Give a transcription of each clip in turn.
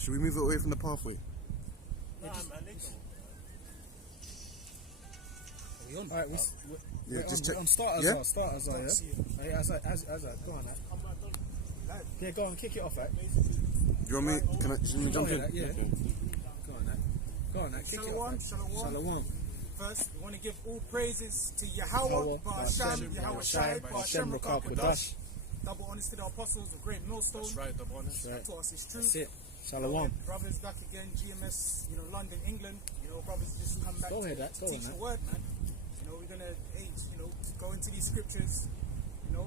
Should we move it away from the pathway? Alright, we're on starters, yeah? yeah? Starters, yeah? Hey, as go on, yeah, go on, kick it off, Do you want me? Should we jump in? Yeah. Go on, kick it off. Shalom. First, we want to give all praises to Yahweh, Ba'asham, Yahweh Shai, Ba'asham, Rakah, double honors to the apostles, a great millstone. That's right, double honors. That taught us his truth. That's it. Shalom. Brothers back again, GMS, London, England. Brothers just come back to teach the word, man. We're going to go into these scriptures, and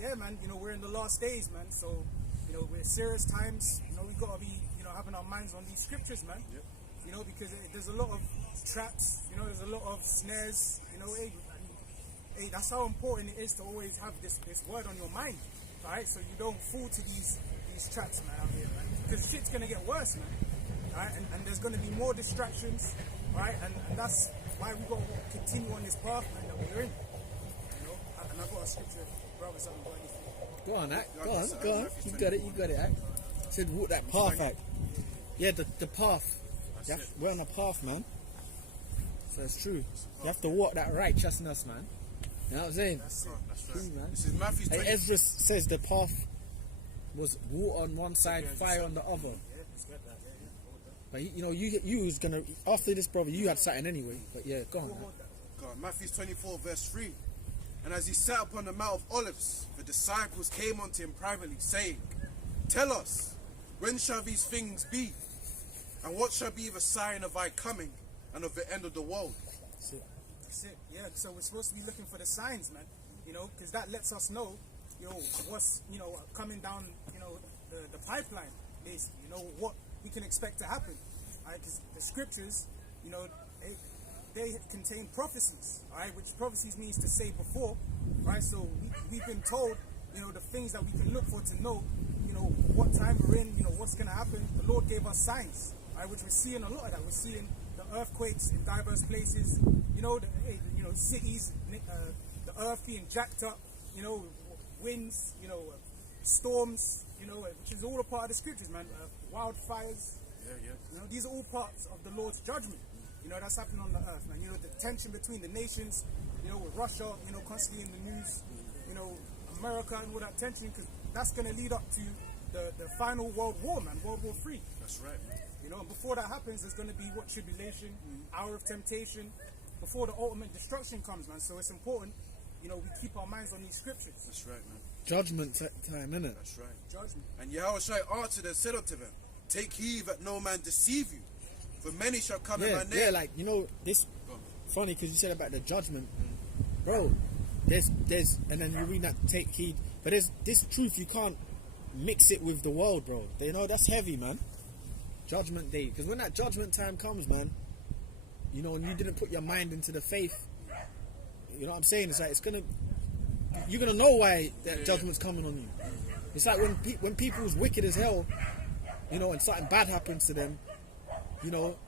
yeah, man, we're in the last days, man. So, we're serious times. We got to be, having our minds on these scriptures, man. Yep. Because there's a lot of traps, there's a lot of snares, hey, that's how important it is to always have this word on your mind, right? So you don't fall to these traps, man, out here, man. Because shit's gonna get worse, man. Right? And there's gonna be more distractions, right? And that's why we gotta continue on this path, man, that we're in. And I've got a scripture, brother, something about anything. Go on, Act. Go on. You got it, Act. Said walk that path, Act. Yeah, the path. We're on a path, man. So it's true. You have to walk that righteousness, man. You know what I'm saying? That's true, man. This is Matthew 20. Ezra says the path was water on one side, fire on the other. But you was gonna, after this, brother, you had something anyway. But yeah, go on. God, Matthew 24 verse 3. And as he sat upon the Mount of Olives, the disciples came unto him privately, saying, Tell us, when shall these things be? And what shall be the sign of thy coming and of the end of the world? That's it. Yeah, so we're supposed to be looking for the signs, man. Because that lets us know, what's, coming down, the pipeline, basically. What we can expect to happen. Right? Because the scriptures, they contain prophecies, all right? Which prophecies means to say before, right? So we've been told, the things that we can look for to know, what time we're in, what's going to happen. The Lord gave us signs. Right, which we're seeing a lot of that. We're seeing the earthquakes in diverse places, cities, the earth being jacked up, winds, storms, which is all a part of the scriptures, man. Wildfires, these are all parts of the Lord's judgment. That's happening on the earth, man. The tension between the nations, with Russia, constantly in the news, America and all that tension, because that's going to lead up to the final world war, man, World War III. That's right, man. And before that happens, there's going to be tribulation, hour of temptation, before the ultimate destruction comes, man. So it's important, we keep our minds on these scriptures. That's right, man. Judgment time, innit? That's right. Judgment. And Yahweh answered and said unto them, Take heed that no man deceive you, for many shall come in my name. Yeah, like, this funny because you said about the judgment, bro. There's, and then you read that, take heed, but there's this truth you can't mix it with the world, bro. That's heavy, man. Judgment day, because when that judgment time comes, man, and you didn't put your mind into the faith, you know what I'm saying? It's like you're gonna know why that judgment's coming on you. It's like when people's wicked as hell, and something bad happens to them,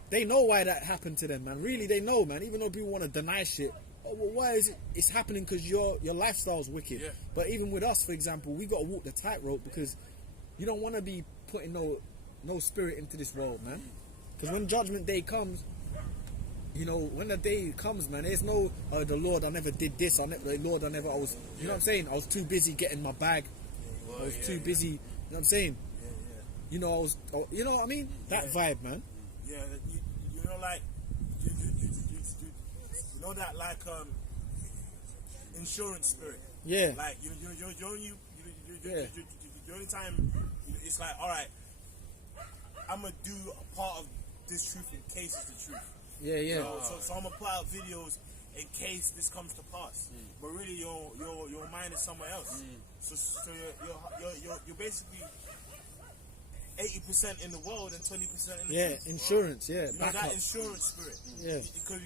they know why that happened to them, man. Really, they know, man. Even though people want to deny shit, why is it? It's happening because your lifestyle's wicked. Yeah. But even with us, for example, we got to walk the tightrope because you don't want to be putting no spirit into this world, man. Because when judgment day comes, when the day comes, man, there's no, the Lord, I never did this, I was, what I'm saying? I was too busy getting my bag. I was too busy, you know what I'm saying? I was, you know what I mean? That vibe, man. Yeah, like, that, like, insurance spirit. Yeah. Like, the only time, it's like, all right, I'm gonna do a part of this truth in case it's the truth. Yeah. So I'm gonna put out videos in case this comes to pass. But really, your mind is somewhere else. So you're basically 80% in the world and 20% in the truth. Insurance. Yeah, that insurance spirit. Yeah. Because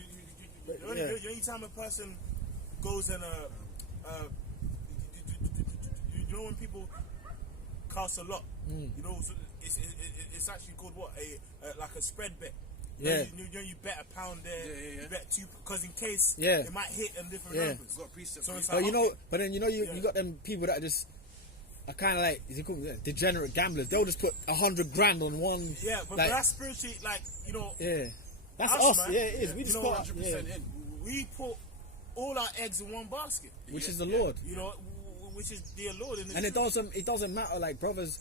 the only time a person goes in when people cast a lot, so it's actually called what, like a spread bet. Yeah. You bet £1 there. You bet £2 because in case it might hit in different numbers. Got precepts. So it's But like, but then you got them people that are just are kind of like, is it called degenerate gamblers. They'll just put 100 grand on one. Yeah, but like, that's spiritually, like, you know. Yeah, that's us. man. Yeah, it is. We just You put know, 100% in. We put all our eggs in one basket. which is the Lord. You know, which is dear Lord. In the And truth. it doesn't matter, like, brothers,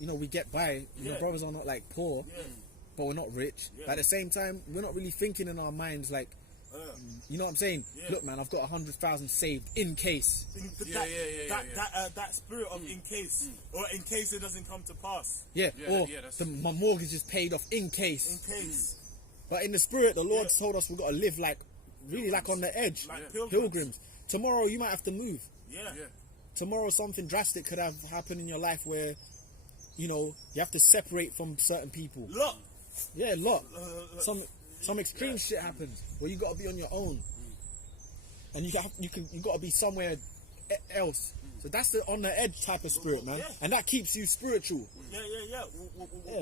you know, we get by. You know, brothers are not like poor, but we're not rich. Yeah. But at the same time, we're not really thinking in our minds like, you know what I'm saying? Yeah. Look, man, I've got 100,000 saved in case. That spirit of in case, or in case it doesn't come to pass. Yeah, Yeah, or yeah, that's- my mortgage is paid off in In case. case. But in the spirit, the Lord told us we've got to live like, really like on the edge. Like Pilgrims. Tomorrow you might have to move. Yeah. Tomorrow something drastic could have happened in your life where, you know, you have to separate from certain people. Look. Yeah, a lot. Some extreme shit happens where you got to be on your own, and you got to be somewhere else. So that's the on the edge type of spirit, man, and that keeps you spiritual. Yeah.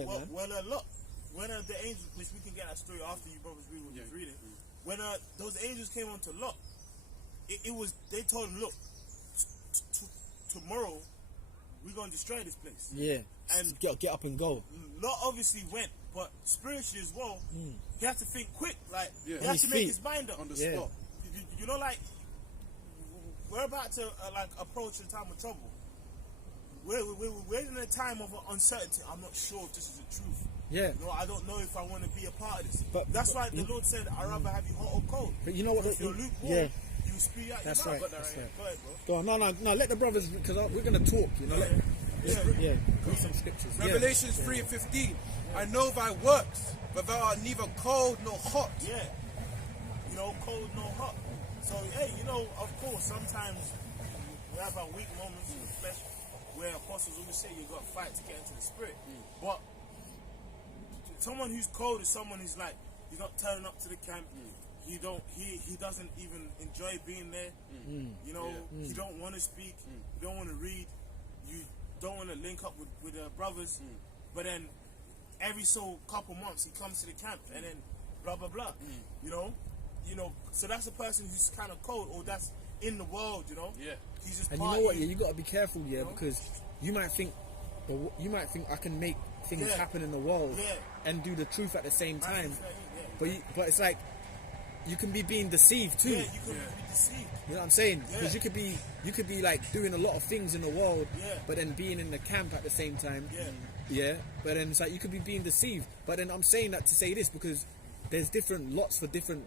Man. Well, look, when the angels, which we can get that story after you brothers read what you're reading, when those angels came onto Lot, it was, they told him, look, tomorrow we're gonna destroy this place. Yeah, And get up and go. Lot obviously went, but spiritually as well, he had to think quick. Like he On had his to make feet. his mind up On the Yeah. spot. You know, like we're about to like approach a time of trouble. We're in a time of uncertainty. I'm not sure if this is the truth. Yeah. You know, I don't know if I want to be a part of this. But- that's but- why the Lord said, I'd rather have you hot or cold. But you know what? If you're lukewarm, Yeah. you spew out That's your mouth. right, that's right. Go ahead, bro. Go on, no. Let the brothers, because we're gonna talk. You know, read some scriptures. Revelations 3:15. I know thy works, but thou art neither cold nor hot. Yeah. You know, cold, no hot. So, hey, you know, of course, sometimes we have our weak moments in the flesh where apostles always say you got to fight to get into the spirit. But someone who's cold is someone who's like, he's not turning up to the camp. He doesn't even enjoy being there. You know, he don't want to speak. You don't want to read. You don't want to link up with brothers. But then every so couple months he comes to the camp and then blah blah blah. You know, so that's a person who's kind of cold, or that's in the world. You know, he's just. And you know what? Yeah, you got to be careful, because you might think I can make things happen in the world and do the truth at the same time. But it's like you can be being deceived too. Yeah, you could be deceived. You know what I'm saying? Because you could be like doing a lot of things in the world, but then being in the camp at the same time. Yeah. But then it's like you could be being deceived. But then I'm saying that to say this because there's different lots for different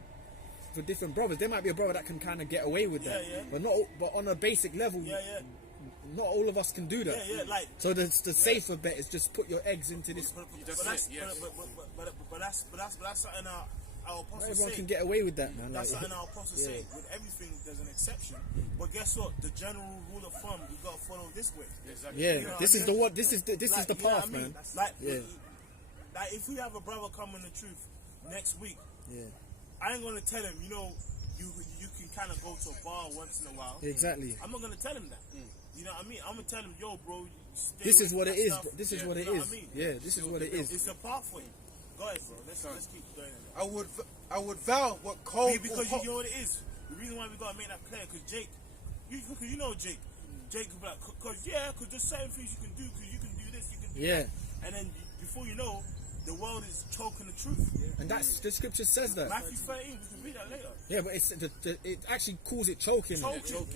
brothers. There might be a brother that can kind of get away with that, but on a basic level, not all of us can do that. Like, so the safer bet is just put your eggs into this. but that's something our apostles Everyone say. can get away with that, man. That's Like, something our apostles say. With everything, there's an exception. But guess what? The general rule of thumb, you gotta follow this way. Exactly. yeah, You know this what I is the mean? what. This is the Like, the you know what path, I mean? man. Like, Yeah. like if we have a brother coming the truth next week, Yeah, I ain't gonna tell him, you know, you can kind of go to a bar once in a while. exactly. I'm not gonna tell him that. You know what I mean? I'm gonna tell him, yo, bro, you stay This away is from what that it is. stuff. Bro. This is what You it know is. what I mean? Yeah, this is what it is. It's a pathway. Go ahead, bro. Let's keep going. I would vow what cold Because or you hot. know what it is. The reason why we gotta make that clear, because Jake, you know Jake. Jake could be like, because there's certain things you can do, because you can do this, you can do that. And then before you know, the world is choking the truth. And that's the scripture says that. Matthew 13, we can read that later. Yeah, but it's it actually calls it choking. Choke.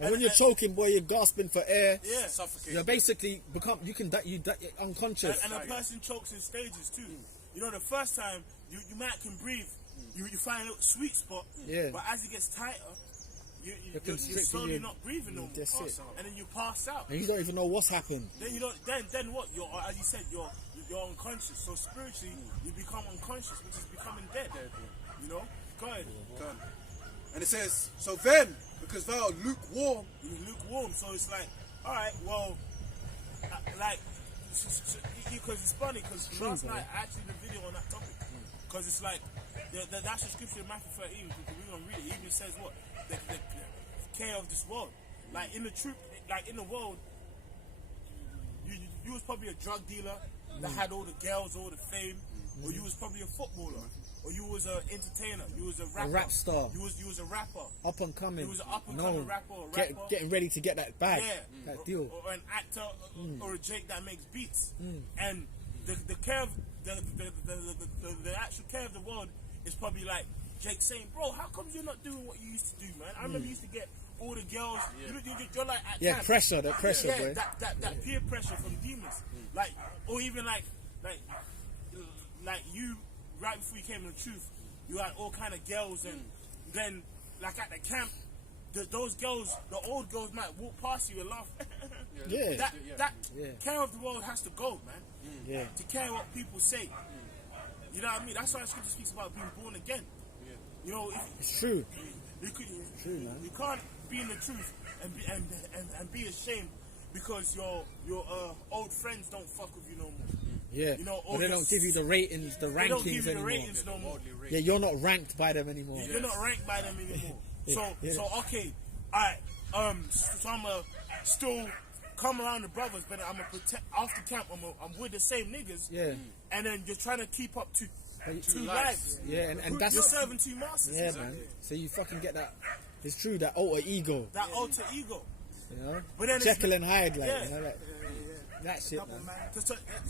And when you're choking, boy, you're gasping for air. Yeah. Suffocating. You're basically you're unconscious. And a person chokes in stages too. You know, the first time you might can breathe, you find a little sweet spot. Yeah. But as it gets tighter, you're constricting slowly your- not breathing no more. That's it. And then you pass out. And you don't even know what's happened. Then you don't. Then what? You're, as you said, you're unconscious. So spiritually, you become unconscious, which is becoming dead. You know. Go ahead. Done. And it says, so then, because thou art lukewarm, You're lukewarm. So it's like, all right, well, like, because it's funny. Because last night I actually did a video on that topic. Because it's like, that's the scripture in Matthew 13. We're gonna read it. It even says what the care of this world. Like in the truth, like in the world, you was probably a drug dealer that had all the girls, all the fame, or you was probably a footballer or you was an entertainer, you was a rapper, rap star. you was a rapper, Up and coming. you was an up and coming rapper, or getting ready to get that bag, that deal. Or an actor, or a Jake that makes beats, and the care of the actual care of the world is probably like Jake saying, bro, how come you're not doing what you used to do, man? I remember you used to get all the girls. You're like at times, pressure, that pressure, bro. That peer pressure from demons, like, or even like you right before you came to the truth, you had all kind of girls, and then like at the camp, those girls, the old girls might walk past you and laugh. That care of the world has to go, man. To care what people say. You know what I mean? That's why the scripture speaks about being born again. You know, it's true. True, man. You can't be in the truth and be ashamed because your old friends don't fuck with you no more. Yeah, you know, but they don't give you the ratings, the rankings don't give you the anymore. ratings no more. Yeah, you're not ranked by them anymore. You're not ranked by them anymore. So okay, alright. So I'm still come around the brothers, but I'm gonna protect after camp. I'm with the same niggas. Yeah. And then you're trying to keep up to two lives. Yeah, and that's you're serving two masters. Yeah, man. So you fucking get that. It's true, that alter ego. That alter ego. You know, but then Jekyll and Hyde, like, you know, like that shit, man.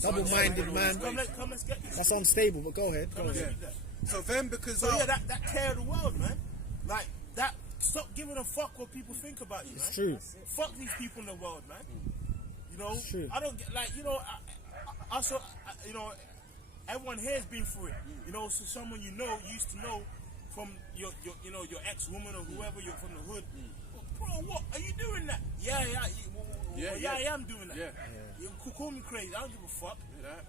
Double-minded, man. Come, let's get this. That's unstable, but go ahead. So then, because that care of the world, man. Like that. Stop giving a fuck what people think about you, man. It's true. Fuck these people in the world, man. You know, it's true. I don't get like, you know, also, you know, everyone here has been through it. You know, so someone you used to know from your you know, your ex-woman or whoever, you're from the hood. Bro, what are you doing that? Yeah, I am doing that. You call me crazy. I don't give a fuck.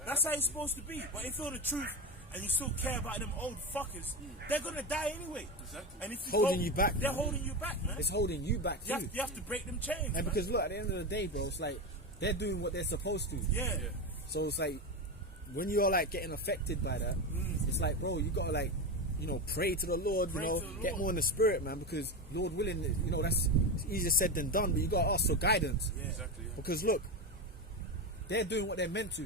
That's how it's supposed to be. But if you're the truth and you still care about them old fuckers, they're gonna die anyway. Exactly. And if you holding you back, they're holding you back, man. It's holding you back too. You have to break them chains. And because look, at the end of the day, bro, it's like they're doing what they're supposed to. Yeah. So it's like when you're like getting affected by that, it's like, bro, you gotta like, you know, pray to the Lord, get more in the spirit, man, because Lord willing, you know, that's easier said than done, but you gotta ask for guidance. Yeah, exactly. Because look, they're doing what they're meant to.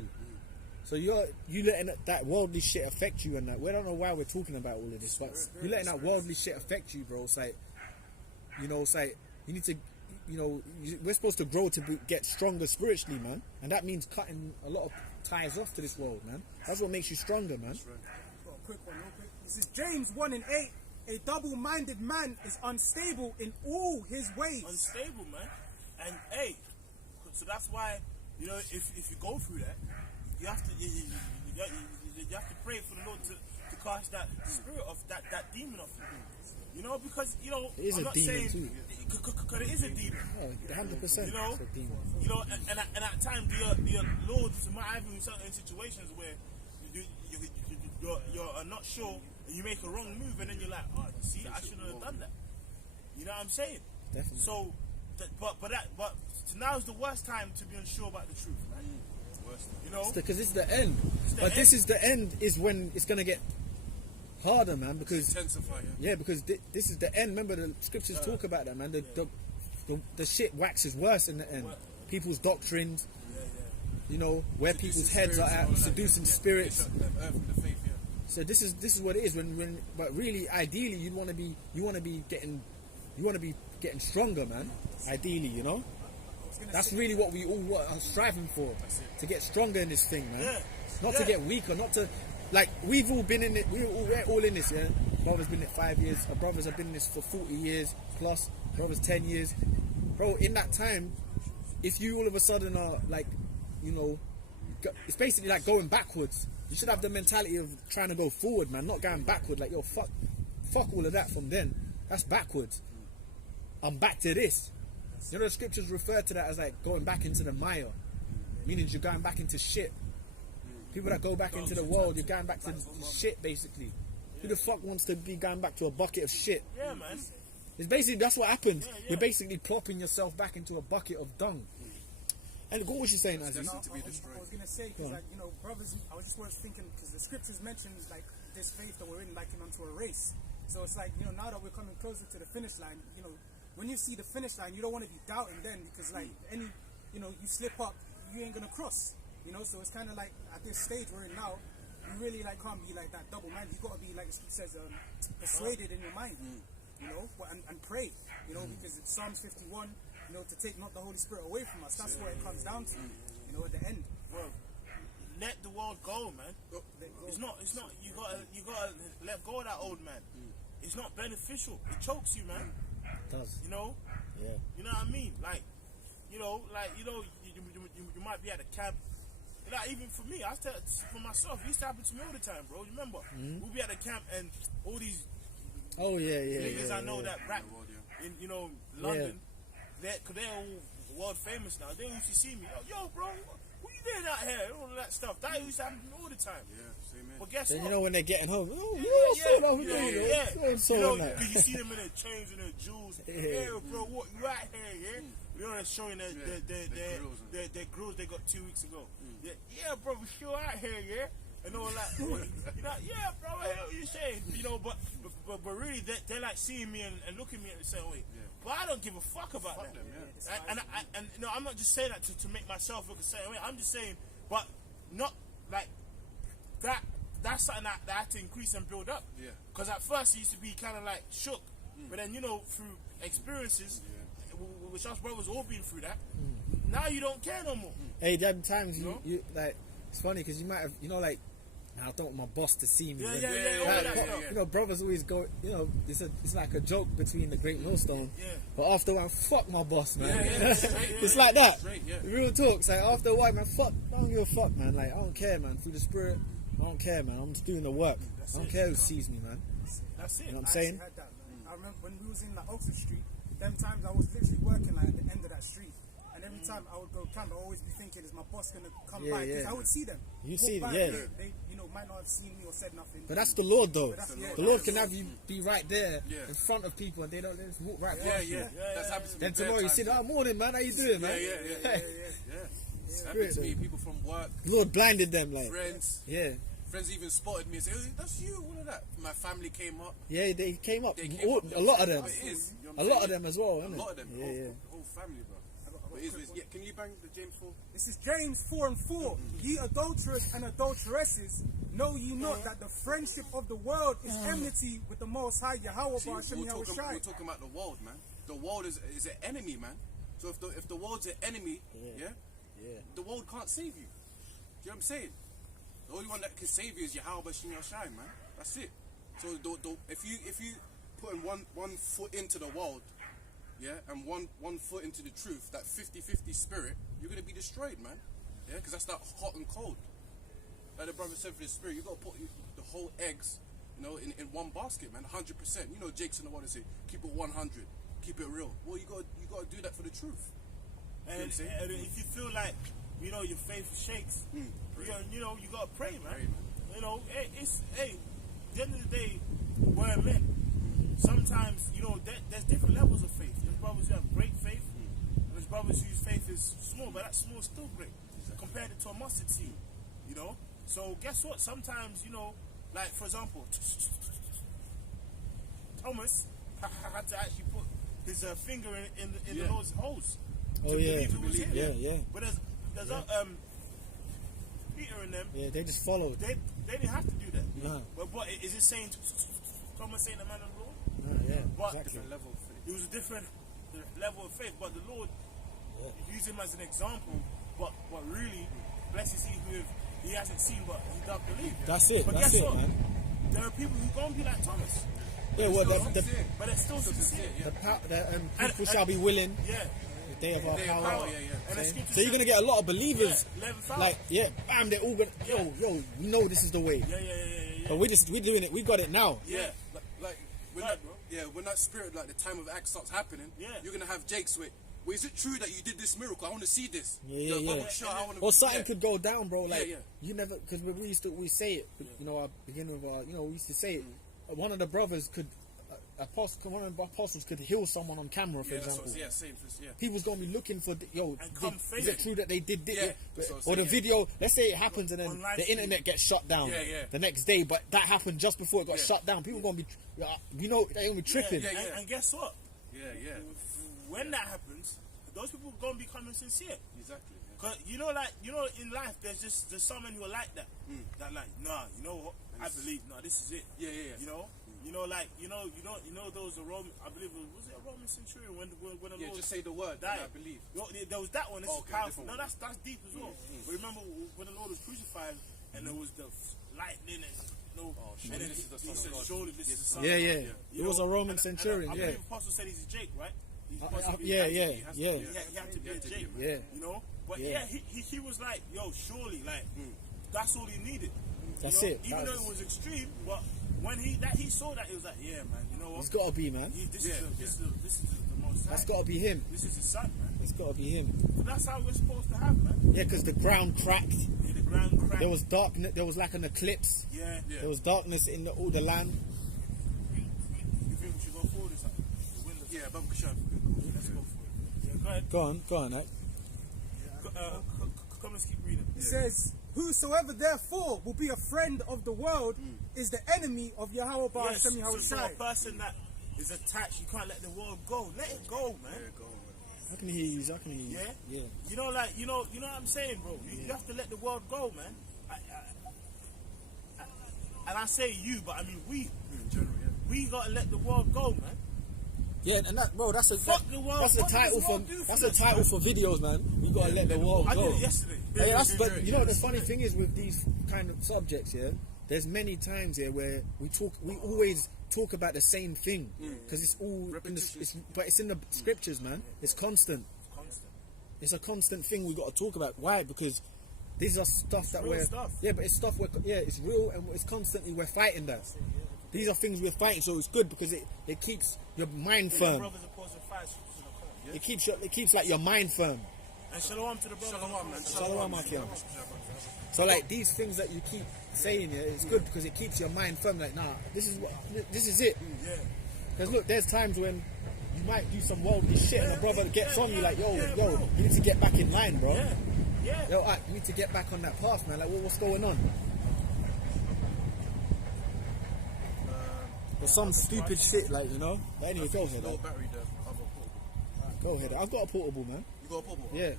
So you letting that worldly shit affect you, and that we don't know why we're talking about all of this, but you're letting that worldly shit affect you, bro. It's like, you know, it's like you need to, you know, we're supposed to grow to get stronger spiritually, man, and that means cutting a lot of ties off to this world, man. That's what makes you stronger, man. Quick one, real quick. This is James 1:8. A double-minded man is unstable in all his ways. Unstable, man. And hey, so that's why, you know, if you go through that, you have to you have to pray for the Lord to cast that spirit of that demon off you. You know, because, you know, it is I'm a not demon saying, too. Because it is a demon. Oh, 100%. You know, it's a demon. You know, and at times the Lord might have you in certain situations where you're not sure, and you make a wrong move, and then you're like, oh, see, I shouldn't have done that. You know what I'm saying? Definitely. So, but now is the worst time to be unsure about the truth, man. You know, because it's the end. This is the end. Is when it's gonna get harder, man. Because intensify. Yeah, because this is the end. Remember, the scriptures talk about that, man. The shit waxes worse in the end. People's doctrines, you know, where people's heads are at, seducing spirits. So this is what it is. But really, ideally, you want to be getting stronger, man. Ideally, you know. That's really what we all are striving for, to get stronger in this thing, man. Not to get weaker, not to, like, we've all been in it, we're all in this, yeah? Brother's been in it 5 years, our brothers have been in this for 40 years plus, brothers 10 years. Bro, in that time, if you all of a sudden are, like, you know, it's basically like going backwards. You should have the mentality of trying to go forward, man, not going backward, like, yo, fuck all of that from then. That's backwards. I'm back to this. You know, the scriptures refer to that as like going back into the mire, meaning you're going back into shit. People that go back into the world, you're going back to shit, basically. Who the fuck wants to be going back to a bucket of shit? Yeah, man. It's basically, that's what happens. You're basically plopping yourself back into a bucket of dung. And what was you saying, Aziz? I was going to say, because, like, you know, brothers, I was thinking, because the scriptures mention, like, this faith that we're in likened onto a race. So it's like, you know, now that we're coming closer to the finish line, you know, when you see the finish line, you don't want to be doubting then, because, like, you slip up, you ain't going to cross, you know. So it's kind of like at this stage we're in now, you really like can't be like that double minded. You gotta be like it says, persuaded in your mind, you know, and pray, you know, because it's Psalms 51, you know, to take not the Holy Spirit away from us. That's what it comes down to, you know, at the end. Bro, let the world go, man. It's not. You gotta let go of that old man. It's not beneficial. It chokes you, man. It does. You know. Yeah. You know what I mean? You might be at a camp. Like even for me, for myself, it used to happen to me all the time, bro. You remember? We'll be at a camp and all these niggas I know that rap in London, they're all world famous now. They used to see me, yo, bro, what you doing out here? All of that stuff. That used to happen to me all the time. Yeah, same man. But guess Then what? you know when they're getting home, Because you see them in their chains and their jewels. Yeah, bro, what you out here, yeah? You know, they're showing their grills they got 2 weeks ago. Yeah, bro, we still out here, yeah? And all that. You know, yeah, bro, what the hell you saying? You know, but really, they're like seeing me and looking at me and saying, wait, but I don't give a fuck about that. Them, And you know, I'm not just saying that to make myself look a certain way. I'm just saying, but not like that. That's something that I had to increase and build up. Yeah. Because at first it used to be kind of like shook, but then through experiences, which us brothers all been through that. Now you don't care no more. Hey, there are times you like. It's funny because you might have, like, I don't want my boss to see me. You know, brothers always go. You know, it's like a joke between the Great Millstone. Yeah. But after a while, fuck my boss, man. Straight, It's like that. Straight, Real talk. It's like after a while, man, I don't give a fuck, man. Like I don't care, man. Through the spirit, I don't care, man. I'm just doing the work. I don't care who sees me, man. That's it. You know what I'm I saying? actually had that, man. I remember when we was in like Oxford Street, them times I was literally working like at the end of that street. And every time I would go camp, I always be thinking, is my boss going to come by? Because I would see them. You walk see by, them, They might not have seen me or said nothing. But that's the Lord, though. The The Lord can have you be right there Yeah. in front of people and they don't just walk right Yeah, past you. yeah. That's happened to me. Then bare tomorrow you times. see, morning, man. How you doing, man? Yeah. It's happened to me. People from work, The Lord blinded them, like. friends. Yeah. Friends even spotted me and said, "Oh, that's you." All of that. My family came up. Yeah, they came up. They came up. A lot of them. But it is, you know what A I'm lot saying? of them as well, A isn't lot it? of them. Yeah, yeah. The whole family, bro. But it is, can you bang the James 4? This is James 4:4. Ye adulterers and adulteresses, know ye not that the friendship of the world is enmity with the Most High Yahweh See, Ba'ashem we're Yahushai. talking about the world, man. The world is an enemy, man. So if the world's an enemy, Yeah. the world can't save you. Do you know what I'm saying? The only one that can save you is Yahweh Ba'ashem Yahushai, man. That's it. So if you putting one foot into the world, and one foot into the truth, that 50-50 spirit, you're gonna be destroyed, man. Yeah, because that's that hot and cold. Like the brother said for the spirit, you gotta put the whole eggs, in one basket, man. 100%. You know, Jake's in the water say, keep it 100, keep it real. Well, you gotta do that for the truth. And if you feel like your faith shakes, you gotta pray, man. Pray, man. You know, at the end of the day, we're men. Sometimes there's different levels of faith. There's brothers who have great faith, and there's brothers whose faith is small, but that small is still great compared to a mustard seed. So guess what? Sometimes like for example, Thomas had to actually put his finger in the Lord's holes. Oh, yeah. Believe it was him. Yeah. But there's Peter and them. Yeah, they just followed. They didn't have to do that. No. But what is it saying? Thomas saying the man of the Lord? Yeah, But exactly. Different level of faith. it was a different level of faith. But the Lord used him as an example. But really, blessed is he who he hasn't seen, but he does believe. That's it. But That's guess it, what? man. There are people who gonna be like Thomas. Yeah, well, but they're still sincere. people shall be willing. Yeah. The day of our Day of power. power, yeah. And the scripture So you're gonna get a lot of believers. Yeah, 11,000. Like, bam, they're all gonna. Yo, we know this is the way. Yeah. But we're doing it. We got it now. Yeah. Like when that spirit, like the time of Acts starts happening, you're gonna have Jake's with. Well, is it true that you did this miracle? I want to see this. Yeah. Or Something could go down, bro. Like Yeah. you never, because we say it. Our beginning of our, we used to say it. One of the brothers could, one of the apostles could heal someone on camera, for example. Same. People's gonna be looking for, is it true that they did this? Yeah, that's what I'm Or the saying, video, let's say it happens and then On live the internet gets shut down Yeah. the next day, but that happened just before it got shut down. People gonna be, they're gonna be tripping. And guess what? Yeah. When that happens, those people gonna become sincere. Exactly. Yeah. Cause you know, in life, there's someone who are like that. That like, nah, you know what? I believe, nah, this is it. Yeah. You know, like, you know, those Roman. I believe was it a Roman centurion when the Lord Just say the word. died. I believe. There was that one. This is powerful. different No, one. that's deep as well. But remember when the Lord was crucified and there was the lightning and and then this is the Son he of said, God. surely this is the Son Yeah, of God. yeah. You It was know, a Roman and centurion. I Yeah. believe Apostle said he's a Jake, right? He's supposed to be- Yeah. He had to be a to be, Jake. Yeah. You know, but Yeah. he was like, yo, surely, like, that's all he needed. That's You know, it. Even though it was extreme, but when he saw that, he was like, yeah, man, you know what? It's got to be, man. This is the most. That's got to be him. This is his son, man. It's got to be him. But that's how we're supposed to have, man. Yeah, because the ground cracked. Yeah, the ground cracked. There was darkness. There was like an eclipse. Yeah. There was darkness in all the land. You think we should go forward? It's like the windows. Yeah, but we should. Let's go for it. Yeah, go ahead. Go on, right? Come, let's keep reading. It says, whosoever therefore will be a friend of the world is the enemy of Yahweh Bar Yes, Hashem Yahweh so Shai. a person that is attached, you can't let the world go. Let it go, man. I can hear you. Yeah? Yeah. You know, like, you know what I'm saying, bro? You have to let the world go, man. And I say you, but I mean we. In general, yeah. We gotta let the world go, man. Yeah, and that, bro, that's a Fuck the world. that's the What does title the for world do that's for the us, title man? for videos, man. We gotta let the world I go. did it yesterday. Yeah, but you know the funny thing is with these kind of subjects, yeah, there's many times here where we always talk about the same thing because it's all in the, but it's in the scriptures, man. It's constant. It's a constant thing we got to talk about. Why? Because these are stuff that real we're stuff. yeah, but it's stuff it's real and it's constantly we're fighting that. These are things we're fighting, so it's good because it keeps your mind firm. Brothers opposing fights. Come on. It keeps like your mind firm. And shalom to the brothers. Shalom, man. Shalom, Akim. So like these things that you keep saying here, it's good because it keeps your mind firm. Like, nah, this is it. Yeah. Because look, there's times when you might do some worldly shit and a brother gets on you like, yo, you need to get back in line, bro. Yeah. Yo, you need to get back on that path, man. Like, what's going on? Or some stupid shit, like, you know. But anyway, go ahead. No battery, the other portable. Go ahead. I've got a portable, man. You got a portable? Yeah.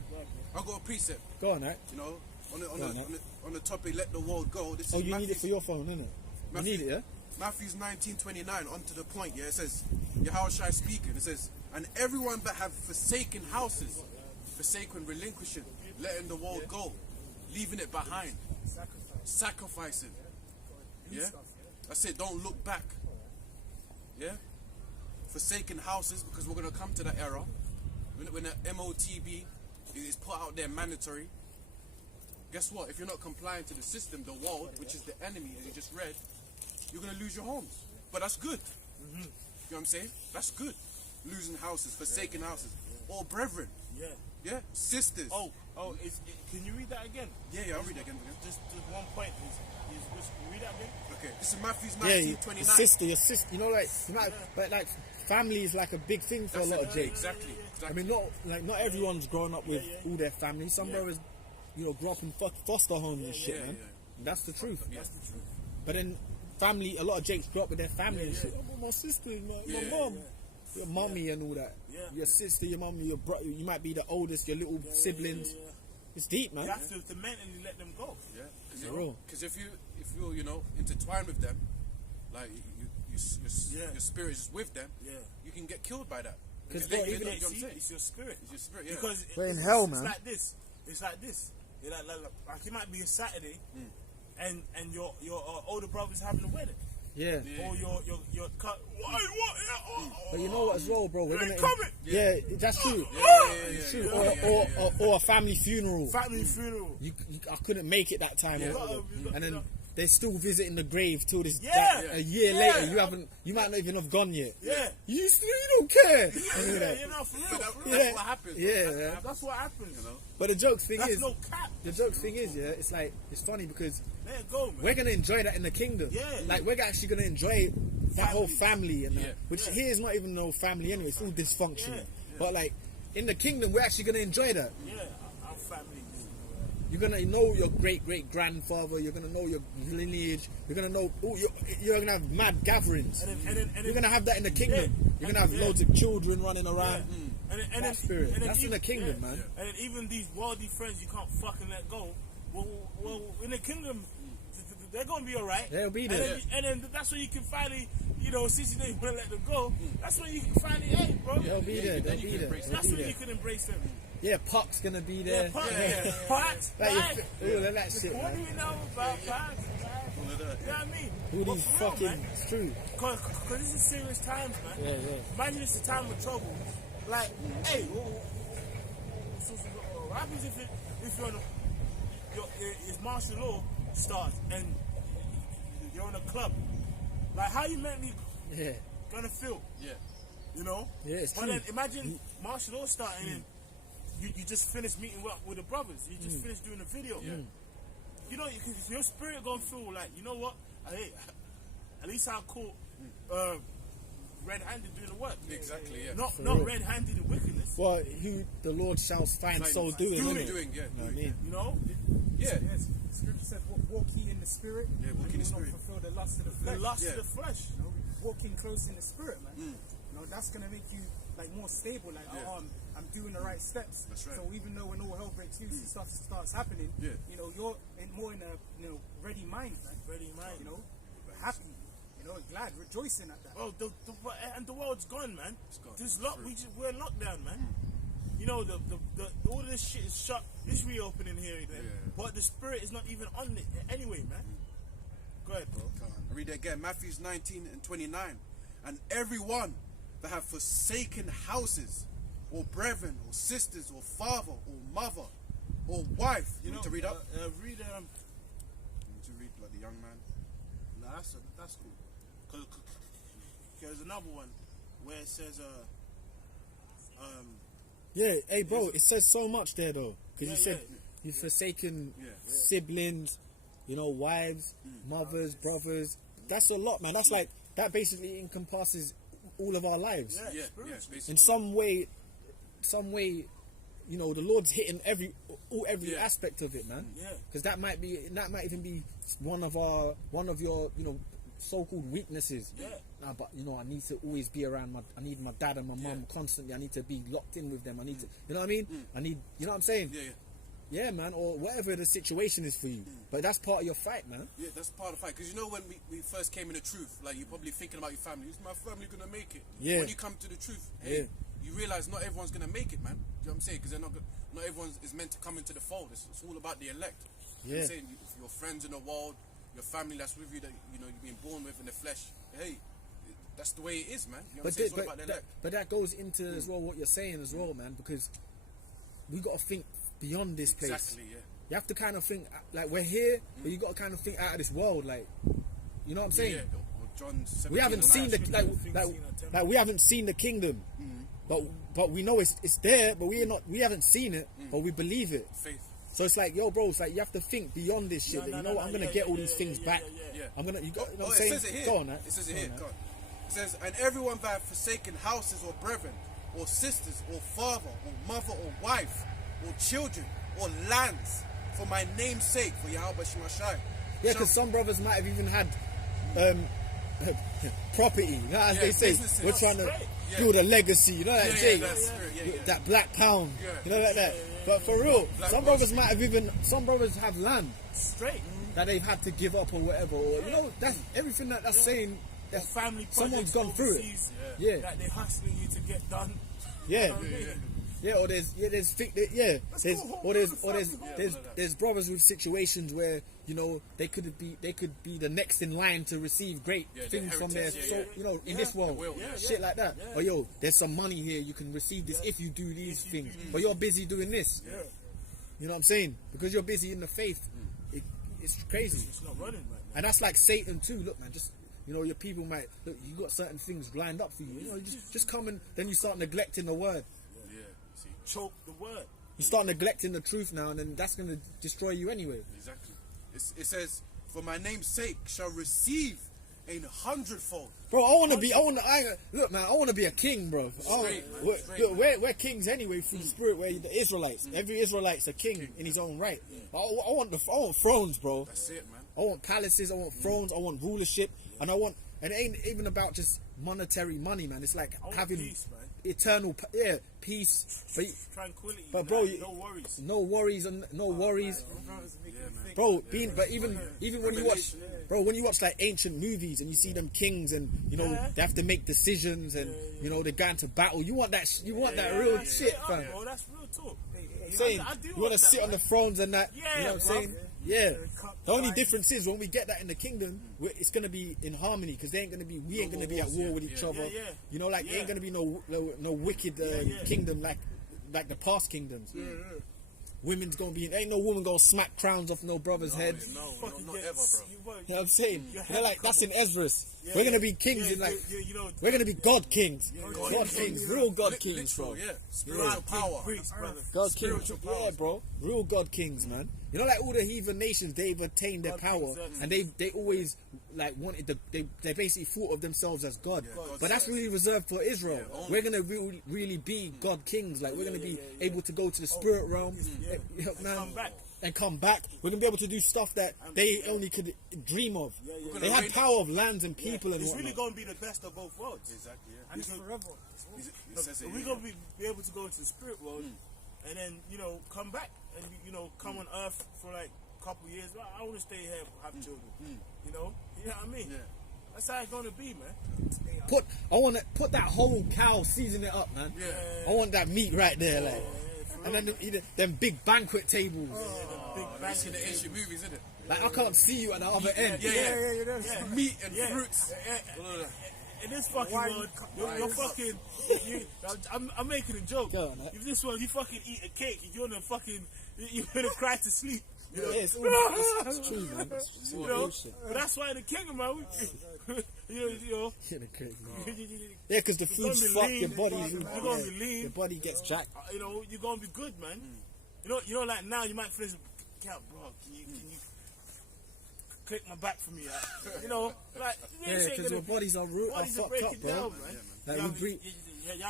I got a precept. Go on, right? You know, on. on the topic, let the world go. This Oh, is you need it for your phone, innit? You need it, yeah? Matthew 19:29, on to the point, yeah. It says, Yahushua speaking, it says, and everyone that have forsaken houses, forsaken relinquishing, letting the world go, leaving it behind, sacrificing. Yeah? That's it, don't look back. Yeah? Forsaken houses, because we're going to come to that era. When the MOTB is put out there mandatory, guess what? If you're not complying to the system, the world, which is the enemy, as you just read, you're going to lose your homes. But that's good. You know what I'm saying? That's good. Losing houses, forsaken houses. Or brethren. Yeah. Yeah? Sisters. Can you read that again? Yeah, I'll read that again. Just 1 point is can you read that again? Okay, this is Matthew Yeah, 19:29. your sister, you know, like, but like, family is like a big thing for a lot of Jakes. Exactly. I mean, not everyone's grown up with all their family. Some brothers, you know, grow up in foster homes and shit, man. And that's the truth. That's the truth. But then family, a lot of Jakes grow up with their family and shit. Oh, my sister, my mom, your mummy and all that. Yeah. Your sister, your mummy, your brother. You might be the oldest, your little siblings. It's deep, man. You have to mentally let them go. Yeah. real. Because if you you know intertwined with them, like your spirit is with them, you can get killed by that. Because They- even you know what I'm saying? It's your spirit. It's your spirit, yeah. Because we're in hell, it's man. like this. It's like this. You're like it might be a Saturday, and your older brother's having a wedding, yeah. or your cut. What? But you know what as well, bro? We're They gonna coming. yeah, that's true. Yeah. True. Yeah. Or a family funeral. Family funeral. I couldn't make it that time, Yeah. and then they're still visiting the grave till this Yeah. a year Yeah. later. You might not even have gone yet. Yeah. You don't care. And all Yeah, that. you know, for real. But for real. that's what happens. Yeah. That's what happens. You know. But the joke thing That's is, no cap. it's like it's funny because Let it go, man. we're gonna enjoy that in the kingdom. Yeah. Like we're actually gonna enjoy that whole family and that, Yeah. which here is not even no family anyway. It's all dysfunctional. Yeah. But like in the kingdom, we're actually gonna enjoy that. Yeah, our family. You're gonna know your great grandfather. You're gonna know your lineage. You're gonna know. You're gonna have mad gatherings. And then You're gonna have that in the kingdom. Yeah. You're gonna have loads of children running around. that spirit. That's in the kingdom, man. And then even these worldly friends you can't fucking let go. Well, in the kingdom, they're gonna be alright. They'll be there. And then that's when you can finally, since you don't want to let them go, that's when you can finally, hey, bro. They'll be there. They'll be there. That's when you can embrace them. Yeah, Puck's gonna be there. Puck. All of that shit, What do man. we know about Puck? You know what I mean? All But these for real, fucking, man, it's true. Cause this is serious times, man. Yeah. Imagine it's a time of trouble. Like, hey, what happens if you're on if martial law starts and you're in a club? Like, how you mentally gonna feel? Yeah. You know? Yeah, it's But true. then imagine martial law starting and you just finished meeting with the brothers. You just finished doing a video. Yeah. You know, your spirit gonna feel like, you know what? Hey, at least I caught red-handed doing the work. Exactly, yeah. Not real. red-handed in wickedness. Well, who the Lord shall find so doing, yeah. innit? Doing, yeah. You know what I mean? You know? Yeah. Yes. Scripture says, walk ye in the spirit. Yeah, walk in the and you will spirit. not fulfill the lust of the The flesh. lust Yeah. of the flesh. You know, walking close in the spirit, man. You know, that's gonna make you like more stable. Like, Yeah. I'm doing the right steps. That's right. So even though when all hell breaks loose and stuff starts happening, Yeah. you know, you're more in a ready mind, man. Ready mind. You know, happy. You know, glad, rejoicing at that. Oh, and the world's gone, man. It's gone. This we're in lockdown, man. You know, the all of this shit is shut. It's reopening here and there. Yeah. But the spirit is not even on it anyway, man. Go ahead, bro. I read it again, Matthew 19 and 29. And everyone that have forsaken houses, or brethren, or sisters, or father, or mother, or wife. You need to read up? Read You need to read like the young man. no, that's cool. Cause there's another one where it says Yeah, hey, bro, it says so much there, though. Because you said yeah. you've forsaken Yeah. siblings, wives, mothers, brothers. That's a lot, man. That's like, that basically encompasses all of our lives. yeah, Yeah, spirit. yeah, basically. In some way, the Lord's hitting every Yeah. aspect of it, man. Yeah. Because that might even be one of your so-called weaknesses. Yeah. Nah, but I need to always be around I need my dad and my mum constantly. I need to be locked in with them. I need to, you know what I mean? I need, you know what I'm saying? Yeah, yeah. Yeah, man, or whatever the situation is for you. But that's part of your fight, man. Yeah, that's part of the fight. Because when we first came in the truth, like, you're probably thinking about your family. Is my family going to make it? Yeah. When you come to the truth, hey, Yeah. you realize not everyone's going to make it, man. You know what I'm saying? Because not everyone is meant to come into the fold. It's all about the elect. You know what I'm saying? Your friends in the world, your family that's with you, that you've been born with in the flesh. Hey, that's the way it is, man. You know what I'm saying? It's all about the elect. But that goes into as well what you're saying as well, man, because we got to think beyond this place. Exactly, yeah. You have to kind of think, like, we're here, but you got to kind of think out of this world, like, you know what I'm saying? Yeah, or John 17 We haven't and seen 9. like we haven't seen the kingdom, but we know it's there, but we haven't seen it, but we believe it. Faith. So it's like, yo, bro, it's like you have to think beyond this shit. I'm gonna get all these things back. Yeah. I'm gonna, you know what I'm It saying? says it here. Go on, man. It says it Go here. on, man. Go on. It says, and everyone that have forsaken houses or brethren, or sisters, or father, or mother, or wife, or children, or lands, for my name's sake, for Yahweh Shemashai. Yeah, because some brothers might have even had property. You know, as they say, businesses. we're trying to Yeah. build a legacy. You know that thing? that's spirit. Yeah, yeah. That black pound. Yeah. You know like that. But for real, Black some Wall brothers might have some brothers have land Straight. that they've had to give up or whatever. Or, that's everything that's saying. Or family Someone's projects gone through it. overseas Yeah. that they're hustling you to get done. Yeah. You know what I mean? Yeah, or there's cool. there's brothers with situations where they could be the next in line to receive great Yeah, things their from their heritage, in this world, will, shit like that. Or there's some money here, you can receive this if you do these things, but you're busy doing this. Yeah. You know what I'm saying? Because you're busy in the faith, it's crazy. It's not running right now. And that's like Satan too. Look, man, just your people might look. You got certain things lined up for you. You just come and then you start neglecting the word. Yeah. See, Choke the word. You start neglecting the truth now, and then that's going to destroy you anyway. exactly. It says, for my name's sake shall receive 100-fold. Bro, look, man, I want to be a king, bro. Straight, man. We're, Straight, look, we're kings anyway through the spirit. We're the Israelites. Every Israelite's a king in his own right. I want thrones, bro. That's it, man. I want palaces. I want thrones. I want rulership, and it ain't even about just monetary money, man. It's like I want having peace, man. eternal, peace. Tranquility. But bro, no worries. No worries and no worries. man. Bro, even when you watch, bro, when you watch like ancient movies and you see them kings and you know they have to make decisions and you know they're going to battle. You want that? You want that real shit, fam? Bro, that's real talk. I'm saying you want to sit on the thrones and that. Yeah, you know what I'm bro. saying? Yeah. The only difference is when we get that in the kingdom, it's gonna be in harmony because we ain't gonna be at war with each other. You know, like ain't gonna be no wicked kingdom like the past kingdoms. Women's gonna be ain't no woman gonna smack crowns off no brother's head. No, not ever, bro. You know what I'm saying? They're like that's in Ezra's. We're gonna be kings in like we're gonna be God kings. God kings, real God kings, bro. Yeah, spiritual power. God kings, yeah, bro. Real God kings, man. You know, like all the heathen nations, they've attained their power, and they always like wanted they basically thought of themselves as God. But that's really reserved for Israel. We're gonna really be God kings. Like we're gonna be able to go to the spirit realm, and come back. We're gonna be able to do stuff that they only could dream of. They had power of lands and people and it's whatnot. really gonna be the best of both worlds. Exactly. Yeah. And it's forever. We're gonna be able to go into the spirit world and then come back and come on earth for like a couple years. Well, I want to stay here, have children. You know what I mean? Yeah. That's how it's gonna be, man. I want to put that whole cow, season it up, man. Yeah. I want that meat right there, like. And then them big banquet tables. That's in the ancient movies, isn't it? Like I can't see you at the other end. Yeah. Meat and fruits. In this fucking world, you're fucking. I'm making a joke. If this one, you fucking eat a cake, you're gonna cry to sleep. Yeah, it's true, man. It's but that's why in the kingdom, man. Yeah, because the food's fucked, your body's you're gonna be lean. Your body gets jacked. You're gonna be good, man. Like now you might feel bro, can you click my back for me? Because your bodies are fucked up, bro. Like we breathe. You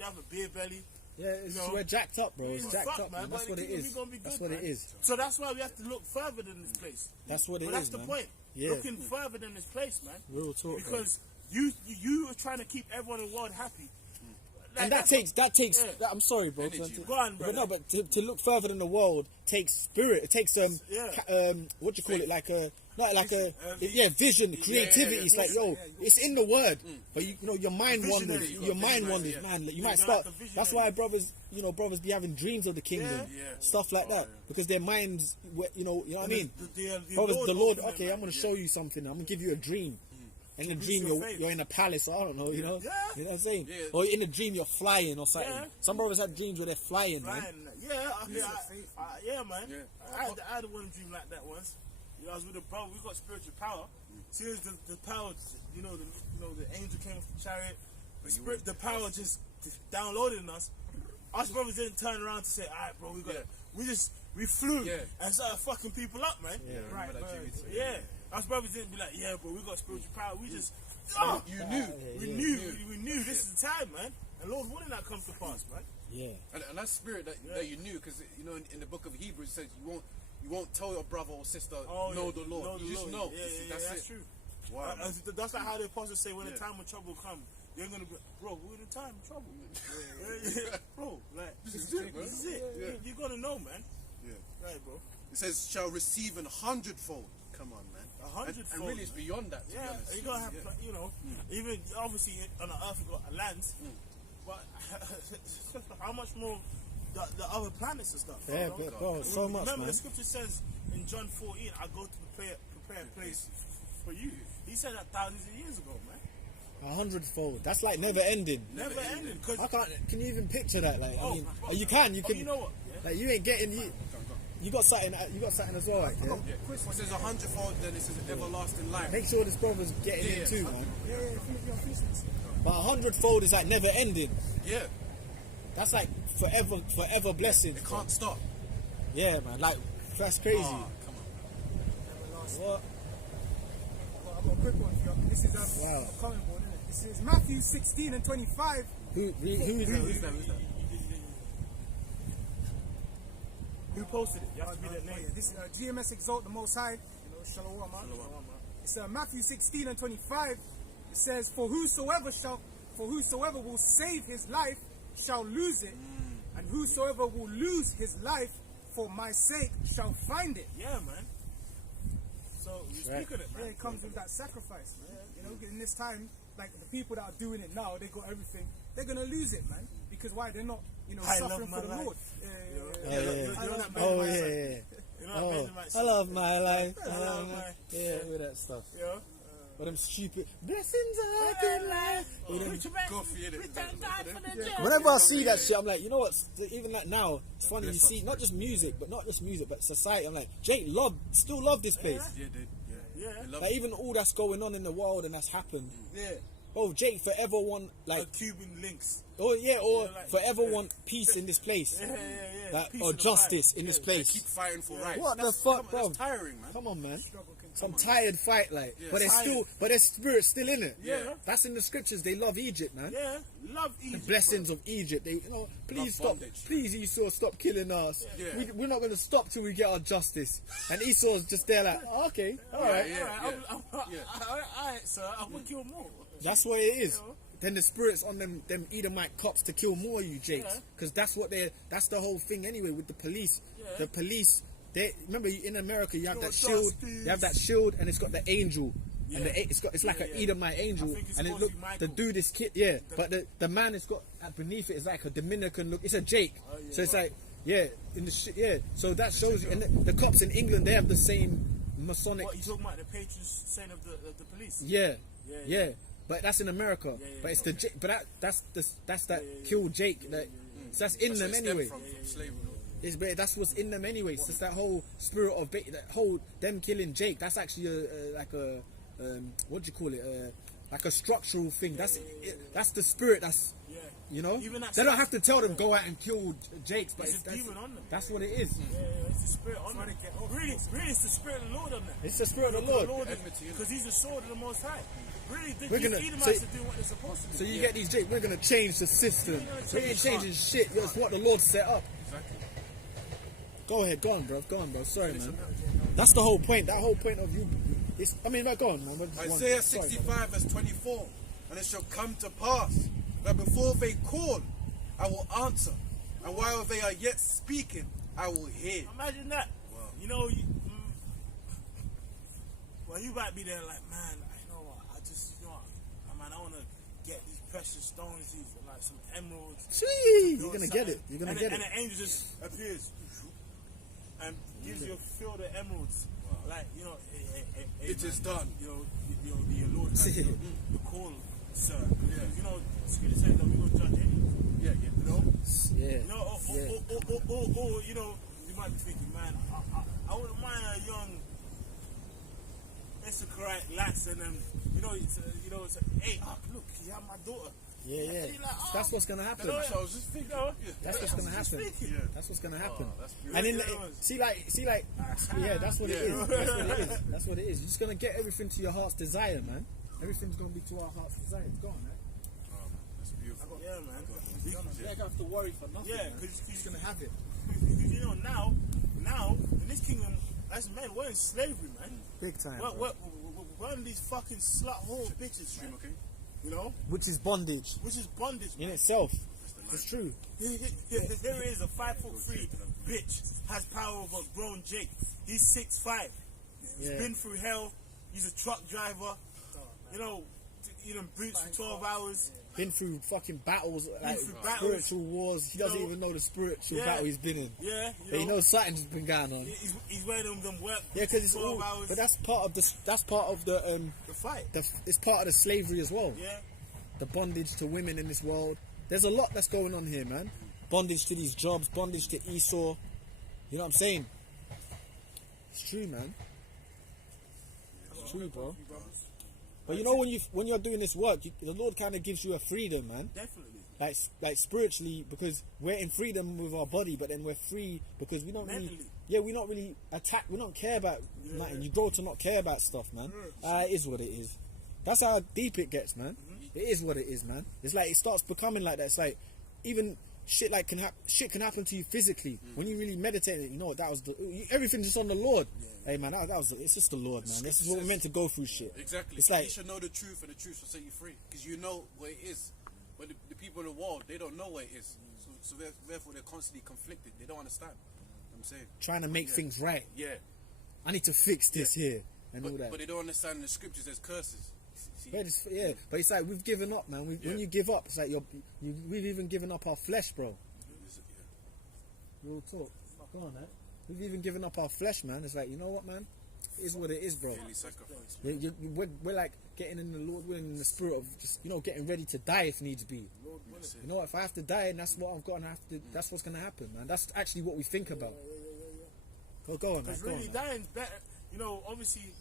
have a beer belly. Yeah, we're jacked up, bro. It's jacked up, man. That's what it is. That's what it is. So that's why we have to look further than this place. That's what it is, That's the point. Yeah. Looking further than this place, man. Real talk, because you are trying to keep everyone in the world happy. Like, and that takes. I'm sorry, bro. Go on, bro. But no, but to look further than the world takes spirit. It takes what do you call it? Like a vision, creativity. It's like it's in the word, but you know your mind wanders. Your mind wanders, man. You might start. That's why brothers be having dreams of the kingdom, stuff like that, because their minds, you know what I mean. Brothers, the Lord. Okay, I'm gonna show you something. I'm gonna give you a dream. In a dream, you're in a palace, or I don't know, you know what I'm saying? Yeah. Or in a dream, you're flying or something. Yeah. Some brothers have dreams where they're flying, man. Yeah, man. Yeah. I had one dream like that once. I was with a brother, we got spiritual power. See, the power, the angel came off the chariot, the power just downloaded in us. Us brothers didn't turn around to say, alright, bro, we flew and started fucking people up, man. Yeah. Us brothers didn't be like, yeah, bro, we got spiritual power. We just, we knew this is the time, man. And Lord, wouldn't that come to pass, man? Yeah. And that spirit that you knew, because in the book of Hebrews it says you won't tell your brother or sister know the Lord. You just know. That's true. Wow. That's like how the apostles say when the time of trouble comes, you're gonna be, bro, we're in a time of trouble. Bro, like this is it. This is it. Yeah. You're gonna know, man. Yeah. Right, bro. It says shall receive 100-fold. Come on, man. 100-fold. And really, it's beyond that. Yeah, you're gonna have, even obviously on the earth you got a land, but how much more the other planets and stuff? Yeah, bro, so much, Remember, man. the scripture says in John 14, I go to prepare a place for you. He said that thousands of years ago, man. 100-fold. That's like never ending. Never ending. I can't. Can you even picture that? Like, I mean, you can. You can. You know what? Like, you ain't getting. You got something. You got something as well, right? Yeah. It says 100-fold, then it says everlasting life. Make sure this brother's getting it too, man. Yeah. But 100-fold is like never ending. Yeah. That's like forever blessings. It can't stop. Yeah, man. Like that's crazy. Oh, come on. What? I've got a quick one for you. This is a comment board, isn't it? This is Matthew 16 and 25. Who is that? Who posted it? You have to be that name. This is GMS Exalt the Most High. Shalom, man. It's Matthew 16 and 25. It says, For For whosoever will save his life shall lose it, and whosoever will lose his life for my sake shall find it. Yeah, man. So you speak of it, man. Yeah, it comes with that sacrifice, man. You know, in this time, like the people that are doing it now, they got everything. They're gonna lose it, man. Because why? They're not, you know, I suffering love for my the life. Lord. Oh yeah. Oh, I love my life. I love my- Yeah, with that stuff. You know? But them stupid blessings of good life. Go for it. Whenever I see that shit, I'm like, you know what? Even like now, it's funny. You see, not just music, but society. I'm like, Jake, still love this place. Yeah, dude. Yeah. Yeah. They love Like even all that's going on in the world and that's happened. Yeah. Oh, Jake forever want like, Cuban links. or like- forever want peace in this place, Yeah. like, Peace or in the justice fight. in this They place. keep fighting for rights. What the That's- fuck, come on, bro? That's tiring, man. Come on, man. Struggle can Some come. tired fight, like, Yeah. but there's spirit still in it. Yeah. That's in the scriptures. They love Egypt, man. Yeah. Love The Egypt. blessings of Egypt. They, you know, please stop. bondage. Please, Esau, stop killing us. Yeah. We're not going to stop till we get our justice. And Esau's just there, like, oh, okay, all right. Yeah. Alright, sir. I will kill more. That's what it is. Then the spirits on them Edomite cops to kill more of you, Jakes, Yeah. because that's the whole thing anyway with the police. Yeah. The police, they remember in America you have Your that shield, justice. you have that shield, and it's got the angel, and Yeah. it's like an Yeah. Edomite angel, I think it's and it supposed look to be the Michael. dude is kid, but the man has got beneath it is like a Dominican look. It's a Jake, yeah, so it's like in the so that shows you. And the cops in England, they have the same Masonic. What you talking about? The patron saint of the police? Yeah, Yeah, yeah. But that's in America. Yeah, but it's okay. the Jake. But that's that kill Jake. That so that's in them That's anyway. from slavery. But that's what's in them anyway. So it's that whole spirit of that whole them killing Jake. That's actually like a what do you call it? Like a structural thing. That's the spirit. That's Yeah. you know. Even that They don't stuff- have to tell them go out and kill Jakes. But It's a that's, demon on them. that's what it is. Yeah, it's the spirit on them. Really, it's the spirit of the Lord on them. It's the spirit of the Lord. Because he's the sword of the Most High. Really, We're these gonna- Edomites so- are doing what they're supposed to do. So you get these Jakes. We're gonna change the system. gonna We ain't change- changing shit. It's what the Lord set up. Exactly. Go ahead, go on, bro. Sorry, man. That's the whole point. That whole point of you. Go on, man. Isaiah Sorry, 65 verse 24. And it shall come to pass that before they call, I will answer. And while they are yet speaking, I will hear. Imagine that. Wow. You know, well, you might be there like, man, I know, I just, you know, man, I want to get these precious stones, these like some emeralds. Gee, you you're know, gonna get it. something. You're gonna and get And it. the angel just appears and gives you a field of emeralds. Like, you know, It is done. You know, your Lord has the call, sir. You know, Scripture says that we will judge angels. Yeah. You know? Yeah. You know, or, you know, you might be thinking, man, I wouldn't mind a young Issacharite lass, and then, you know, it's hey, look, you have my daughter. Yeah. And you're like, That's what's gonna happen. That's what I was just thinking. That's what's gonna happen. Yeah. That's what's gonna happen. that's And in beautiful. see, that's what it is. That's what it is. That's what it is. You're just gonna get everything to your heart's desire, man. Everything's gonna be to our heart's desire. Go on, man. That's beautiful. Yeah, man. You don't have to worry for nothing. Yeah, man. because He's gonna have it. you know, now in this kingdom, as men, we're in slavery, man. Big time. We're in these fucking slut hole bitches, man. Okay. You know, Which is bondage which is bondage, in man. itself. It's true. Here it is, a 5'3" bitch has power over grown Jake. He's 6'5". He's Yeah. been through hell. He's a truck driver. You know, boots for 12 hours. Been through fucking battles, like through battles. spiritual wars. He doesn't You know, even know the spiritual yeah. battle he's been in. Yeah, But he knows something's been going on. he's wearing them work. Yeah, because it's 12 all. hours. But that's part of the. That's part of the. The fight. It's part of the slavery as well. Yeah. The bondage to women in this world. There's a lot that's going on here, man. Bondage to these jobs, bondage to Esau. You know what I'm saying? It's true, man. It's true, bro. But you know when you're doing this work, the Lord kind of gives you a freedom, man. Definitely. Like spiritually, because we're in freedom with our body, but then we're free because we don't really. Mentally. Yeah, we don't really attack. We don't care about nothing. You grow to not care about stuff, man. It is what it is. That's how deep it gets, man. It is what it is, man. It's like it starts becoming like that. It's like even shit like shit can happen to you physically when you really meditate. You know what? That was everything's just on the Lord. Hey, man, that was it's just the Lord, man. This is what we're meant to go through, shit. Exactly. It's like you should know the truth, and the truth will set you free. Because you know what it is. But the people in the world, they don't know what it is. So therefore, they're constantly conflicted. They don't understand. I'm saying. Trying to make things right. Yeah. I need to fix this here and all that. But they don't understand in the scriptures there's curses. See? But it's like we've given up, man. When you give up, it's like we've even given up our flesh, bro. Real talk. Go on, man. We've even given up our flesh, man. It's like, you know what, man? It is what it is, bro. Daily sacrifice. We're like getting in the Lord willing, in the spirit of just, getting ready to die if needs be. You know, if I have to die, and that's what I've got, and that's what's gonna happen, man. That's actually what we think about. Go on, man. Because really, dying's better. Obviously,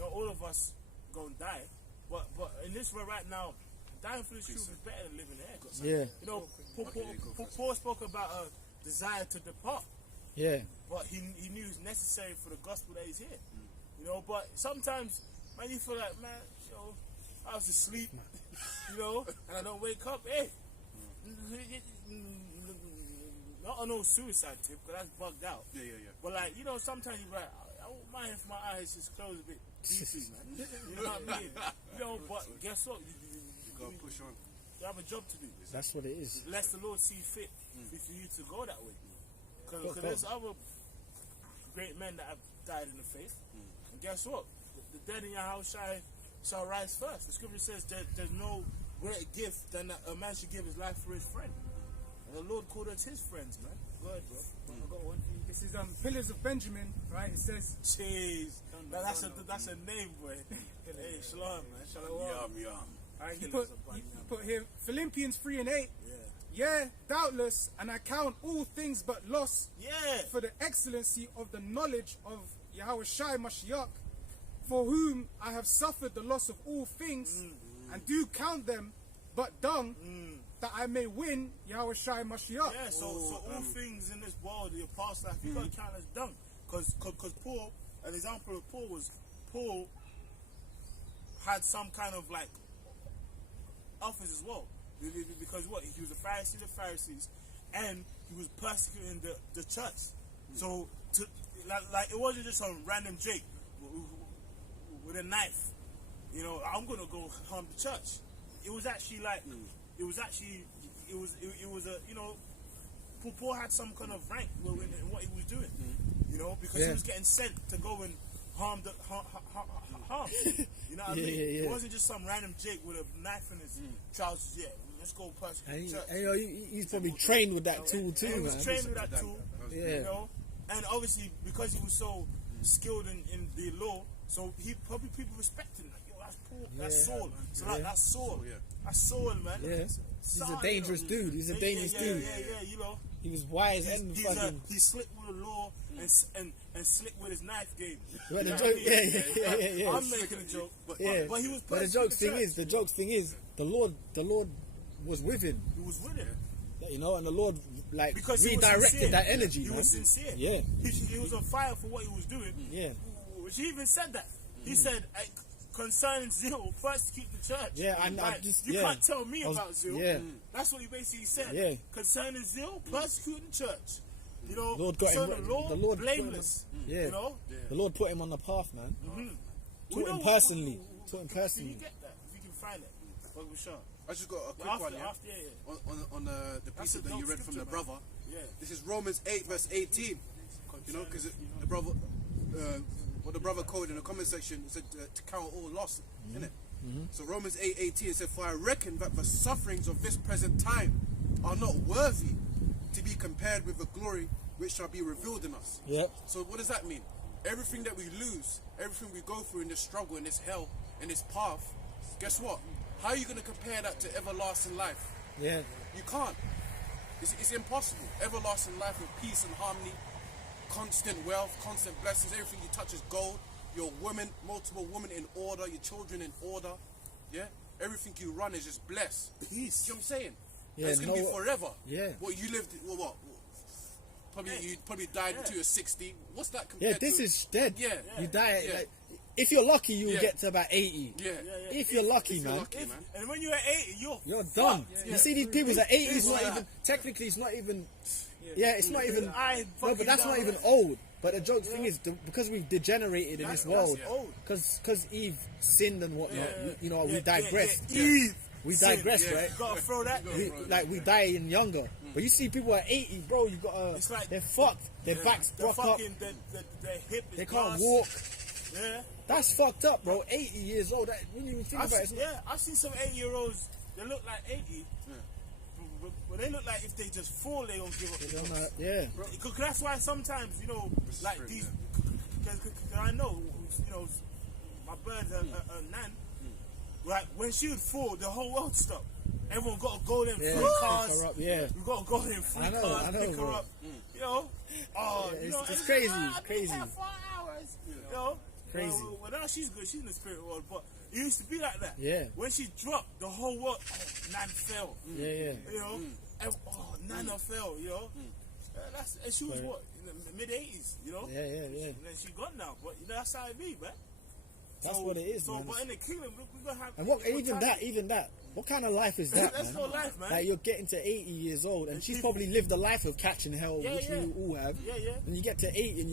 all of us gonna die, but in this world right now, dying for the truth is better than living here. Yeah. Paul spoke about a desire to depart. Yeah. But he knew it's necessary for the gospel that he's here. But sometimes, man, you feel like, man, I was asleep, and I don't wake up. Hey, not on no suicide tip, because that's bugged out. Yeah. But like, sometimes you're like, I won't mind if my eyes just close a bit deeply, man. You know what I mean? But guess what? You gotta push on. You have a job to do. That's what it is. Unless the Lord see fit for you to go that way. Because there's other great men that have died in the faith. And guess what? The dead in your house shall rise first. The scripture says there's no greater gift than that a man should give his life for his friend. And the Lord called us his friends, man. Go ahead, bro. I got one for you. This is Pillars of Benjamin, right? It says, Jeez. That's a name, boy. Hey, shalom, man. Shalom. Yum. right, you put here Philippians 3:8. Yeah, doubtless, and I count all things but loss for the excellency of the knowledge of Yahweh Shai Mashiach, for whom I have suffered the loss of all things, and do count them but dung, that I may win Yahweh Shai Mashiach. Yeah, so all things in this world, your past life, you got to count as dung. Because Paul, an example of Paul was, Paul had some kind of like office as well. Because what? He was a Pharisee of the Pharisees, and he was persecuting the church. So, like it wasn't just some random Jake with a knife. I'm gonna go harm the church. It was actually like, it was a Paul had some kind of rank in what he was doing. Because he was getting sent to go and harm. You know what I mean? It wasn't just some random Jake with a knife in his trousers. Yeah, let's go persecute the church. And he's probably trained with that tool too, man. He was trained with that tool. And obviously because he was so skilled in the law, so people respected him. Like, yo, that's Paul, that's Saul. So like, that's Saul. That's Saul, man. Yeah. He's a dangerous dude. He's a dangerous dude. Yeah. He was wise and fucking. He's slick with the law and slick with his knife game. But the joke, yeah. I'm making a joke, but he was. But the joke thing is, the Lord was with him. He was with him. And the Lord because redirected that energy. He was sincere. Yeah. He was on fire for what he was doing. Yeah. Which he even said that. He said, concerning zeal, persecute the church. Yeah, you can't tell me about zeal. Yeah. That's what he basically said. Yeah. Concerning zeal, persecute the church. Lord got him. The Lord blameless. The Lord put him on the path, man. Taught him personally. Can you get that? If you can find it. I just got a quick one, on the piece that you read from the brother. Yeah. This is Romans 8 verse 18. Because the brother, what the brother quoted in the comment section said to count all loss, innit? So Romans 8:18 said, "For I reckon that the sufferings of this present time are not worthy to be compared with the glory which shall be revealed in us." Yep. So what does that mean? Everything that we lose, everything we go through in this struggle, in this hell, in this path, guess what? How are you going to compare that to everlasting life? Yeah. You can't. It's impossible. Everlasting life with peace and harmony, constant wealth, constant blessings, everything you touch is gold. Your women, multiple women in order, your children in order. Yeah? Everything you run is just blessed. Peace. You know what I'm saying? Yeah, it's going to be forever. Yeah. What you lived, you probably died until you're 60. What's that compared to? This is dead. Yeah. You die. Like, if you're lucky, you'll get to about 80. Yeah. If you're lucky, man. And when you're at 80, you're done. fucked. You see these people at 80, it's not even, technically it's not even, it's not even, no, but that's not even old. But the joke thing is, because we've degenerated in this world, because Eve sinned and whatnot, we digressed. Eve. we sin. digress, Yeah. right? You gotta throw that. We, like we dying younger, but you see people at 80, bro. You gotta. It's like- they're fucked. Their backs The broke up. fucking their hip is They can't glass. walk. Yeah. That's fucked up, bro. 80 years old. That, when you even think about it, I've seen some 8-year-olds. They look like 80, but they look like if they just fall, they don't give up. it's, yeah. Because that's why sometimes, you know, like Restraint, these, because I know, you know, my bird's a nan, right? When she would fall, the whole world stopped. Everyone got to go there in Yeah, free pick cars. her up, yeah. We got to go there in free I know, cars, I know, pick bro. her up. You know, oh, Yeah, you know, it's and crazy, like, it's I've been crazy. here 4 hours. You know, Crazy. Well, now she's good. She's in the spirit world, but it used to be like that. Yeah. When she dropped, the whole world, Nan fell. Yeah. You know, Nana fell. You know, and she was what in the mid-80s. You know. Yeah. And then she gone now, but you know that's how it be, man. That's what it is, man. But in the kingdom, we're gonna have. And what? Even that. What kind of life is that, That's man? no life, man. Like you're getting to 80 years old, and she's people- probably lived a life of catching hell, Yeah, which yeah. we all have. Yeah. And you get to 80, and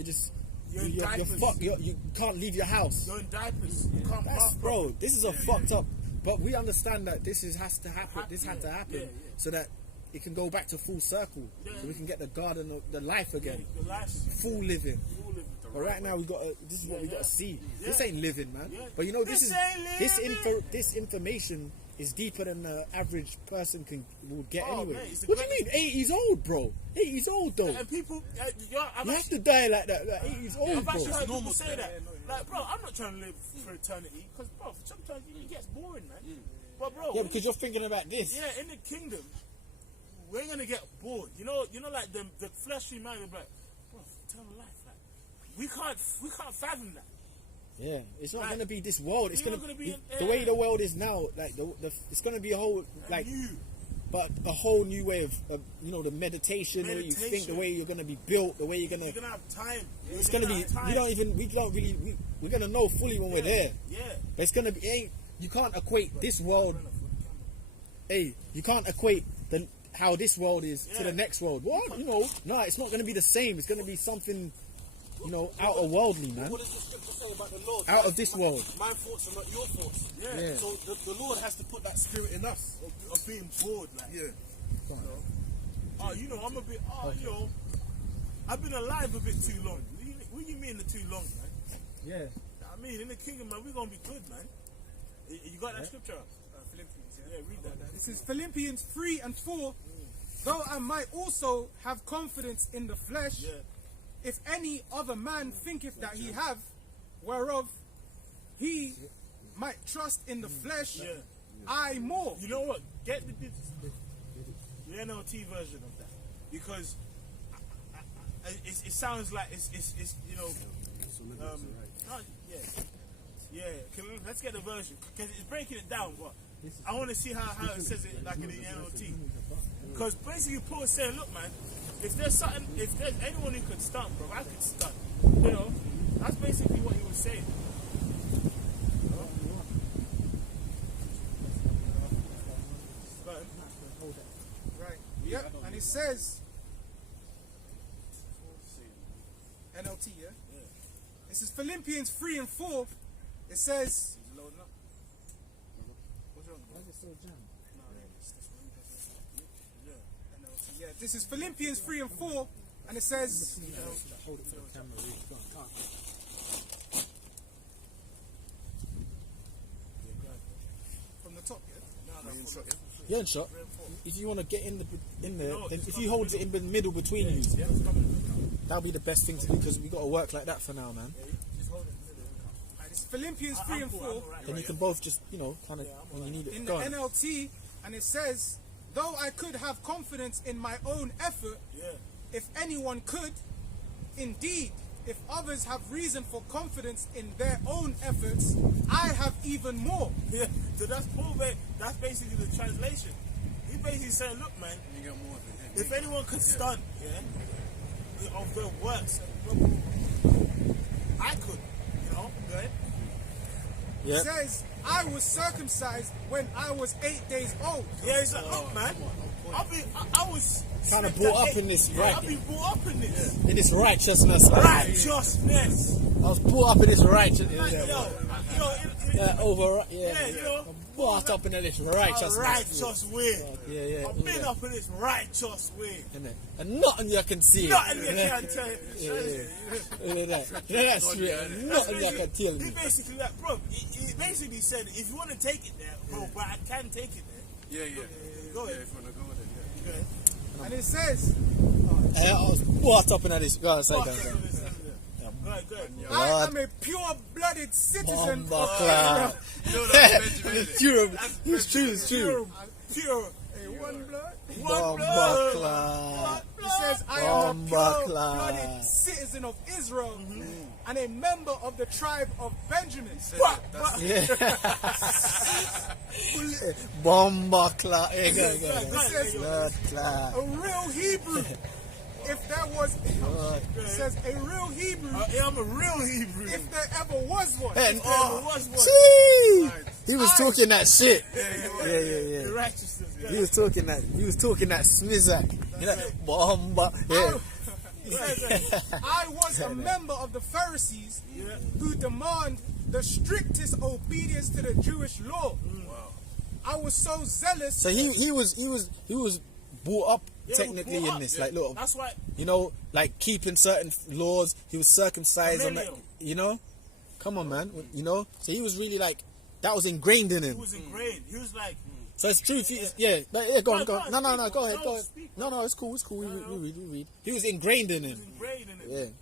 You're in you're diapers. fucked. You can't leave your house. You're in diapers. You can't That's, bath bro, properly. this is a fucked up. But we understand that this has to happen. This had to happen yeah. so that it can go back to full circle, Yeah. so we can get the garden of the life again, The life's full living. full of it. But right now we got. This is what we got to see. Yeah. This ain't living, man. Yeah. But you know, this This is ain't living. this information is deeper than the average person will get Oh, anyway. man, it's the What do you mean? 80's old, bro. 80's old though. And people, I've You have actually, to die like that. Like 80's old, I've actually bro. heard people say that. Like, bro, I'm not trying to live for eternity because, bro, sometimes it gets boring, man. But, bro, Yeah, because you're thinking about this. yeah, in the kingdom, we ain't gonna get bored. You know, like the fleshly mind will be like, bro, eternal life, like, we can't fathom that. Yeah, it's not Like, gonna be this world. It's you're gonna not gonna be be the way the world is now. Like it's gonna be a whole like, You, but a whole new way of you know, the meditation, the way you think, the way you're gonna be built, the way you're gonna. you're gonna have time. It's gonna be. We're gonna know fully when we're there. Yeah. But it's gonna be. You can't equate this world. Hey, you can't equate how this world is to the next world. What? You know, no, it's not gonna be the same. It's gonna be something, you know, out of worldly, man. What does the scripture say about the Lord? Out of this world. My thoughts are not your thoughts. Yeah. So the Lord has to put that spirit in us. Of being bored, like. Yeah. Oh, you know, I'm a bit. Oh, you know, I've been alive a bit too long. What do you mean the too long, man? Yeah. I mean, in the kingdom, man, we're gonna be good, man. You got that scripture? Philippians, Yeah, read that. This is Philippians 3:4. Though I might also have confidence in the flesh, Yeah. if any other man thinketh that he have, whereof he might trust in the flesh, Yeah. I more. You know what? Get the NLT version of that, because it sounds like it's you know. Let's get the version because it's breaking it down. But I want to see how it says it like in the NLT. Because basically Paul is saying, look, man, if there's anyone who could stunt, bro, I could stunt. You know, that's basically what he was saying. Go ahead. Right. Yep. And it says NLT, yeah? This is Philippians 3:4. It says Loading up. What's wrong, bro? NLT, yeah. This is Philippians 3:4, and it says from the top, yeah. Yeah, in shot. If you want to get in there, then if he holds it in the middle between you, that'll be the best thing to do because we got to work like that for now, man. Right, this is Philippians 3:4 Then you can both just, you know, kind of when you need it. in the Go on. NLT, and it says, though I could have confidence in my own effort, Yeah. if anyone could, indeed, if others have reason for confidence in their own efforts, I have even more. Yeah, so that's Paul. That's basically the translation. He basically saying, "Look, man, You get more of it. Yeah. if anyone could stunt, of the works, I could, you know, go ahead. Yeah. It says, I was circumcised when I was 8 days old. Yeah, he's like, look, man, I was Kind of brought up in this, right? I've been brought up in this. In this righteousness. Righteousness. I was brought up in this righteousness. Like, Yeah, you know, brought up in this righteousness. righteous way. Yeah. I've been up in this righteous way. And nothing you can see. Nothing you can tell. That's real. Nothing you can tell He me. basically like, bro. He basically said, if you want to take it there, bro, but I can take it there. Yeah. Go ahead. If you wanna go with it, yeah. Go ahead. And it says, I was brought up in this. Go on, say Go that. ahead. I am a pure-blooded citizen of Bomba You know that's Benjamin. It's true. It's true. Pure. a one blood. Bomba Clan. It says, I am a Bomba pure-blooded Clan. citizen of Israel and a member of the tribe of Benjamin. Bomba Clan. Hey, go. It says, Blood Clan. a real Hebrew. If there was, it says a real Hebrew. I'm a real Hebrew. If there ever was one. And was one. Gee! He was talking that shit. The Yeah. righteousness. He was talking that smizak. You know, bomba. Yeah. It says, I was a member of the Pharisees who demand the strictest obedience to the Jewish law. I was so zealous. So he was brought up technically in this, like, look, That's why. you know, like keeping certain laws. He was circumcised on that, Millennial. you know. Come on, man. You know, so he was really like that was ingrained in him. He was ingrained. He was like, So it's true. Yeah, go on. Go on, No, speak, go ahead. no, Go ahead. speak. No, it's cool. We read. He was ingrained in him. ingrained in it. Yeah. It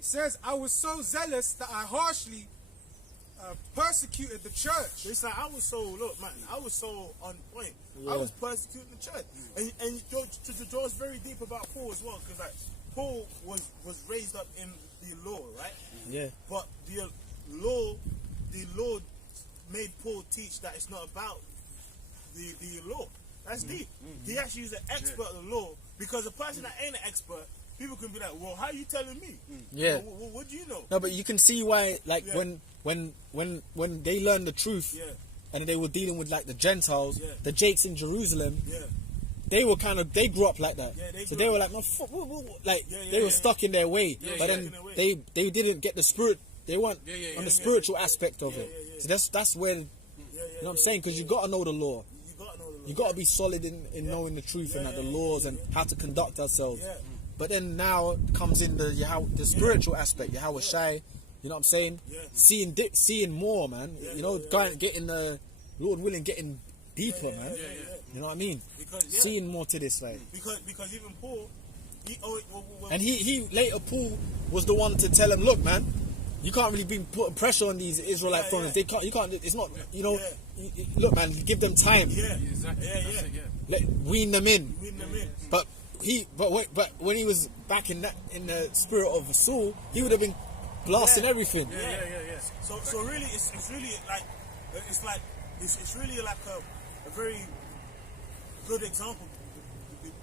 says, I was so zealous that I harshly persecuted the church. It's like I was so on point. Yeah. I was persecuting the church, and to draw us very deep about Paul as well, because like Paul was raised up in the law, right? Yeah. But the law made Paul teach that it's not about the law. That's deep. He actually is an expert of the law, because a person that ain't an expert, people can be like, well, how are you telling me? Yeah. Well, what do you know? No, but you can see why, like, Yeah. when they learned the truth, Yeah. and they were dealing with like the Gentiles, Yeah. the Jakes in Jerusalem, Yeah. they grew up like that. Yeah, they so grew they were up- like, no, fuck, like Yeah, they were yeah. stuck in their way. Yeah, but yeah. then Stuck in their way. they didn't get the spirit. They weren't on the spiritual aspect of Yeah, it. yeah, yeah. So that's when, you know what I'm saying? Because you got to know the law. You gotta know the law. You got to be solid in knowing the truth and like, the laws and how to conduct ourselves. Yeah. But then now comes in the spiritual aspect, Yahweh Shai, you know what I'm saying? Yeah. Seeing more, man. You know, getting Lord willing, getting deeper, man. You know what I mean? Because Seeing more to this, like. because even Paul, And he later, Paul was the one to tell him, look, man, you can't really be putting pressure on these Israelite foreigners. They can't. You can't. It's not. You know. Look, man, give them time. Exactly. That's it, yeah. Wean them in. win them in. But when he was back in the spirit of Saul, he would have been blasting everything. Yeah. So really, it's really like it's really like a very good example,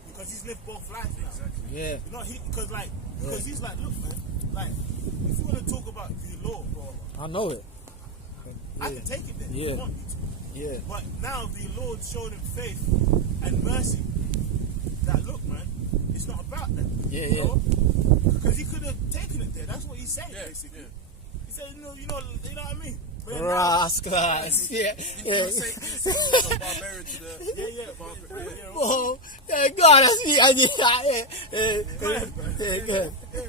because he's lived both lives now. Exactly. Yeah. You know, because he's like, look, man, like if you want to talk about the law, bro, I know it. I can take it there. if Yeah. you want me to. Yeah. But now the Lord showed him faith and mercy. That look, man, it's not about that. Yeah, you know? Because he could have taken it there. That's what he's saying, basically. Yeah. He said, you know what I mean. But now- Rascals. Yeah. You say a barbarian to the Yeah. Oh, thank God, I see. I did.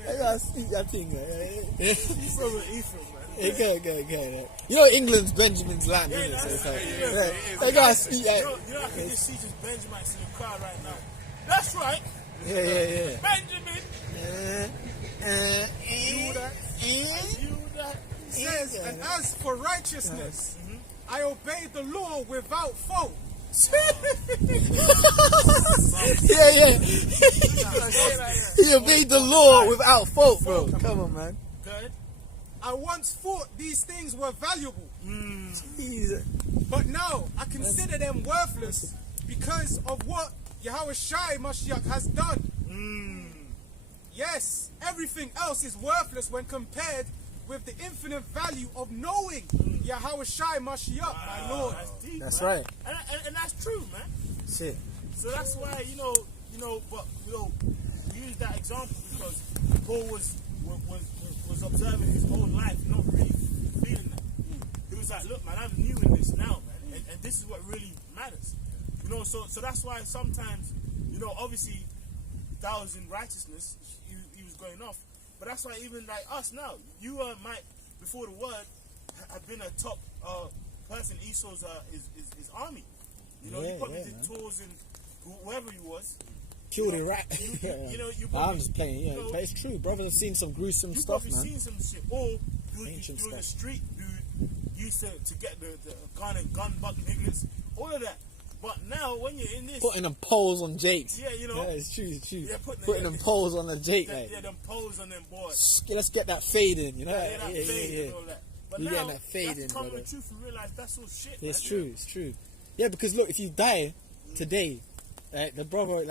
I gotta speak that thing. He's from Ephraim, man. Good. You know, England's Benjamin's land, isn't it? So it's like, I gotta speak You that. know, I can just see just Benjamites in the car right now. That's right. Yeah. Benjamin. You that. It says, and as for righteousness, I obeyed the law without fault. Yeah. He obeyed the law without fault, bro. Come on, man. Good. I once thought these things were valuable, Jesus. but now I consider them worthless because of what Yahweh Shai Mashiach has done. Yes, everything else is worthless when compared with the infinite value of knowing Yahweh Shai Mashiach, my Lord. That's deep. That's man. right. And that's true, man. Shit. So that's why but we use that example because Paul was observing his whole life, not really feeling that. He was like, look, man, I'm new in this now, man, and this is what really matters. So that's why sometimes, obviously, that was in righteousness, he was going off. But that's why even like us now, you might, before the word, have been a top person, Esau's his army. You probably did tours in wherever he was. Killed it right. You I'm just playing, but it's true. Brothers have seen some gruesome stuff, man. You've probably seen some shit. Or Ancient you're the stuff. street dude used to get the gun and gun butt niggas, all of that. But now when you're in this, Putting them poles on Jakes. Yeah, Yeah, it's true. Yeah, putting them poles on the Jake. them poles on them boys. Let's get that fade in, Yeah, that fade and all that. But You now, getting that fade that's in, come brother. with truth and realize that's all shit. It's man. true. It's true. Yeah, because look, if you die today, the brother,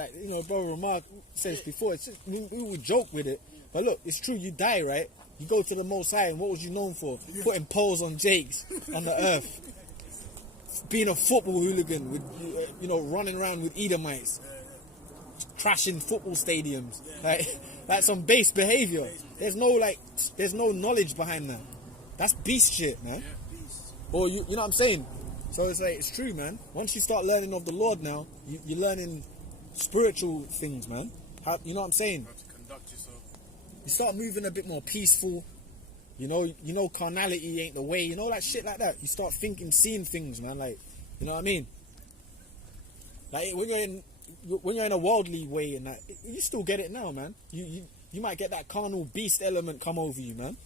brother Remark says before, it's just, we would joke with it, but look, it's true. You die, right? You go to the Most High, and what was you known for? Putting poles on Jakes on the earth, being a football hooligan with, running around with Edomites, crashing football stadiums, like some base behavior. There's no knowledge behind that. That's beast shit, man. Or you know what I'm saying? So it's like, it's true, man. Once you start learning of the Lord now, you're learning spiritual things, man. You know what I'm saying? How to conduct yourself. You start moving a bit more peaceful. You know carnality ain't the way. Like shit like that. You start thinking, seeing things, man. Like, you know what I mean? Like when you're in a worldly way and that, you still get it now, man. You might get that carnal beast element come over you, man.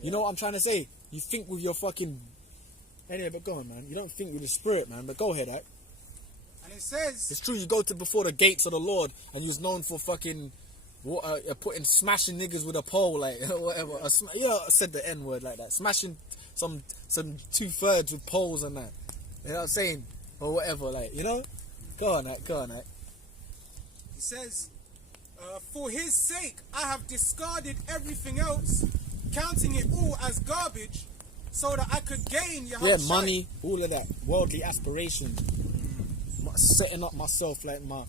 You know what I'm trying to say? You think with your fucking... Anyway, but go on, man. You don't think with the spirit, man. But go ahead, right? And it says, It's true. You go to before the gates of the Lord, and you was known for fucking smashing niggas with a pole, like whatever. I said the N word like that. Smashing some 2/3 with poles and that. You know what I'm saying? Or whatever, like Go on, that. he says, for his sake, I have discarded everything else, counting it all as garbage, so that I could gain Yahushua. Money, all of that, worldly aspirations, setting up myself like my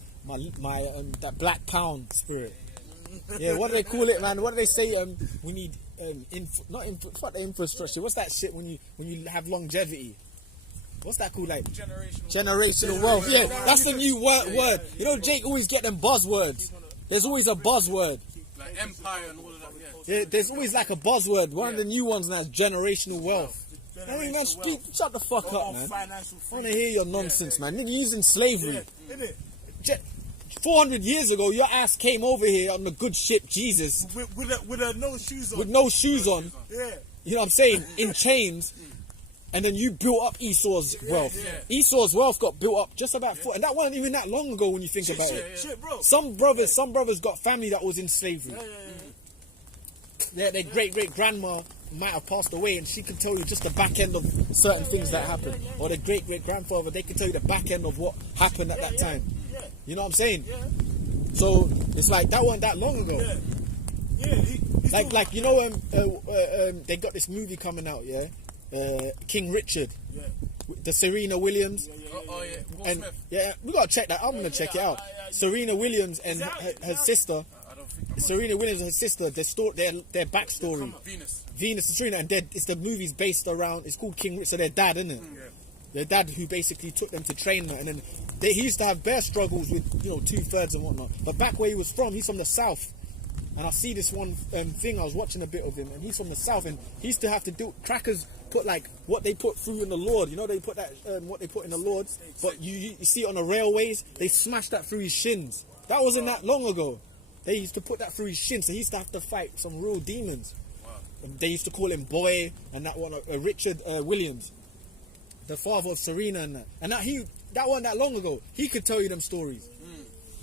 that black pound spirit. Yeah, what do they call it, man? What do they say? We need fuck the infrastructure. What's that shit when you have longevity? What's that called? Like generational wealth. Yeah, that's the new word. Jake always get them buzzwords. There's always a buzzword. Like empire and all of that, Yeah, there's always like a buzzword. One of the new ones now is generational wealth. I mean, man, shut the fuck up, man. I want to hear your nonsense, man. Nigga, using slavery. 400 years ago, your ass came over here on the good ship Jesus with no shoes on. with no shoes on. Yeah. You know what I'm saying? In chains. And then you built up Esau's wealth. Esau's wealth got built up just about and that wasn't even that long ago when you think about it. Shit, bro. Some brothers got family that was in slavery. Their great grandma might have passed away, and she could tell you just the back end of certain things that happened. Or the great grandfather, they could tell you the back end of what happened at that time. You know what I'm saying? So it's like that wasn't that long ago. Like they got this movie coming out, King Richard, the Serena Williams, and we gotta check that. I'm gonna check it out. Serena Williams and her sister. Serena Williams and her sister. Their backstory. Venus and Serena, and it's the movie's based around. It's called King Richard. So their dad, isn't it? Their dad who basically took them to train them, and then he used to have bare struggles with 2/3 and whatnot. But back where he was from, he's from the south. And I see this one thing, I was watching a bit of him, and he's from the south, and he used to have to do, crackers put like what they put through in the Lord, they put that, what they put in the Lord, but you see it on the railways, they smashed that through his shins. That wasn't that long ago. They used to put that through his shins, so he used to have to fight some real demons. And they used to call him Boy, and that one, Richard Williams, the father of Serena, and that wasn't that long ago. He could tell you them stories.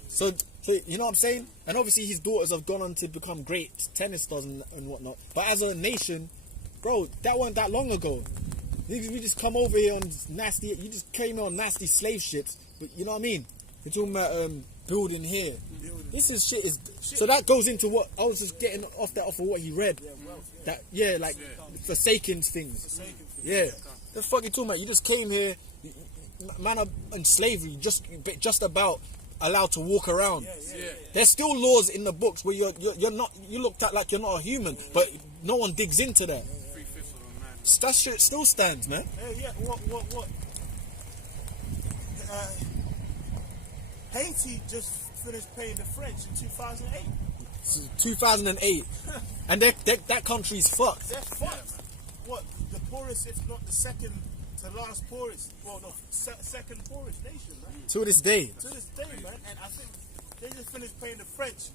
So you know what I'm saying? And obviously his daughters have gone on to become great tennis stars and whatnot. But as a nation, bro, that wasn't that long ago. We just come over here on nasty, you just came on nasty slave ships. But you know what I mean? You're talking about building here. This is shit. So that goes into what, I was just getting off of what he read. Forsaken things. Yeah. The fuck you talking about? You just came here, man are in slavery, just about allowed to walk around. Yeah. There's still laws in the books where you're not, you looked at like you're not a human, but no one digs into that. 3/5 of a man. That shit still stands, man. Yeah. What? Haiti just finished paying the French in 2008. 2008, and that country's fucked. They're fucked. What? The poorest, if not the second to last poorest, well, no, second poorest nation, man. To this day. To this day, man. And I think they just finished paying the French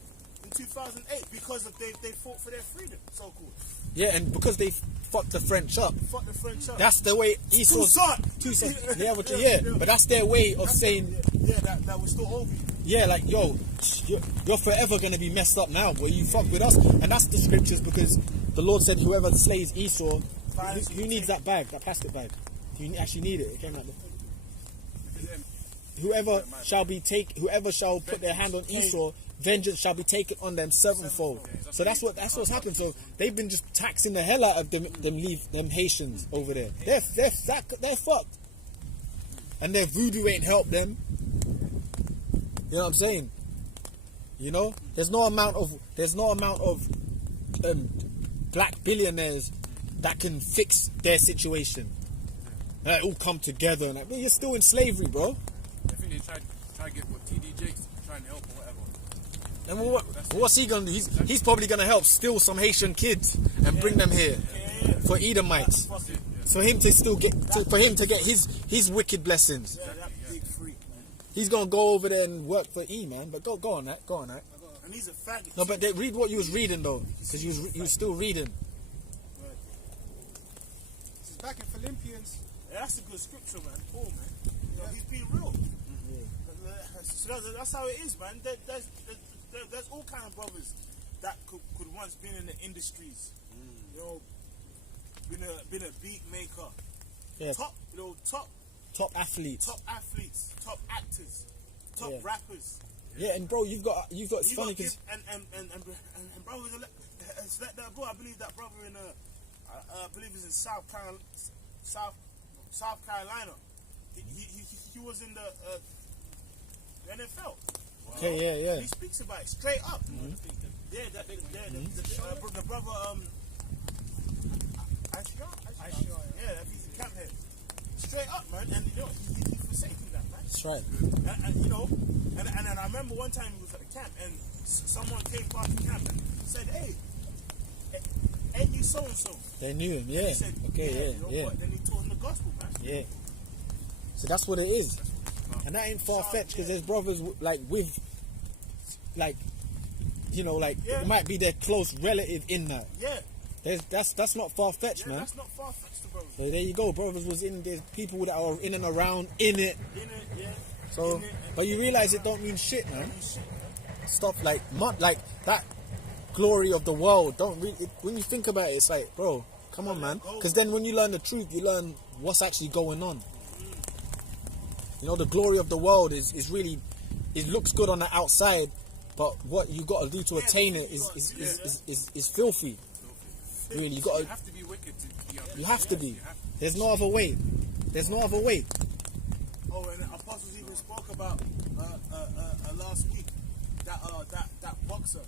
in 2008 because of they fought for their freedom, so called. Yeah, and because they fucked the French up. Fuck the French up. That's the way Esau's... Toussaint. Yeah, but that's their way of saying... Yeah, that was still over you. Yeah, like, yo, you're forever going to be messed up now, boy. You fuck with us. And that's the scriptures, because the Lord said whoever slays Esau, who needs that bag, that plastic bag? You actually need it. It came out whoever shall put their hand on Esau, vengeance shall be taken on them sevenfold. So that's what's happened. So they've been just taxing the hell out of them Haitians over there. They're fucked. And their voodoo ain't helped them. You know what I'm saying? You know, there's no amount of black billionaires that can fix their situation. And they all come together and like, you're still in slavery, bro. I think they try to get what TD Jakes trying to help or whatever. And what's he gonna do? He's probably gonna help steal some Haitian kids and bring them here for Edomites. For him to still get his wicked blessings. He's gonna go over there and work for E, man. But go on that. And he's a faggot. No, but read what you was reading though, because you was still reading. This is back in Philippians. Yeah, that's a good scripture, man. Paul, man. You know, he's being real. So that's how it is, man. There's all kind of brothers that could once been in the industries. You know, been a beat maker. Yeah. Top athletes. Top athletes, top actors, top rappers. Yeah, and bro, you've got it's funny because and brothers, that bro, I believe that brother in I believe he's in South Carolina. He was in the NFL. Okay, yeah. He speaks about it straight up. Yeah, the brother yeah, he's a camp head. Straight up, man, and you know he's forsaking that, man. That's right. And you know, and I remember one time he was at the camp and someone came past the camp and said, "Hey, ain't you so and so?" They knew him, yeah. He said, okay, yeah. But then he told him the gospel, man. Yeah. So that's what it is, and that ain't far fetched because there's brothers it might be their close relative in that. Yeah. That's not far fetched, man. That's not far fetched, bro. So there you go, brothers was in there's people that are in and around in it. Yeah. So, but you realize it don't mean shit, man. Stuff like that glory of the world don't really. When you think about it, it's like, bro, come on, man. Because then when you learn the truth, you learn what's actually going on. You know, the glory of the world is really, it looks good on the outside, but what you got to do to attain it is filthy. Really, you have to be wicked to be honest. You have to be. There's no other way. Oh, and Apostles even spoke about last week that boxer,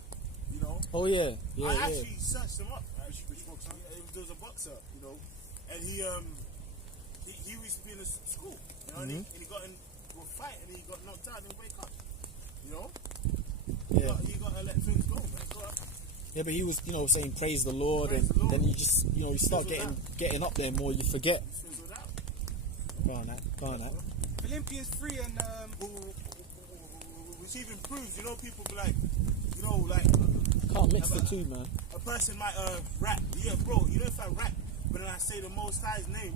you know. Oh yeah. I actually searched him up. Which boxer? There was a boxer, you know, and he used to be in a school, you know, and he got into a fight and he got knocked out and didn't wake up, you know. Yeah. You got to let things go, man. Yeah, but he was, saying praise the Lord, and then you just, you start getting up there more, you forget. Go on that. Philippians 3 and which even proves, people be like, Can't mix the two, man. A person might rap, yeah, bro. If I rap, but then I say the Most High's name,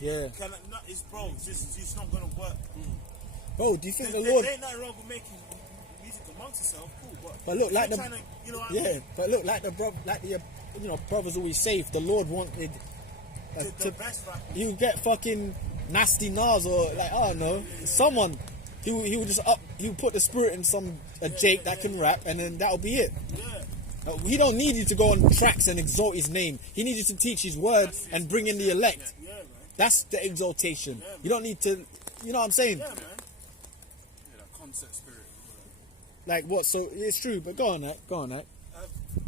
Yeah. It's bro. It's not gonna work. Bro, do you think the Lord? There ain't nothing wrong with making music amongst yourself, cool. But look, like but look, like the brothers always say, if the Lord wanted the best rapper, you get fucking Nasty Nas or like I don't know someone. He would just he would put the spirit in some Jake that can rap, and then that'll be it. Yeah. He don't need you to go on tracks and exalt his name. He needs you to teach his word and bring in the elect. Yeah, man. That's the exaltation. Yeah, You don't need to. You know what I'm saying? Yeah, man. Yeah, that concept spirit. Like what? So it's true. But go on, that. Go on, that.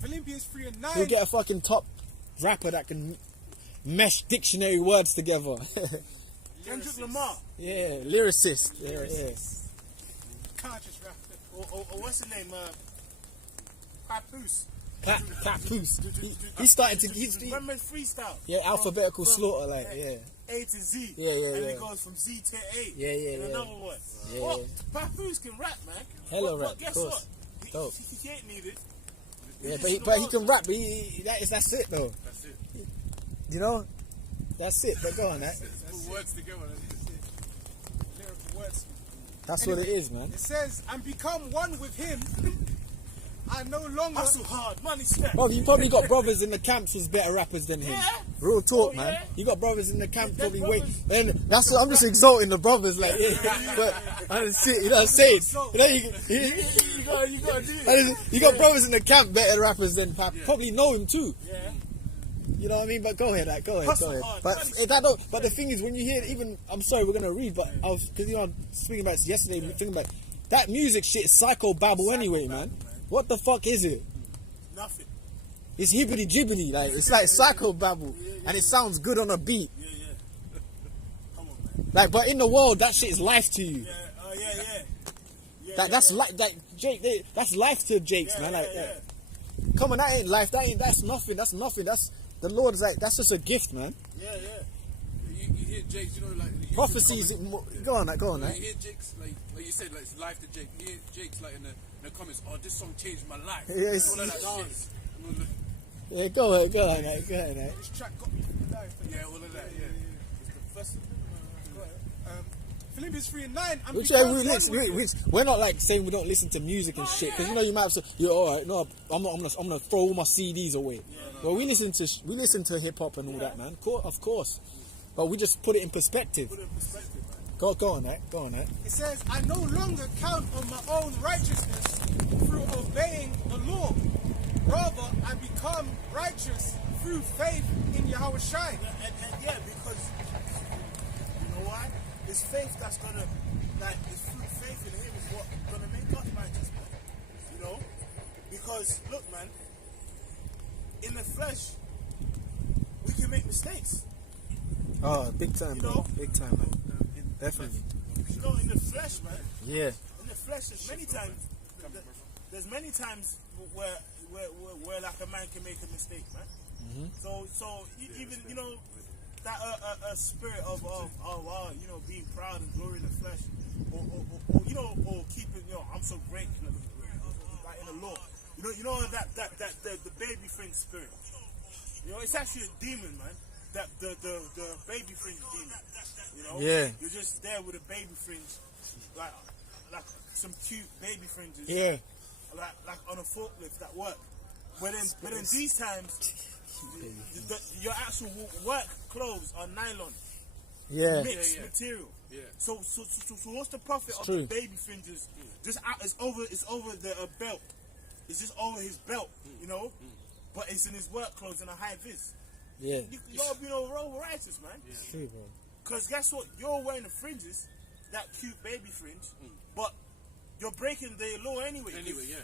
Philippians 3 and 9. We'll get a fucking top rapper that can mesh dictionary words together. Kendrick Lamar. Yeah, lyricist. Yeah, Can't just rap it. Or what's his name? Papoose. yeah. Papoose. He started to. Remember his freestyle? Yeah, alphabetical From, slaughter, like, yeah. A to Z. Yeah, And yeah. it goes from Z to A. Yeah, yeah, and yeah. another one. Yeah, Well, yeah. Papoose can rap, man. Hella But rap, guess of course. what? Dope. He ain't needed. Yeah, but he can rap. But that's it, though. That's it. You know? That's it. But go on, that. Put words together. Lyrical words. That's what it is, man. It says, and become one with him. I no longer. Hustle hard, money step. Bro, you probably got brothers in the camps who's better rappers than him. Yeah. Real talk, Oh, man. yeah. You got brothers in the camp There's probably wait. brothers. And that's what I'm just exalting the brothers, like, yeah. But I didn't see it. You know what I'm saying? You know, You gotta do it. you got brothers in the camp better rappers than Pap. Probably know him too. Yeah. You know what I mean? But go ahead, like, go ahead, Hustle go ahead. hard, But money. that don't. But the thing is, when you hear even, I'm sorry, we're gonna read, but I was because you know I'm speaking about this yesterday. Thinking about that music shit is psycho babble anyway, man. What the fuck is it? Nothing. It's hibbity jibbity, like it's like psycho babble, and it sounds good on a beat. Yeah, yeah. Come on, man. Like, but in the world, that shit is life to you. Yeah, yeah. That's like Jake. That's life to Jakes, man. Like, yeah. come on, that ain't life. That's nothing. That's nothing. That's the Lord's like. That's just a gift, man. Yeah, yeah. You hear Jakes, you know, like you Prophecies. Go on, that. Go on, You that. hear Jakes, like you said, like it's life to Jake. You hear Jakes, like in the comments, oh, this song changed my life. Yes. All of that shit. Yeah, go ahead, go on, that. Go ahead, that. This track got me through life. Yeah, all of that. Yeah. It's the first. Go ahead. Philippians 3 and 9. And Which, become we, one listen, with him. we're not like saying we don't listen to music and shit, because you know you might have to. You're all right. No, I'm gonna throw all my CDs away. Well, we listen to hip hop and all that, man. Of course, but we just put it in perspective. Put it in perspective, man. Go on, that. Go on, that. It says, I no longer count on my own righteousness through obeying the law. Rather, I become righteous through faith in Yahweh Shai. And yeah, because you know why? It's faith that's gonna, like, it's through faith in Him is what gonna make us righteous, man. You know, because look, man, in the flesh we can make mistakes. Oh, big time, You bro. know? Big time, man. Definitely. You know, in the flesh, man. Yeah. In the flesh, there's many times. There's many times where like a man can make a mistake, man. So even you know that a spirit of you know, being proud and glory in the flesh, or you know, or keeping, you know, I'm so great, like in the law. You know that the baby friend spirit. You know, it's actually a demon, man. That the baby fringe demon. You know, Yeah. You're just there with a baby fringe, like some cute baby fringes. Yeah. Like on a forklift at work. But in these times, your actual work clothes are nylon, Yeah. mixed material. Yeah. So what's the profit of true. the baby fringes? Just out, it's over the belt. It's just over his belt, you know. But it's in his work clothes and a high vis. Yeah. You know, roll righteous, man. It's true, bro. Because guess what? You're wearing the fringes, that cute baby fringe, but you're breaking the law anyway. Anyway, yeah.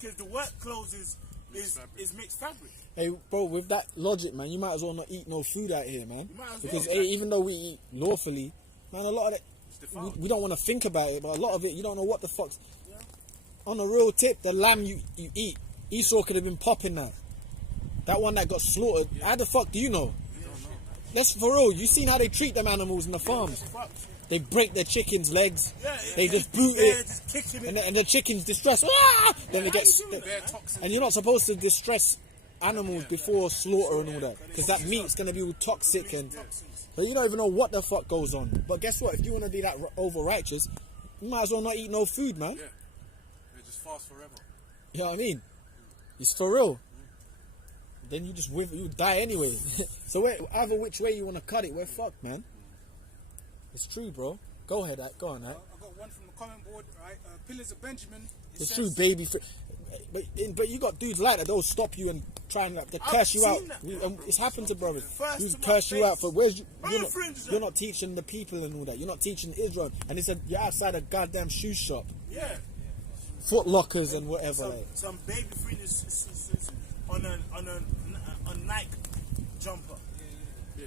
Because the work clothes is mixed fabric. Hey, bro, with that logic, man, you might as well not eat no food out here, man. You might as Because well. hey, even though we eat lawfully, man, a lot of it, we don't want to think about it, but a lot of it, you don't know what the fuck's. Yeah. On a real tip, the lamb you eat, Esau could have been popping that. That one that got slaughtered, how the fuck do you know? Let's for real, you seen how they treat them animals in the farms? They break their chickens' legs, they just boot it, Just kicking it. and the chickens distress. Ah! Then they get. Bare toxins. And you're not supposed to distress animals before slaughter and all that, because that meat's gonna be all toxic and. But you don't even know what the fuck goes on. But guess what? If you want to be that over righteous, you might as well not eat no food, man. Yeah. They just fast forever. You know what I mean? It's for real. Then you just you die anyway. So either which way you want to cut it, we're fucked, man. It's true, bro. Go ahead, go on, that. I got one from the comment board, right? Pillars of Benjamin. It It's says, true, baby. but you got dudes like that. They'll stop you and try and like, they curse you out. seen that. It's happened to brothers. First Who's to my curse you out face. for where's you? Bro, You're not, fringes, you're not teaching the people and all that. You're not teaching Israel. And he said you're outside a goddamn shoe shop, Yeah. Foot Lockers and whatever. Like. Some baby fringes on a Nike jumper. Yeah.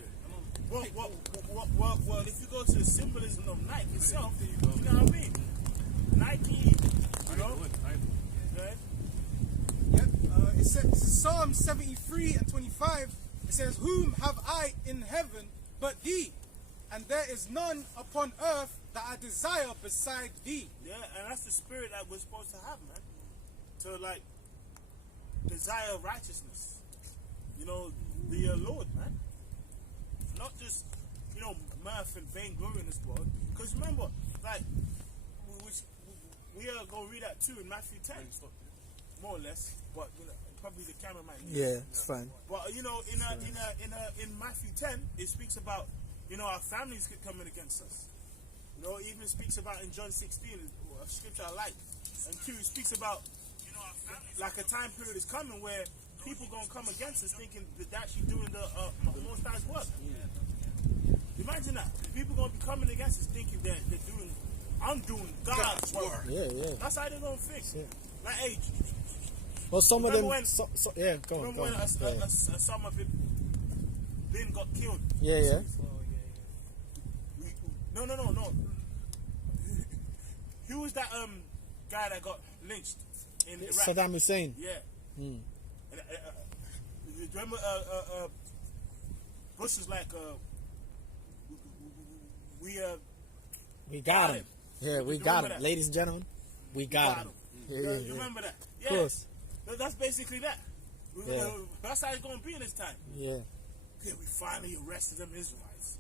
Well, if you go to the symbolism of Nike itself, you know what I mean? Nike, you know? Okay? Yep. It says Psalm 73 and 25. It says, "Whom have I in heaven but thee? And there is none upon earth that I desire beside thee." Yeah, and that's the spirit that we're supposed to have, man. To like desire righteousness. You know, the Lord, man. Not just, you know, mirth and vainglory in this world. Because remember, like, we are going to read that too in Matthew 10. More or less. But, you know, probably the camera might need Yeah, it's fine. But, you know, in Matthew 10, it speaks about, you know, our families coming against us. You know, it even speaks about in John 16, a scripture I like. And 2, it speaks about, you know, our families, like a time period is coming where people going to come against us thinking that they're actually doing the Most High's work. Imagine that. People going to be coming against us thinking that I'm doing God's work. Yeah. That's how they're going to think. Yeah. Like, hey, Well, some of them. Remember when- Yeah, go on. remember Go when on. Yeah. some of it Ben got killed? Yeah. No. Who was that guy that got lynched in Iraq? Saddam Hussein. Yeah. Hmm. Remember, Bush was like, We got him. him. Yeah, we You got remember him. that? Ladies and gentlemen, we got him. You remember that? Yeah. Of course. That's basically that. Yeah. That's how it's going to be in this time. Yeah. Yeah, we finally arrested them Israelites.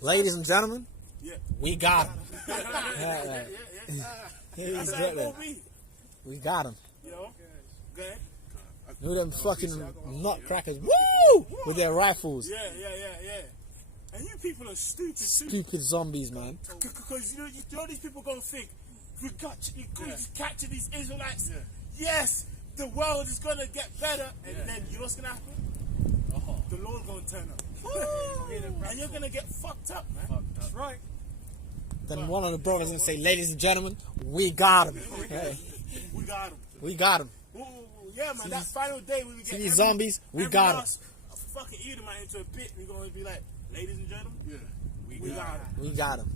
Ladies and gentlemen, Yeah. we got him. Yeah. He's That's how got it's going that. to be. We got him. You know? Go ahead. Who them fucking nutcrackers? Woo! With their rifles. Yeah. And you people are stupid too. Stupid zombies, man. Because you know these people gonna think you just capture these Israelites. Yes, the world is gonna get better, and then you know what's gonna happen? The Lord's gonna turn up, and you're gonna get fucked up, man. That's right. Then one of the brothers and say, ladies and gentlemen, we got him. Hey, We got them. we got him. Yeah, man. That final day when we get these zombies, we got 'em. Fucking eat them out into a bit. We're gonna be like, ladies and gentlemen, we got them. We got him.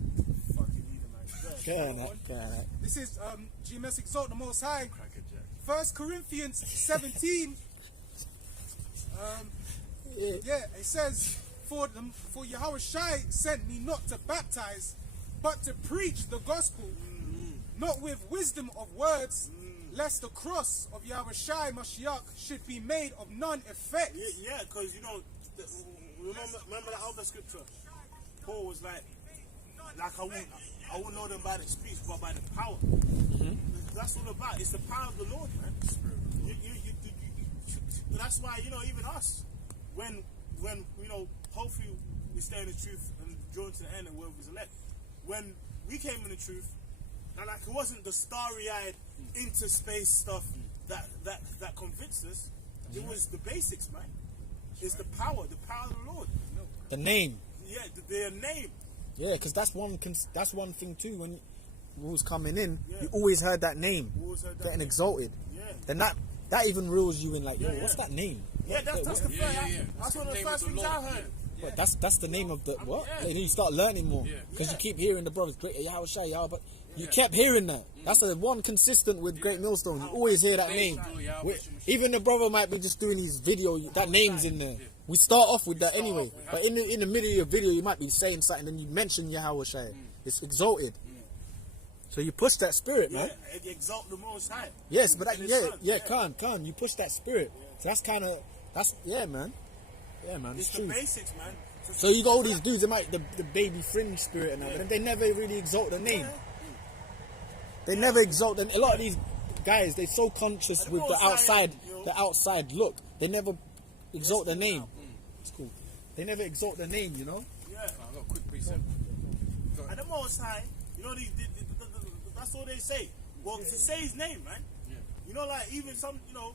Fucking eat them out. Good. This is GMS Exalt the Most High. 1 Corinthians 17. It says, For Yahweh Shai sent me not to baptize, but to preach the gospel, not with wisdom of words, lest the cross of Yahweh Shai Mashiach should be made of none effect. Yeah, because you know, remember that other scripture? Paul was like I won't know them by the speech, but by the power. That's all about. It's the power of the Lord, man. That's why, you know, even us, when you know, hopefully we stay in the truth and drawn to the end and where we elect. When we came in the truth, and like it wasn't the starry-eyed interspace stuff that convinced us. It was the basics, man. It's the power of the Lord. The name. Yeah, their name. Yeah, because that's one thing too. When we was coming in, you always heard that name, getting exalted. Yeah. Then that even reels you in, like, yo, what's that name? Yeah, that's the first. That's one of the first things I heard. But that's the name of the what? Yeah. And you start learning more because you keep hearing the brothers, great Yahweh Shai, Yahweh, but you kept hearing that. That's the one consistent with Great Millstone. You always hear that name. Even the brother might be just doing his video, that name's in there. We start off with that anyway. But in the middle of your video, you might be saying something and you mention Yahweh Shai. It's exalted. So you push that spirit, man. Yeah, exalt the Most High. Yes, but Khan, you push that spirit. So that's kind of, man. Yeah, man, it's It's true. the basics, man. So you got all these dudes, they might the baby fringe spirit and that, but they never really exalt the name. They never exalt a lot of these guys, they're so conscious with the outside look. They never exalt the name. It's cool. They never exalt the name, you know? Yeah. I got a quick precept. And the Most High, you know, that's all they say. Well, to say his name, man. You know, like even some, you know,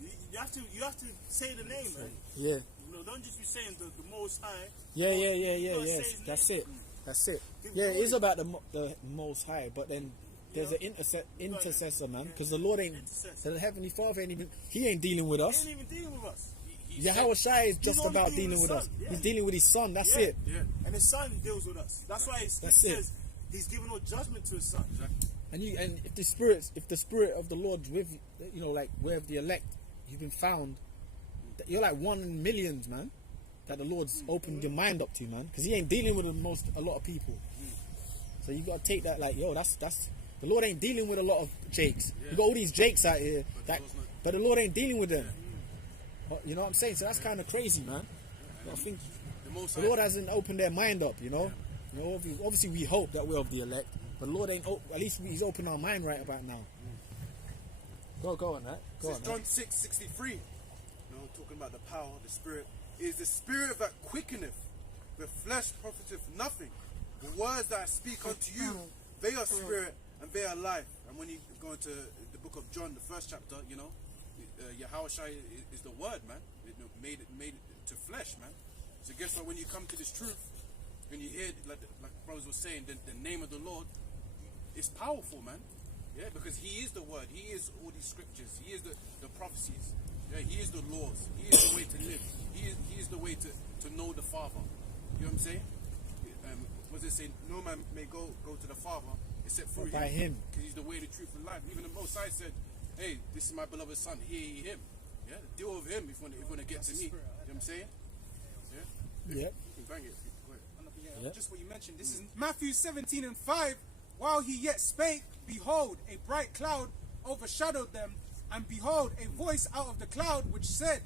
you have to say the name, man. Yeah. You know, don't just be saying the Most High. Yeah. You gotta say Yes. his That's name. it. That's it. Give Yeah, it glory. is about the Most High, but then there's an intercessor, man, because the Lord ain't, Intercessor. the Heavenly Father he ain't dealing with He us. ain't even dealing with us. Yahweh Shai is just only about dealing dealing with with His us. Son, yeah. He's dealing with His Son. That's Yeah. it. Yeah. And His Son deals with us. That's why it That's it. says He's given no judgment to His Son. And if the spirit of the Lord's with you, know, like where the elect, you've been found. You're like one in millions, man. That the Lord's opened your mind up to, man, because He ain't dealing with a lot of people. So you gotta take that like, yo, that's the Lord ain't dealing with a lot of Jakes. You got all these Jakes out here, but the Lord ain't dealing with them. You know what I'm saying? So that's kind of crazy, man. I think the Lord hasn't opened their mind up. You know, obviously we hope that we're of the elect, but the Lord ain't. At least He's opened our mind right about now. Go on that. Go on. John 6:63. You know, talking about the power of the Spirit. Is the Spirit that quickeneth, the flesh profiteth nothing. The words that I speak unto you, they are spirit and they are life. And when you go into the book of John, the first chapter, you know, Yahweh Shai is the word, man. It made it to flesh, man. So guess what? When you come to this truth, when you hear, like brothers were saying, the name of the Lord, it's powerful, man. Yeah, because He is the word. He is all these scriptures. He is the prophecies. Yeah, He is the laws. He is the way to live. He is the way to know the Father. You know what I'm saying? What does it say? No man may go to the Father except through By Him. Because He's the way, the truth, and life. Even the Most High said, hey, this is my beloved Son, hear ye Him. Yeah, deal with Him if you want to get to me. You know what I'm saying? Yeah? Yep. You can bang it. Go ahead. Yep. Just what you mentioned. This is Matthew 17:5. While he yet spake, behold, a bright cloud overshadowed them, and behold, a voice out of the cloud which said,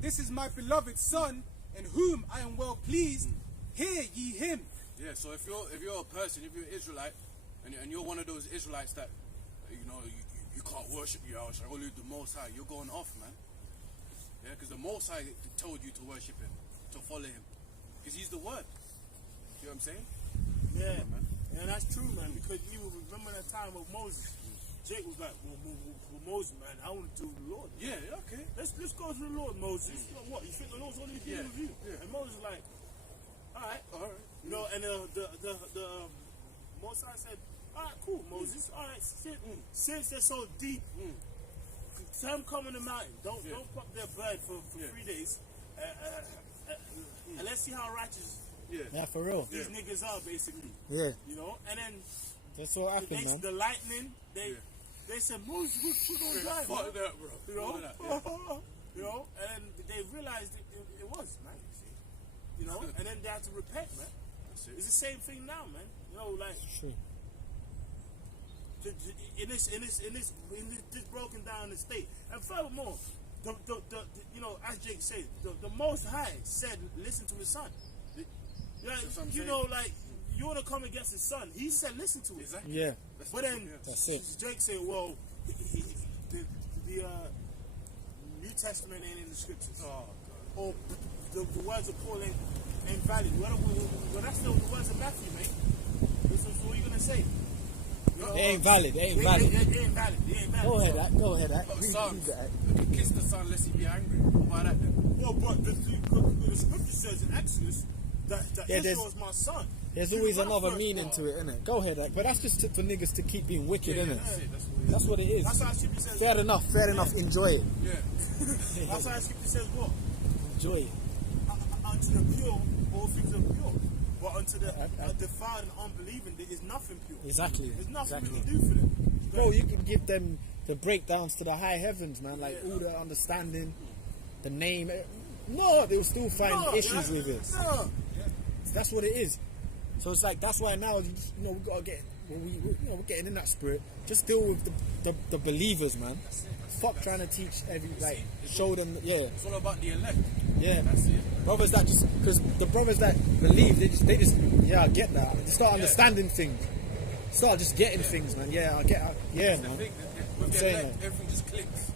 This is my beloved Son, in whom I am well pleased. Hear ye Him. Yeah, so if you're a person, if you're an Israelite, and you're one of those Israelites that, you know, you can't worship Yahweh, only the Most High, you're going off, man. Yeah, because the Most High told you to worship Him, to follow Him, because He's the Word. You know what I'm saying? Yeah, man. And that's true, man, because you remember that time of Moses. Jake was like, well, Moses, man, I want to do the Lord. Yeah, okay. Let's go to the Lord, Moses. What, you think the Lord's only dealing with you? Yeah. And Moses was like, all right. You know, and the Most High said, all right, cool, Moses. All right, since they're so deep, tell them come on the mountain. Don't pop their bread for 3 days. And let's see how righteous Yeah, for real. these niggas are, basically. Yeah. You know, and then That's what happened, man. the lightning, they said, Moses, we're going to die, Fuck man. that, bro. You know, Fuck that, you know, and they realized it was, man. You know, and then they had to repent, man. It's the same thing now, man. You know, like True. in this broken down state, and furthermore, the you know, as Jake said, the Most High said, listen to His Son. Like, you know, like you want to come against His Son, He said, listen to it. Exactly. Yeah. But then That's it. Jake said, well, the New Testament ain't in the scriptures. Oh, Or the words of Paul ain't valid. Well, that's the words of Matthew, mate. This is what you going to say. You know, They ain't valid. They ain't They valid. ain't valid. Go ahead, that. Go ahead, that. Oh, Read Psalms. that. Kiss the Son lest He be angry. Why that then? Well, but the scripture says in Exodus that Yeah, Israel is my son. There's He always was my another first meaning born. to it, innit? Go ahead, that. But that's just for niggas to keep being wicked, innit? That's it. That's what it is. That's how scripture says. Fair enough. Enjoy it. Yeah. That's how scripture says what? Enjoy it. Unto the pure, all things are pure. But unto the defiled and unbelieving, there is nothing pure. Exactly. There's nothing Exactly. we can do for them. Bro, you can give them the breakdowns to the high heavens, man. Like all the understanding, the name. No, they'll still find issues with it. No. That's what it is. So it's like that's why now you know we gotta get. We're getting in that spirit. Just deal with the believers, man. Fuck trying to teach show them. Yeah, It's all about the elect. yeah. That's it. Brothers that because the brothers that believe, they just I get that. They start understanding things. Start just getting things, man. Yeah, I get. Yeah, man. With the saying elect, that. everything just clicks.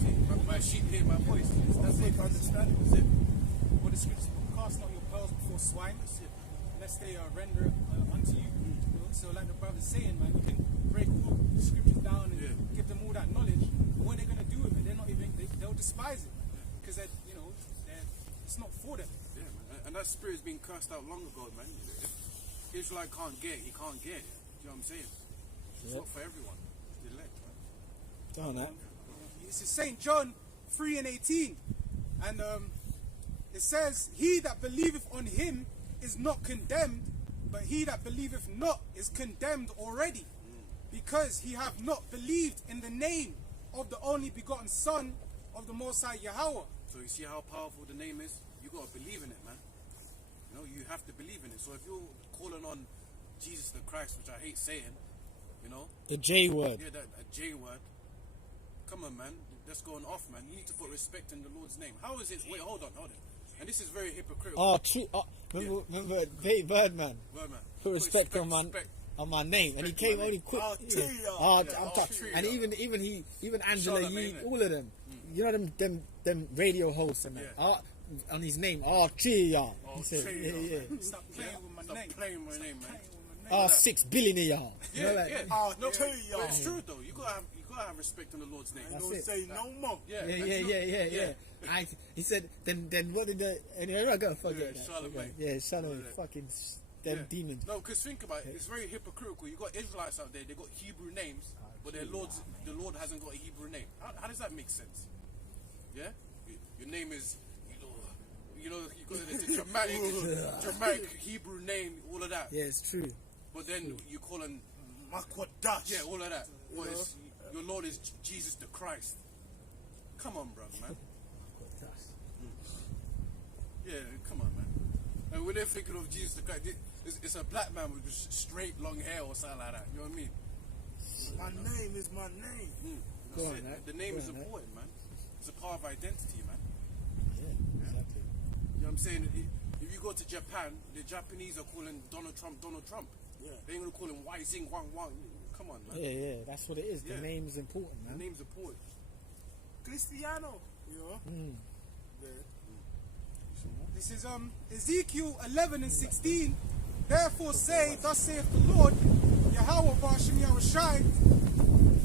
See, my sheep hear my voice. That's it. Understand it. That's it. What the scripture, cast not your pearls before swine, lest they render unto you. You know? So like the brother's saying, man, you can break all the scriptures down and Yeah. give them all that knowledge. But what are they going to do with it? They're not even. They'll despise it because it's not for them. Yeah, man. And that spirit's been cursed out long ago, man. If Israelite can't get it, he can't get it. You know what I'm saying? It's not for everyone. It's the elect, man. Don't that. This is St. John 3:18, and it says, "He that believeth on him is not condemned, but he that believeth not is condemned already, because he have not believed in the name of the only begotten Son of the Most High Yahweh." So you see how powerful the name is? You got to believe in it, man. You know, you have to believe in it. So if you're calling on Jesus the Christ, which I hate saying, you know, The J word. yeah, that J word. Come on, man. That's going off, man. You need to put respect in the Lord's name. How is it? Wait, hold on. And this is very hypocritical. Oh, true. Oh, remember Birdman. Word, man. Put respect on my name, and he Respect came on my only name. quick. Oh, Tria. Oh, Yeah, I'm oh, touched. Tria. And even Angela Charlotte, Yee, ain't it? all of them. You know them radio hosts and that. Yeah. On his name, Tria. Oh, He said, Tria. Stop playing with my Stop name. playing with my name, man. Playing with my name. 6 billion of y'all. You know, Yeah, like, yeah. Oh, No, Tria. but it's true though. You gotta have respect in the Lord's name. I That's don't it. say no more. Yeah, Yeah. He said, then what did anyway, I gotta forget Yeah, that. Charlemagne. Yeah, Charlemagne, Yeah. fucking them Yeah. demons. No, because think about it. It's very hypocritical. You got Israelites out there. They got Hebrew names, but the Lord hasn't got a Hebrew name. How does that make sense? Yeah, your name is, you got the dramatic Hebrew name, all of that. Yeah, it's true. But then you call him, Makwadash. yeah, all of that. But your Lord is Jesus the Christ. Come on, bro, man. Yeah, come on, man. And when they're thinking of Jesus the Christ, it's a black man with just straight long hair or something like that. You know what I mean? My name is my name. Go That's on, it. Nat. The name Go is on, Nat. important, man. It's a part of identity, man. Yeah, exactly. You know what I'm saying? If you go to Japan, the Japanese are calling Donald Trump Donald Trump. Yeah. They ain't gonna call him Wai Zing Wang Wang. Come on, man. Yeah, that's what it is. Yeah. The name's important, The man. name's important. Cristiano. You know? Yeah. This is Ezekiel 11:16. Therefore say, thus saith the Lord, Yahweh Ba'ashem Yahushai,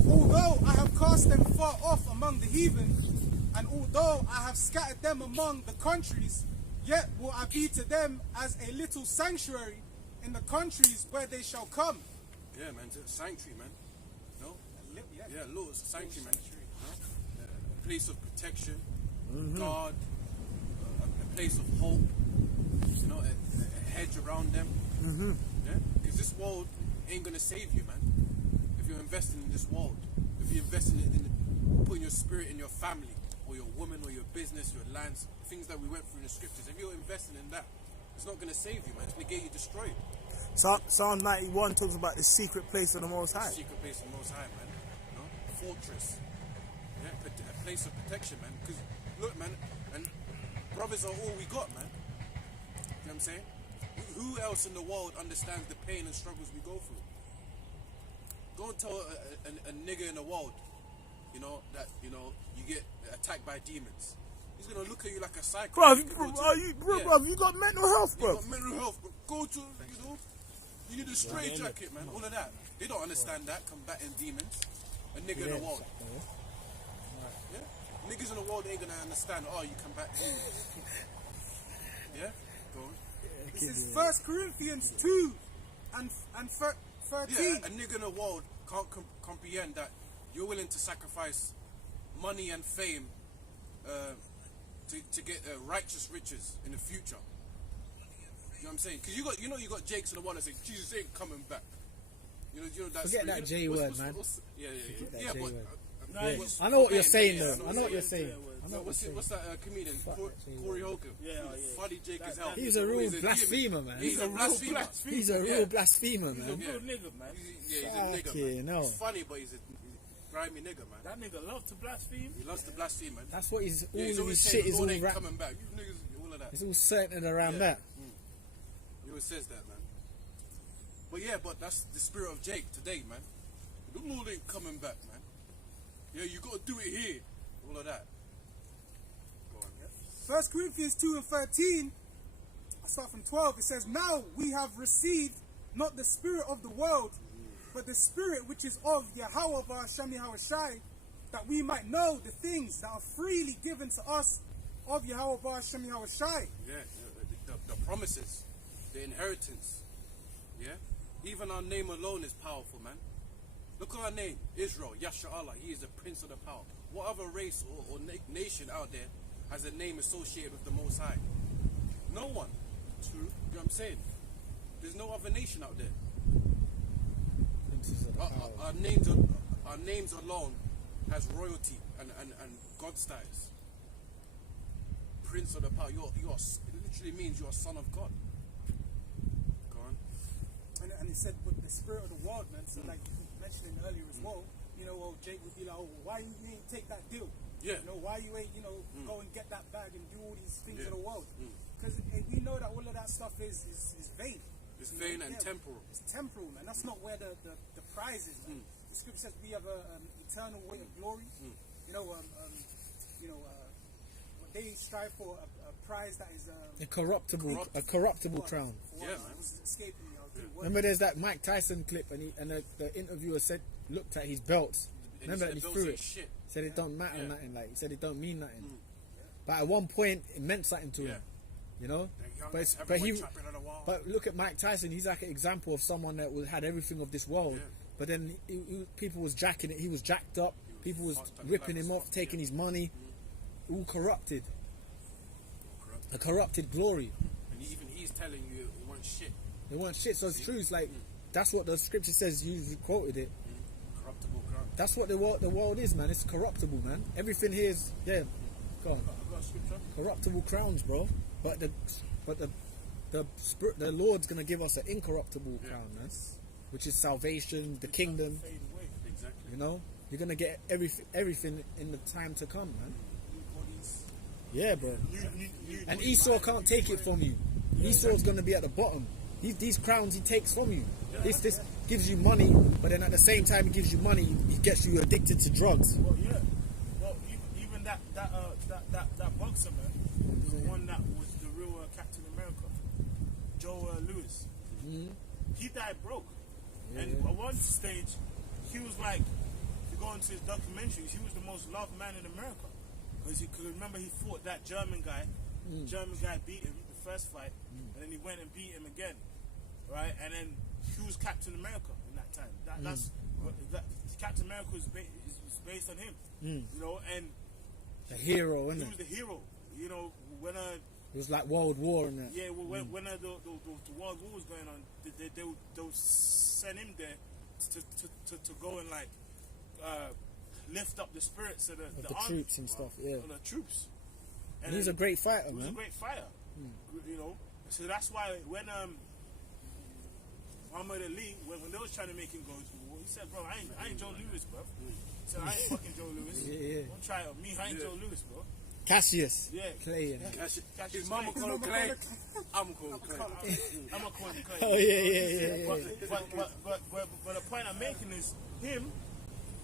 although I have cast them far off among the heathen, and although I have scattered them among the countries, yet will I be to them as a little sanctuary in the countries where they shall come. Yeah, man. It's a sanctuary, man. No? Yeah, Lord, it's a sanctuary, man. No? A place of protection, God, a place of hope. You know, a hedge around them. Yeah, because this world ain't gonna save you, man. If you're investing in this world, if you're investing in putting your spirit in your family, or your woman, or your business, your lands, things that we went through in the scriptures, if you're investing in that, it's not gonna save you, man. It's gonna get you destroyed. Psalm 91 talks about the secret place of the Most High. Secret place of the Most High, man. You know, fortress. Yeah, a place of protection, man. Because look, man, and brothers are all we got, man. You know what I'm saying? Who else in the world understands the pain and struggles we go through? Go and tell a nigger in the world, you know, that you get attacked by demons. He's gonna look at you like a psycho. Bro, You you got mental health, bro. got mental health, bro. Go to, you need a straight jacket, man. All of that. They don't understand that, combating demons. A nigger in the world. Yeah? Niggas in the world ain't gonna understand, you combat demons. Yeah? Go on. This is 1 Corinthians 2 and 13. Yeah, a nigga in the world can't comprehend that you're willing to sacrifice money and fame to get righteous riches in the future. You know what I'm saying? Because you got Jakes in the one that say Jesus ain't coming back. You know that. Forget that J word, man. Yeah. that Yeah, J but word. I know what you're saying, Yeah, though. I know what you're saying. I know what What's you're saying. that comedian? Fuck that J word. Corey Hogan. Yeah. Funny Jake is hell. He's a real blasphemer, man. He's a blasphemer. He's a real blasphemer, He's a man. real nigga, man. He's a nigga, Fucking man. hell. He's funny, but he's a grimy nigga, man. That nigga love to blaspheme. He loves to blaspheme, man. That's what he's all Yeah, he's of always his saying shit is the all Lord ain't wrapped. coming back. You niggas, all of that. It's all centered around Yeah. that. He always says that, man. But that's the spirit of Jake today, man. The Lord ain't coming back, man. Yeah, you gotta do it here. All of that. Go on, yeah. 1 Corinthians 2 and 13, I start from 12, it says, now we have received not the spirit of the world, but the Spirit which is of Yahweh Shami Hawashai, that we might know the things that are freely given to us of Yahweh Shami Hawashai. Yeah, the promises, the inheritance. Yeah, even our name alone is powerful, man. Look at our name, Israel, Yasha-Allah. He is the Prince of the Power. What other race or nation out there has a name associated with the Most High? No one. True. You know what I'm saying? There's no other nation out there. Our names alone has royalty and God status. Prince of the Power. It literally means you're a son of God. Go on. And he said with the spirit of the world, man. So like you mentioned earlier as well, you know, Jake would be like, oh, why you ain't take that deal? Yeah. You know, why you ain't, go and get that bag and do all these things of the world? Because we know that all of that stuff is vain. It's vain and temporal. It's temporal, man. That's not where the prize is, man. The scripture says we have an eternal weight of glory. What they strive for, a prize that is a corruptible crown. Yeah, man. Was escaping me. Remember, there's that Mike Tyson clip, and the interviewer looked at his belts. Remember, and he threw it. Shit. Said it don't matter nothing. Like he said, it don't mean nothing. But at one point, it meant something to him. You know. But look at Mike Tyson. He's like an example of someone that had everything of this world. Yeah. But then people was jacking it. He was jacked up. People was ripping him off, taking his money. All corrupted. A corrupted glory. And even he's telling you it weren't shit. It weren't shit. So it's true. It's like that's what the scripture says. You quoted it. Corruptible crown. That's what the world is, man. It's corruptible, man. Everything here is Go on. I've got a scripture. Corruptible crowns, bro. But the spirit, the Lord's gonna give us an incorruptible crown, man. Which is salvation, the kingdom. Fade away. Exactly. You know, you're gonna get everything in the time to come, man. Yeah, bro. And Esau can't take it from you. Esau's gonna be at the bottom. These crowns he takes from you. This gives you money, but then at the same time he gives you money, he gets you addicted to drugs. Well, yeah. Well, even that boxer, man, the one that was the real Captain America, Joe Lewis. He died broke, and at one stage, he was like, if you go into his documentaries, he was the most loved man in America, because he could remember he fought that German guy. German guy beat him the first fight, and then he went and beat him again, right? And then he was Captain America in that time. That's Captain America is based on him, you know, and the hero, he isn't was it? the hero, you know, when It was like World War and that. yeah, well, when the World War was going on, they would send him there to go and like lift up the spirits of the army, troops and stuff. Yeah, of the troops. and he's a great fighter, He was a man. great fighter, you know. So that's why when Muhammad Ali, when they was trying to make him go to war, he said, "Bro, I ain't Joe Lewis, bro." He said, "I ain't fucking Joe Lewis. Yeah. Don't try it on me. I ain't Joe Lewis, bro." Cassius. Yeah. Clay. His mama called him Clay. I'm called Clay. I'm gonna call him Clay. Oh yeah. But the point I'm making is him.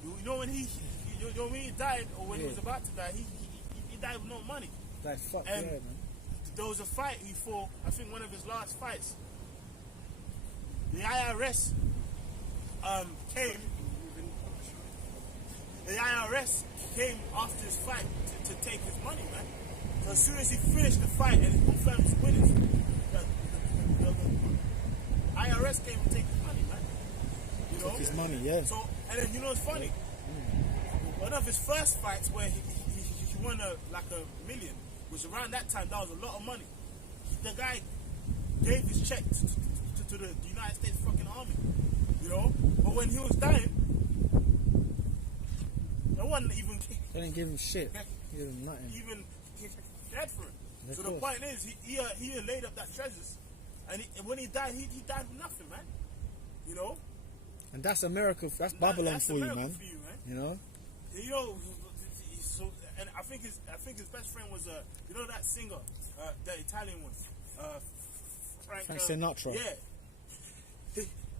You know when he died, or when he was about to die, he died with no money. Like fuck And yeah, man. there was a fight he fought. I think one of his last fights. The IRS came. The IRS came after his fight to take his money, man. So as soon as he finished the fight and he confirmed his winnings, the IRS came to take his money, man. You know? His money, yeah. So, and then you know what's funny? One of his first fights where he won like $1 million was around that time. That was a lot of money. The guy gave his check to the United States fucking army, you know. But when he was dying, no one even They didn't give him shit. Give him nothing. even cared for him. Of So course. the point is, he laid up that treasures, and when he died, he died with nothing, man. You know. And that's America. That's Babylon That's for you, America man. for you, man. You know. You know, so and I think his best friend was you know that singer, that Italian one, Frank Sinatra. Yeah,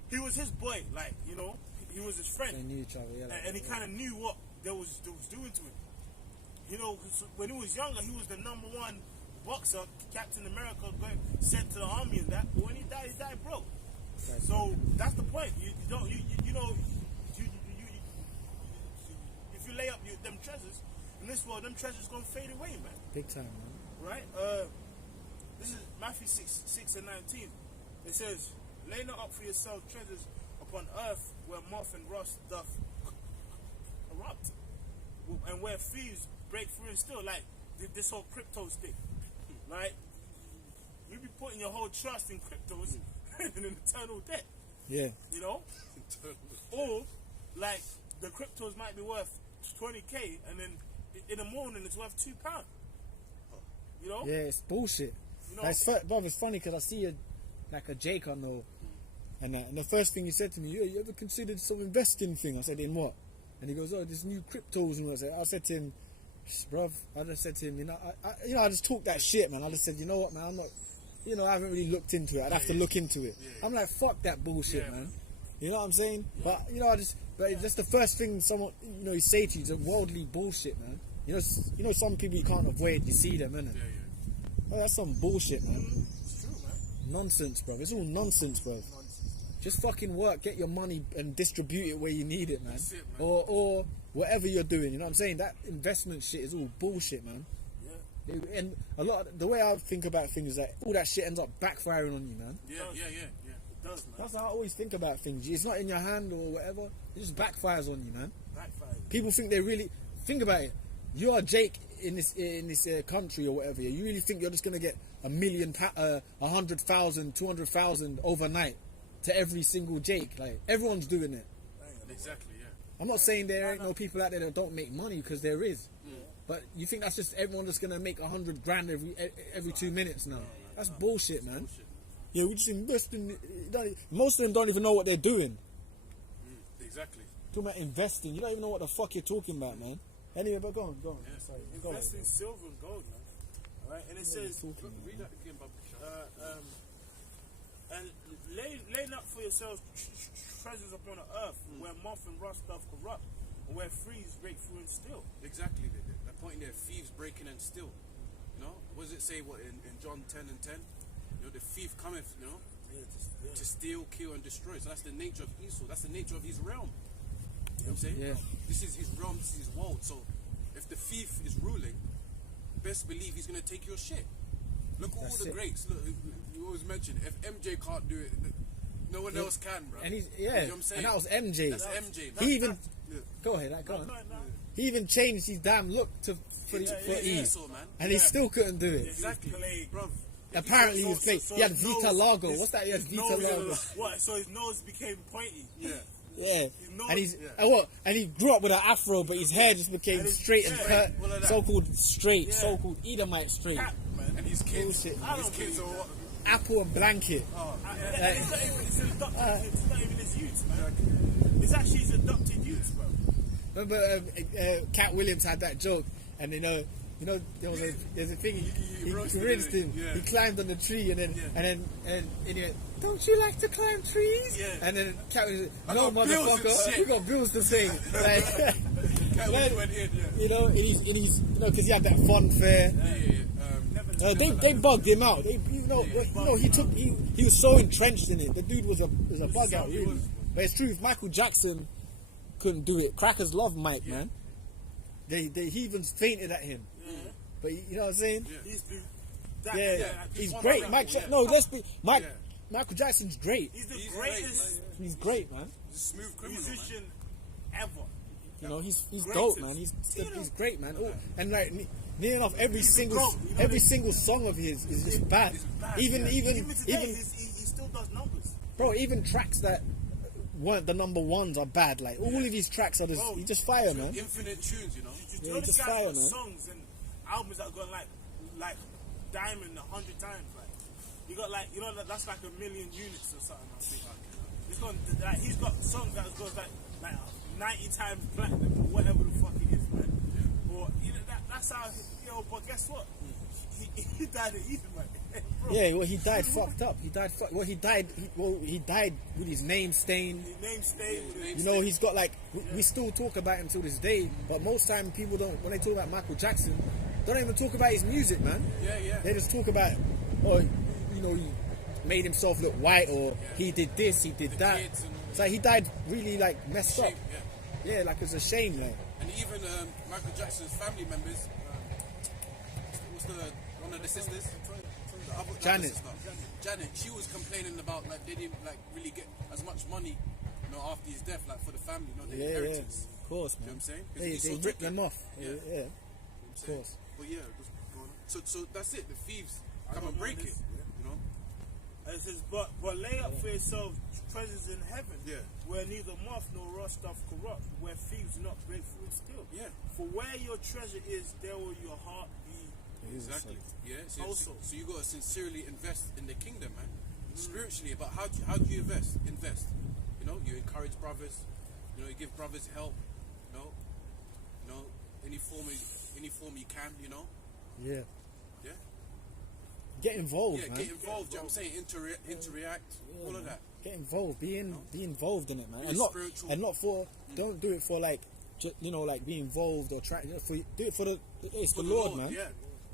he was his boy, like, you know, he was his They friend, knew each other. Yeah. Like, and he kind of knew what they was doing to him. You know, 'cause when he was younger, he was the #1 boxer, Captain America, sent to the army and that. But when he died broke. So that's the point. You don't you know if you lay up them treasures in this world, them treasures gonna fade away, man. Big time, man. Right? This is Matthew 6:19. It says, "Lay not up for yourselves treasures upon earth, where moth and rust doth corrupt, and where thieves break through and steal." Like this whole crypto thing, right? You be putting your whole trust in cryptos in an eternal debt. Yeah. You know? Or like the cryptos might be worth 20k, and then in the morning it's worth £2. You know? Yeah, it's bullshit. You know? Like, bro, it's funny because I see a Jake I know, and the first thing he said to me, "Yo, you ever considered some investing thing?" I said, "In what?" And he goes, "Oh, this new cryptos." And I said to him, "Bruv," I just said to him, I just talk that shit, man. I just said, you know what, man, I'm not, I haven't really looked into it. I'd have to look into it. I'm like, fuck that bullshit, man. You know what I'm saying? But but that's the first thing someone you say to you is a worldly bullshit, man. You know some people you can't avoid. You see them, innit? Oh, that's some bullshit, man. It's true, man. Nonsense, bro. It's all nonsense, bro. Just fucking work, get your money and distribute it where you need it, man. That's it, man. Or whatever you're doing. You know what I'm saying? That investment shit is all bullshit, man. Yeah. And a lot of the way I think about things is that all that shit ends up backfiring on you, man. Yeah. It does, man. That's how I always think about things. It's not in your hand or whatever. It just backfires on you, man. Backfire. People think they really think about it. You are Jake in this country or whatever. You really think you're just gonna get 1 million, 100,000, 200,000 overnight to every single Jake? Like everyone's doing it. Exactly, yeah. I'm not saying there ain't no people out there that don't make money, because there is. But you think that's just everyone just gonna make 100 grand every 2 minutes now? That's bullshit, man. Yeah, we just invest in. Most of them don't even know what they're doing. Exactly. Talking about investing, you don't even know what the fuck you're talking about, man. Anyway, but go on. Yeah. Sorry, go on. Invest in silver and gold, man. Alright, and it says, Read that again, Bob. and lay not for yourselves treasures upon the earth, where moth and rust doth corrupt, and where thieves break through and steal. Exactly. The point there, thieves breaking and steal. What does it say? What in John 10:10? The thief cometh, to steal, kill, and destroy. So that's the nature of Esau. That's the nature of his realm. You know what I'm saying? Yeah. This is his realm. This is his world. So if the thief is ruling, best believe he's gonna take your shit. Look at all the greats. Look, you always mention if MJ can't do it, no one else can, bro. And he's You know what I'm saying? and that was MJ. That's MJ. He even Yeah. go ahead, go on. No. He even changed his damn look for E, Esau, man. and he still couldn't do it. Exactly, bro. Apparently, he was fake. He had his Vita nose- Lago. his- What's that? He has his Vita nose- Lago. What? So his nose became pointy. Yeah. Yeah, nose- and he's yeah. and he grew up with an afro, but his hair just became straight and cut, all of that. so-called straight, Yeah. so-called Edomite straight. Cap, man. And his kids, Bullshit. his kids are what? Apple and blanket. It's not even it's not even his youth, man. It's actually his adopted youth, bro. Remember, Cat Williams had that joke, and there's a thing he roasted rinsed it, him. yeah. He climbed on the tree, and he went, "Don't you like to climb trees?" Yeah. And then Cat Williams, I "No, got bills and motherfucker, shit." we got bills to pay." Like, Cat man, went in, yeah. and he's because he had that fun fair. They bugged him out. He was so entrenched in it. The dude was a bug out, really. But it's true. If Michael Jackson couldn't do it, crackers love Mike, man. They heathens fainted at him. But you know what I'm saying? He's been He's one great. of Mike, them. Michael Jackson's great. He's the He's greatest He's great, man. He's a smooth criminal, man. musician ever. You know, he's Greatest. dope, man. He's great, man. Oh, and like near enough, every single song of his is just bad. Even today, he still does numbers. bro, even tracks that weren't the number ones are bad. Like all of his tracks are just he's just fire, man. Infinite tunes, you know. You know, this just guy's fire, got man. songs and albums that got like diamond 100 times. Like you got that's like 1 million units or something. I think. He's got songs that goes like 90 times platinum or whatever the fuck it is, man. Or that's how. But guess what? He died at Eden, man. Bro. Yeah, well, he died fucked up. He died with his name stained. His name stayed with him. You know, he's got like we still talk about him till this day, but most time people don't. When they talk about Michael Jackson, they don't even talk about his music, man. Yeah. They just talk about, made himself look white, or he did this, he did that. kids and all It's like he died really like messed up. Shame, yeah. Yeah, like it's a shame, like. And even Michael Jackson's family members, what's one of the sisters? The other Janet. sister. Janet, she was complaining about like they didn't like really get as much money, after his death, like for the family, the Yeah, inheritance. of course, You know man. what I'm saying? 'Cause They Esau took ripped it. them off. Yeah. Yeah, You know what I'm of saying? course. But yeah, just going on. So that's it. The thieves I come don't and know break this. it. You know? And it says, but lay up for yourselves treasures in heaven, Yeah. where neither moth nor rust doth corrupt, where thieves do not break through and steal. Yeah. For where your treasure is, there will your heart be. Exactly. Yeah. So, Also. so you gotta sincerely invest in the kingdom, man. Spiritually, but how do you invest? You encourage brothers. You give brothers help. Any form you can. Yeah. Yeah. Get involved, Yeah. man. Get involved. You know what I'm saying? Interact. All of that. Get involved. Be involved in it, man. Be spiritual. And not for. Don't do it for like, like be involved or try. Do it for the. It's For the Lord, man. Yeah.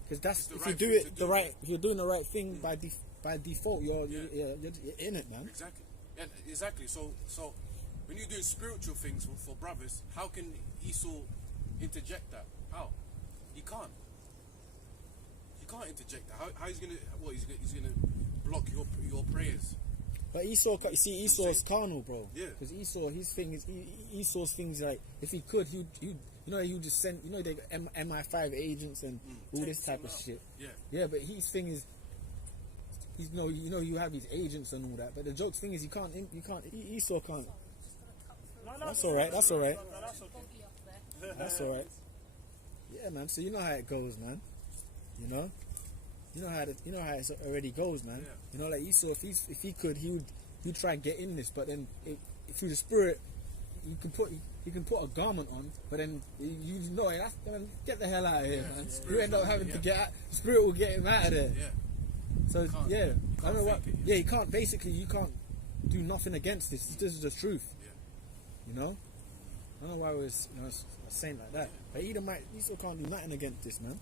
Because that's It's the if right you do thing it to the do. right. If you're doing the right thing by default, you're in it, man. Exactly. Yeah, exactly. So when you're doing spiritual things for brothers, how can Esau interject that? How? He can't. He can't interject that. How he's gonna? What he's gonna block your prayers? But Esau, you see, Esau's carnal, bro. Yeah. Because Esau's things like, if he could, he would just send, they got MI5 agents and all this type of shit. Yeah. Yeah, but his thing is, you have these agents and all that. But the joke thing is, Esau can't. That's all right. That's all right. That's all right. Yeah, man. So you know how it goes, man. You know how it already goes, man. Yeah. Like Esau, if he could, he'd try and get in this, but then through the spirit, you can put a garment on, but then get the hell out of here, man. You end up having to get out. The spirit will get him out of there. Yeah. So Can't- yeah, I don't know what. fake it. Yeah, you can't. Basically, you can't do nothing against this. This is the truth. Yeah. I don't know why I was saying like that. But Esau can't do nothing against this, man.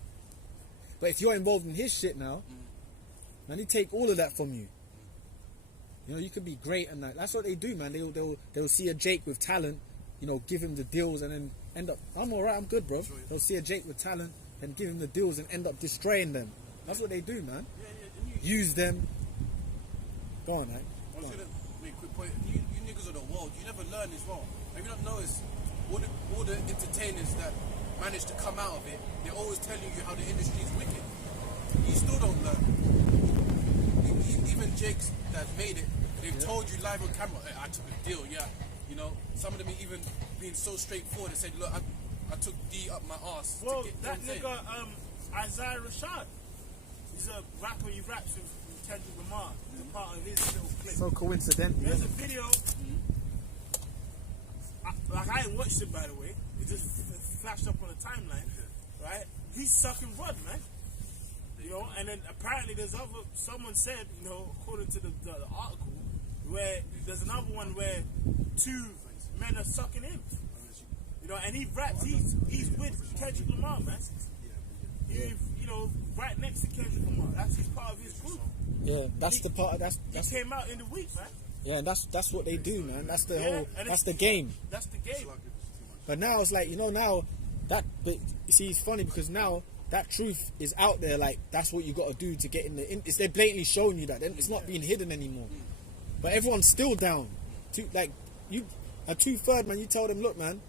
But if you're involved in his shit now, man, he take all of that from you. You could be great and that. That's what they do, man. They'll see a Jake with talent, give him the deals and then end up. I'm alright. I'm good, bro. Sure, yeah. They'll see a Jake with talent and give him the deals and end up destroying them. That's what they do, man. Use them. Go on, man. I was gonna make a quick point. You niggas of the world, you never learn as well. Have you not noticed all the entertainers that manage to come out of it? They're always telling you how the industry is wicked. You still don't learn. Even Jakes that made it, they've told you live on camera, hey, I took a deal, yeah. Some of them even being so straightforward. They said, look, I took D up my ass. Well, to get that them nigga, Isaiah Rashad, he's a rapper. He raps with Kendrick Lamar. He's a part of his little clip. So coincidental. There's a video. I ain't watched it, by the way. It just flashed up on the timeline, right? He's sucking rod, man. And then apparently someone said, according to the article, where there's another one where two men are sucking him. And he raps. He's with Kendrick Lamar, man. He's right next to Kendrick Lamar. He's part of his group. Yeah, that's the part. That's He came out in the week, man. yeah. That's what they do, man. That's the Yeah, whole. and That's it's- the game. That's the game. But now it's like now that. But you see, it's funny because now that truth is out there. Like that's what you got to do to get in the. It's they're blatantly showing you that. It's not being hidden anymore. But everyone's still down. You a 2/3 man. You tell them, look, man,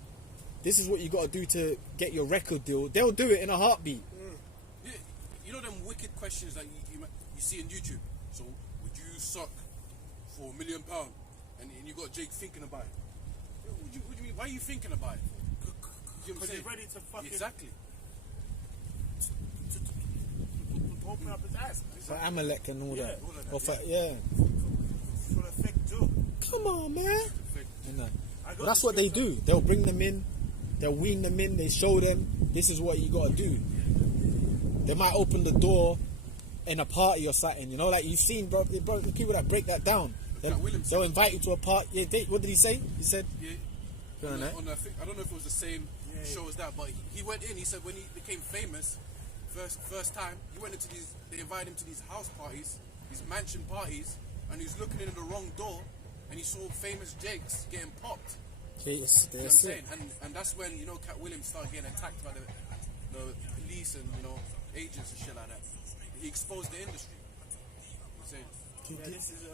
this is what you got to do to get your record deal. They'll do it in a heartbeat. Yeah, them wicked questions that you see on YouTube. So, would you suck for £1 million? And you got Jake thinking about it. What do you mean? Why are you thinking about it? You know what I'm Because saying? he's ready to fucking Exactly. open up his ass, man. For Amalek and all Yeah, that. all of that, Or for, yeah. For the fake joke. Come on, man. And, I got but that's the what they scripture. do. They'll bring them in. They'll wean them in. They show them this is what you got to do. They might open the door in a party or something. Like you've seen, bro, the people that break that down. They'll invite you to a party. Yeah, what did he say? He said, Yeah. Go on, eh? I don't know if it was the same show as that, but he went in. He said when he became famous, first time, he went into these. They invited him to these house parties, these mansion parties, and he's looking in the wrong door, and he saw famous Jakes getting popped. Yes, You know what I'm that's saying? it. And that's when, you know, Cat Williams started getting attacked by the police and, you know, agents and shit like that. He exposed the industry. You know what I'm saying? Yeah, this is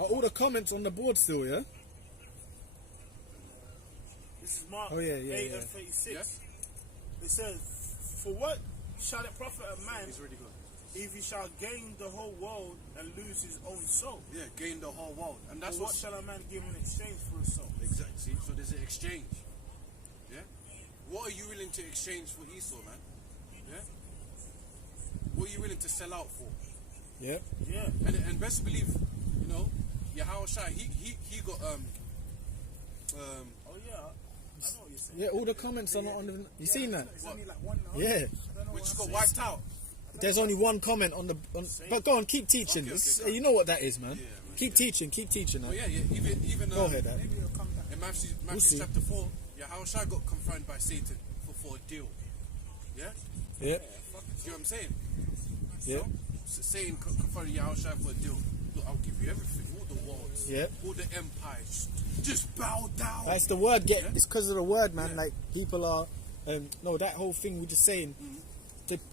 Are all the comments on the board still, yeah? this is Mark Oh, yeah, 8 yeah. and 36. Yeah? It says, "For what shall it profit a man He's already good. if he shall gain the whole world and lose his own soul? Yeah, gain the whole world. And that's For what what... shall a man give in exchange for his soul?" Exactly. See? So there's an exchange. Yeah? What are you willing to exchange for Esau, man? Yeah? What are you willing to sell out for? Yeah. Yeah. And best believe, you know, Yahushua, he got Oh yeah, I know what you're saying. Yeah, all the comments are not on the... You seen that? It's only like one now. Yeah. I don't know which what got I'm wiped out. There's only one comment on the... but go on, keep teaching. Okay, It's- go. you know what that is, man. Yeah, man. Keep teaching. Oh yeah, even Go ahead, Dad. Maybe it'll come back. in Matthew see. chapter 4, Yahushua got confronted by Satan for a deal. Yeah? Yeah. You know what I'm saying? Yeah. So Satan confronted Yahushua for a deal. Look, I'll give you everything, all the worlds, Yeah. all the empires. Just bow down. That's the word. Yeah. It's because of the word, man. Yeah. Like, people are... no, that whole thing we're just saying...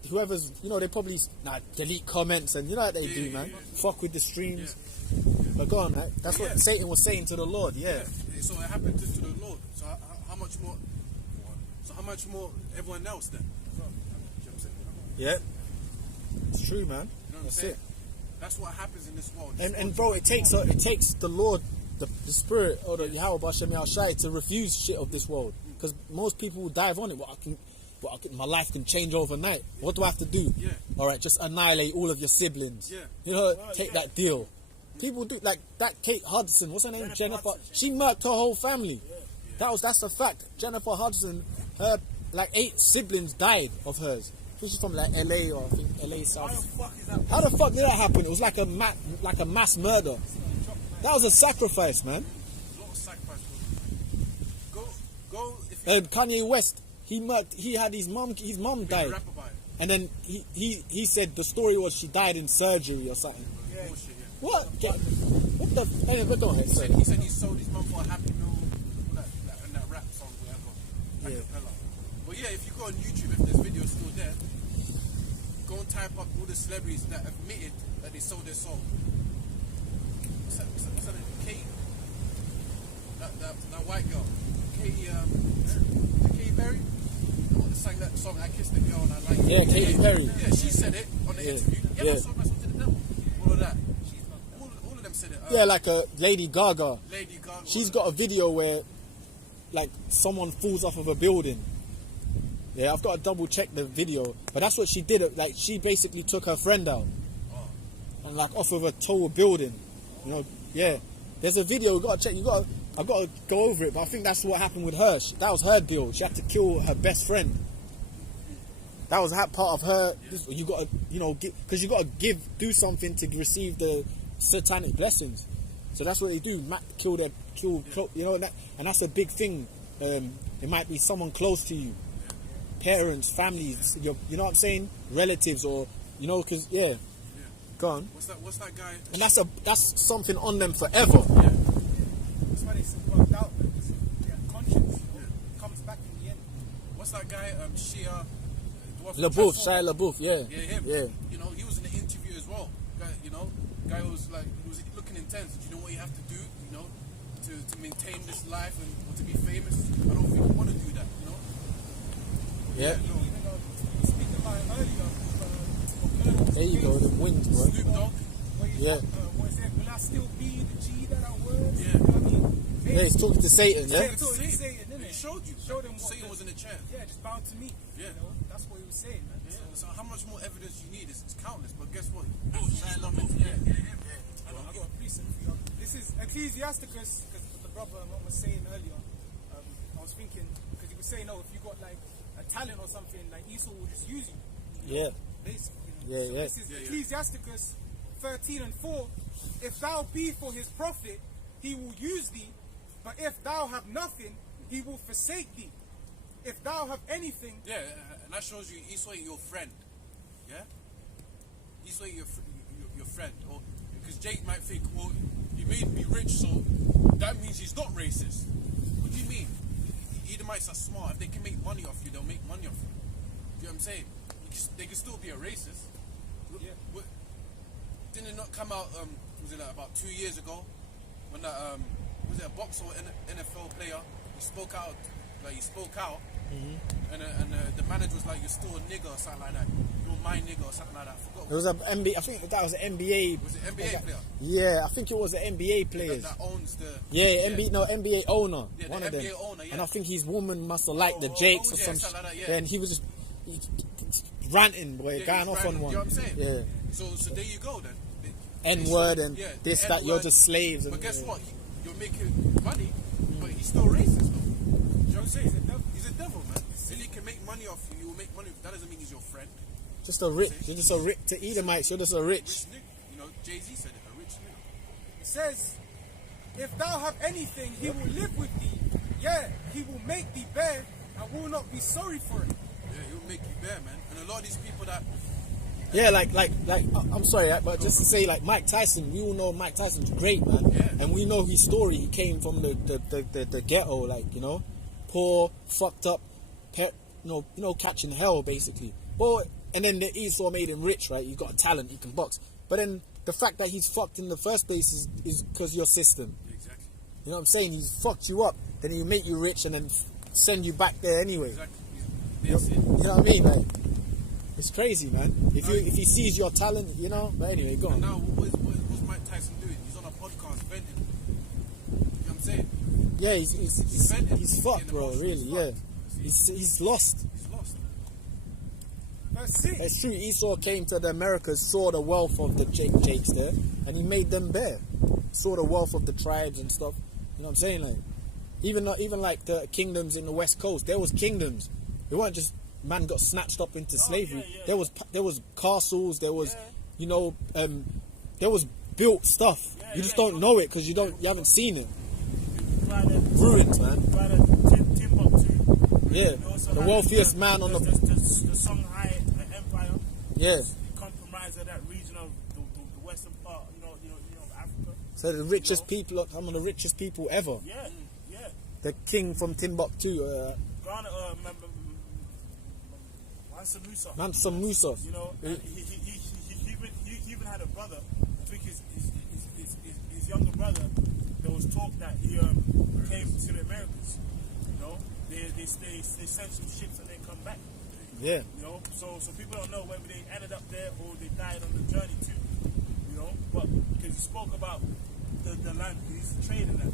whoever's... You know, they probably... delete comments and... You know what they do, man. Fuck with the streams. But go on, right? That's what Satan was saying to the Lord, yeah. So it happened to the Lord. So how much more? So how much more everyone else then? You know what I'm saying? Yeah. It's true, man. You know what I'm That's saying? it. That's what happens in this world. And bro, it takes the Lord, the Spirit, or the Yahweh Bashem Yahushai to refuse shit of this world. Because most people will dive on it. My life can change overnight. What do I have to do? Yeah. All right, just annihilate all of your siblings. Yeah. You know, take that deal. People do like that. Kate Hudson, what's her name? Jennifer. She murked her whole family. That's a fact. Jennifer Hudson, her like 8 siblings died of hers. She's from like LA or I think LA South. How the fuck is that? How the fuck did that happen? It was like a mass murder. That was a sacrifice, man. A lot of sacrifice. Go. If you Kanye West, he had his mum died, rap about it. and then he said the story was she died in surgery or something. Bullshit, yeah. What? What the? Anyway, go ahead. Sorry. He said he sold his mum for a happy meal, and that rap song, whatever. Yeah. Acapella. But yeah, if you go on YouTube, if this video is still there, go and type up all the celebrities that admitted that they sold their soul. What's that name? Kate. That white girl. Katie, Katy Perry? The one that sang that song, I Kissed the Girl and I Like It. Yeah, Katy Perry. Yeah, she said it on the interview. Yeah, yeah. I sold my soul to the devil. All of that. All of them said it. Yeah, like a Lady Gaga. Lady Gaga. She's got a video where, like, someone falls off of a building. Yeah, I've got to double check the video, but that's what she did. Like, she basically took her friend out, and like off of a tall building. You know, yeah. There's a video. I've got to go over it, but I think that's what happened with her. That was her deal. She had to kill her best friend. That was part of her. You got to, you know, because you got to do something to receive the satanic blessings. So that's what they do. Kill. You know, and that's a big thing. It might be someone close to you, parents, families. You know what I'm saying? Relatives, or you know, because yeah. Go on. What's that guy? And that's something on them forever. Yeah. That's why they say worked out, man. Their conscience comes back in the end. What's that guy? Shia LaBeouf, Shia LaBeouf, yeah. Yeah, him. Yeah. You know, he was in the interview as well. Guy was like, he was looking intense. Do you know what you have to do? You know, to maintain this life and to be famous. I don't think you want to do that. You know. Yeah. Speaking about it earlier, There you go, the wings, bro. Snoop Dogg. Yeah. Was it, will I still be the G that I was? Yeah. You know what I mean? Yeah, he's talking to Satan, yeah? He's talking to Satan, isn't He it? showed you. Showed him what Satan was in the chair. Yeah, just bow to me. Yeah. You know, that's what he was saying, man. Yeah. So how much more evidence you need? It's countless. But guess what? I got a precept for you. This is Ecclesiasticus, because the brother was saying earlier. I was thinking, because he was saying, if you got like a talent or something, like Esau will just use you. Yeah. Basically. Yeah, So yeah. this is Ecclesiasticus 13:4. If thou be for his profit, he will use thee. But if thou have nothing, he will forsake thee. If thou have anything, Yeah, and that shows you Esau ain't your friend. Yeah. Esau ain't your friend. Or because Jake might think, well, he made me rich, so that means he's not racist. What do you mean? Edomites are smart. If they can make money off you, they'll make money off you. Do you know what I'm saying? They can still be a racist. Didn't it not come out, was it like about 2 years ago, when that, was it a boxer or NFL player, he spoke out, and the manager was like, you're still a nigger or something like that. You're my nigger or something like that. I forgot. It was I think that was an NBA. Was it NBA player? Yeah, I think it was the NBA players. That owns the... NBA owner. Yeah, one the of NBA them. owner, yeah. And I think his woman must have liked the Jakes or some something shit. like that, yeah. And he was just ranting, boy, going off on one. You know what I'm saying? Yeah. So there you go then. N-word and this, that, N-word. you're just slaves. But And, guess what? You're making money, but he's still racist though. Do you know what I'm saying? He's a devil, man. Till he can make money off you, he will make money. That doesn't mean he's your friend. Just a rich, you're just a rich, to Edomites, you're just a rich. Rich nigga. You know, Jay-Z said it, a rich nigga. It says, if thou have anything, he will live with thee. Yeah, he will make thee bear and will not be sorry for it. Yeah, he'll make you bear, man. And a lot of these people that... Yeah, like I'm sorry, but just to say, like Mike Tyson, we all know Mike Tyson's great, man, Yeah. and we know his story. He came from the ghetto, like, you know, poor, fucked up, catching hell basically. But and then the Esau made him rich, right? He got a talent, he can box. But then the fact that he's fucked in the first place is because your system. Exactly. You know what I'm saying? He's fucked you up, then he make you rich and then send you back there anyway. Exactly. You know what I mean? Like, it's crazy, man. If he sees your talent, you know. But anyway, go on. Now, what's Mike Tyson doing? He's on a podcast venting. You know what I'm saying? Yeah, he's fucked, bro. emotions, Really, he's yeah. fucked. He's lost. He's lost. Verse 6. It's true. Esau came to the Americas, saw the wealth of the Jakes there, and he made them bear. Saw the wealth of the tribes and stuff. You know what I'm saying? Like, even like the kingdoms in the West Coast, there was kingdoms. They weren't just man got snatched up into slavery. Yeah. There was castles. There was, there was built stuff. You just don't know it because you haven't seen it. Ruins, man. Timbuktu. Yeah, the wealthiest man on the. The Songhai Empire. Yeah. The compromise of that region of the western part, of Africa. So the richest people, some of the richest people ever. Yeah. The king from Timbuktu, Ghana, Mansa Musa. You know, and he even had a brother. I think his younger brother. There was talk that he came to the Americas. You know, they sent some ships and they come back. Yeah. You know, so people don't know whether they ended up there or they died on the journey too. You know, but because he spoke about the land, he used to trade in that.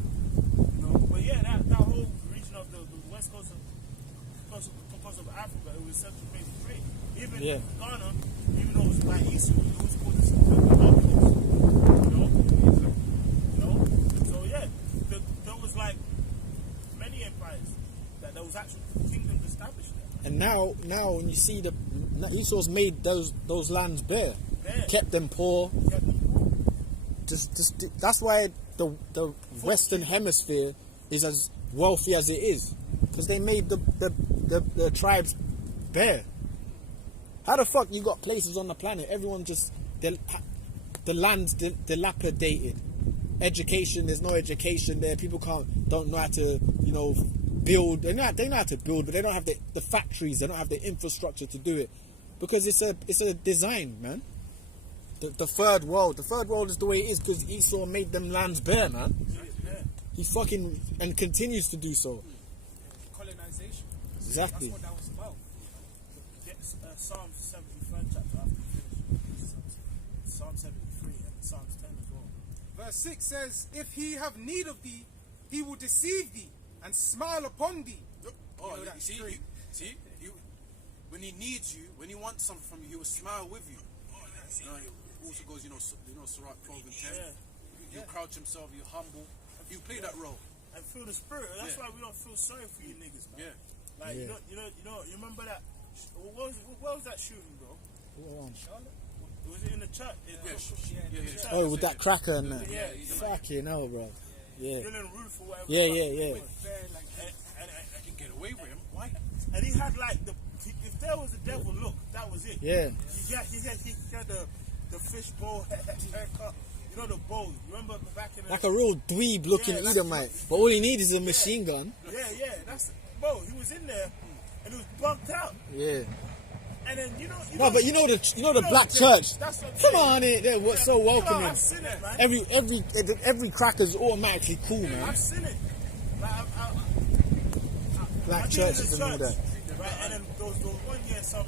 You know, but yeah, that whole region of the west coast of Africa, it was such a crazy trade. Even Ghana, even though it was by East, it was called the Gulf Coast. You know. So yeah, there was like many empires that there was actual kingdoms established there. And now when you see Esau's made those lands bare, kept them poor. Just that's why the Western Hemisphere is as wealthy as it is, because they made the tribes bare. How the fuck you got places on the planet? Everyone just the land's dilapidated. Education, there's no education there. People don't know how to build. They know how to build, but they don't have the factories. They don't have the infrastructure to do it, because it's a design, man. The third world is the way it is because Esau made them lands bare, man. He fucking and continues to do so. Colonization. Exactly. That's what that was about. Psalm 73 chapter after you finish. Psalm 73 and Psalms 10 as well. Verse 6 says, if he have need of thee, he will deceive thee and smile upon thee. Oh, You know, you see, when he needs you, when he wants something from you, he will smile with you. He also goes, Sirach 12 and 10. You crouch himself, you humble. You play that role. And feel the spirit. That's why we don't feel sorry for you niggas, man. Yeah. Like you remember that? What was that shooting, bro? Charlotte? Was it in the church? Yeah. Oh, with that cracker and that. Yeah. Fucking hell, bro. Yeah. Drilling roof or whatever. Yeah. Fair, like, And I can get away with him. Why? and he had like if there was a devil look, that was it. Yeah. He had the fishbowl haircut. You know the bow. Remember back in the Like a real dweeb looking Yeah, Edomite. But all he needs is a machine gun. Yeah, that's bro. He was in there and he was bugged out. Yeah. And then No, but you know the black church. That's what I'm Come saying. on, they're so welcoming. I've seen it, man. Every cracker's automatically cool, man. I've seen it. Like, Black I did churches in a and all that. Right, and then there was one year some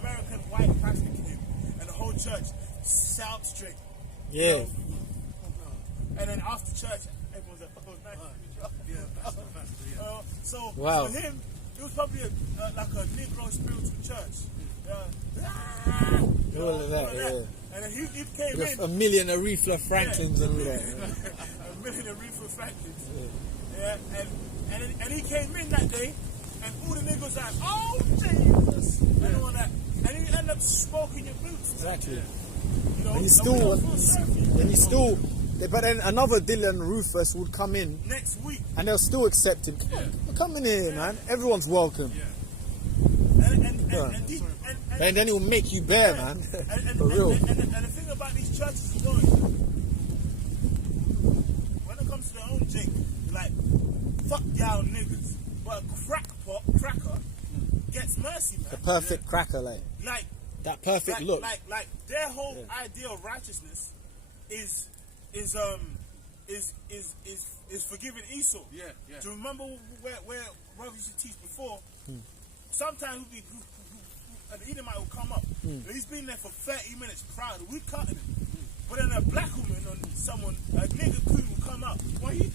American white pastor came and the whole church sat up straight. Yeah. You know? And then after church, everyone was like, "Oh, nice to meet you." So Wow. for him, it was probably like a Negro spiritual church. All of that, yeah. And then he came in. A million Aretha Franklins and all that. A million Aretha Franklins. Yeah, and he came in that day, and all the niggas like, "Oh Jesus," and all that, and he ended up smoking your boots. Exactly. You know, And he still, but then another Dylan Rufus would come in next week, and they'll still accept him. Come in here, man. Everyone's welcome. And then he'll make you bear, man. For real. And the thing about these churches is going, when it comes to their own jink, like, fuck y'all niggas. But a cracker gets mercy, man. The perfect cracker, like that perfect look. Like their whole idea of righteousness is forgiving Esau. Yeah. Do you remember where Rav used to teach before? Sometimes an Edomite will come up. And he's been there for 30 minutes prior. We cutting him. But then a black woman or someone, a nigga coon will come up. Well, he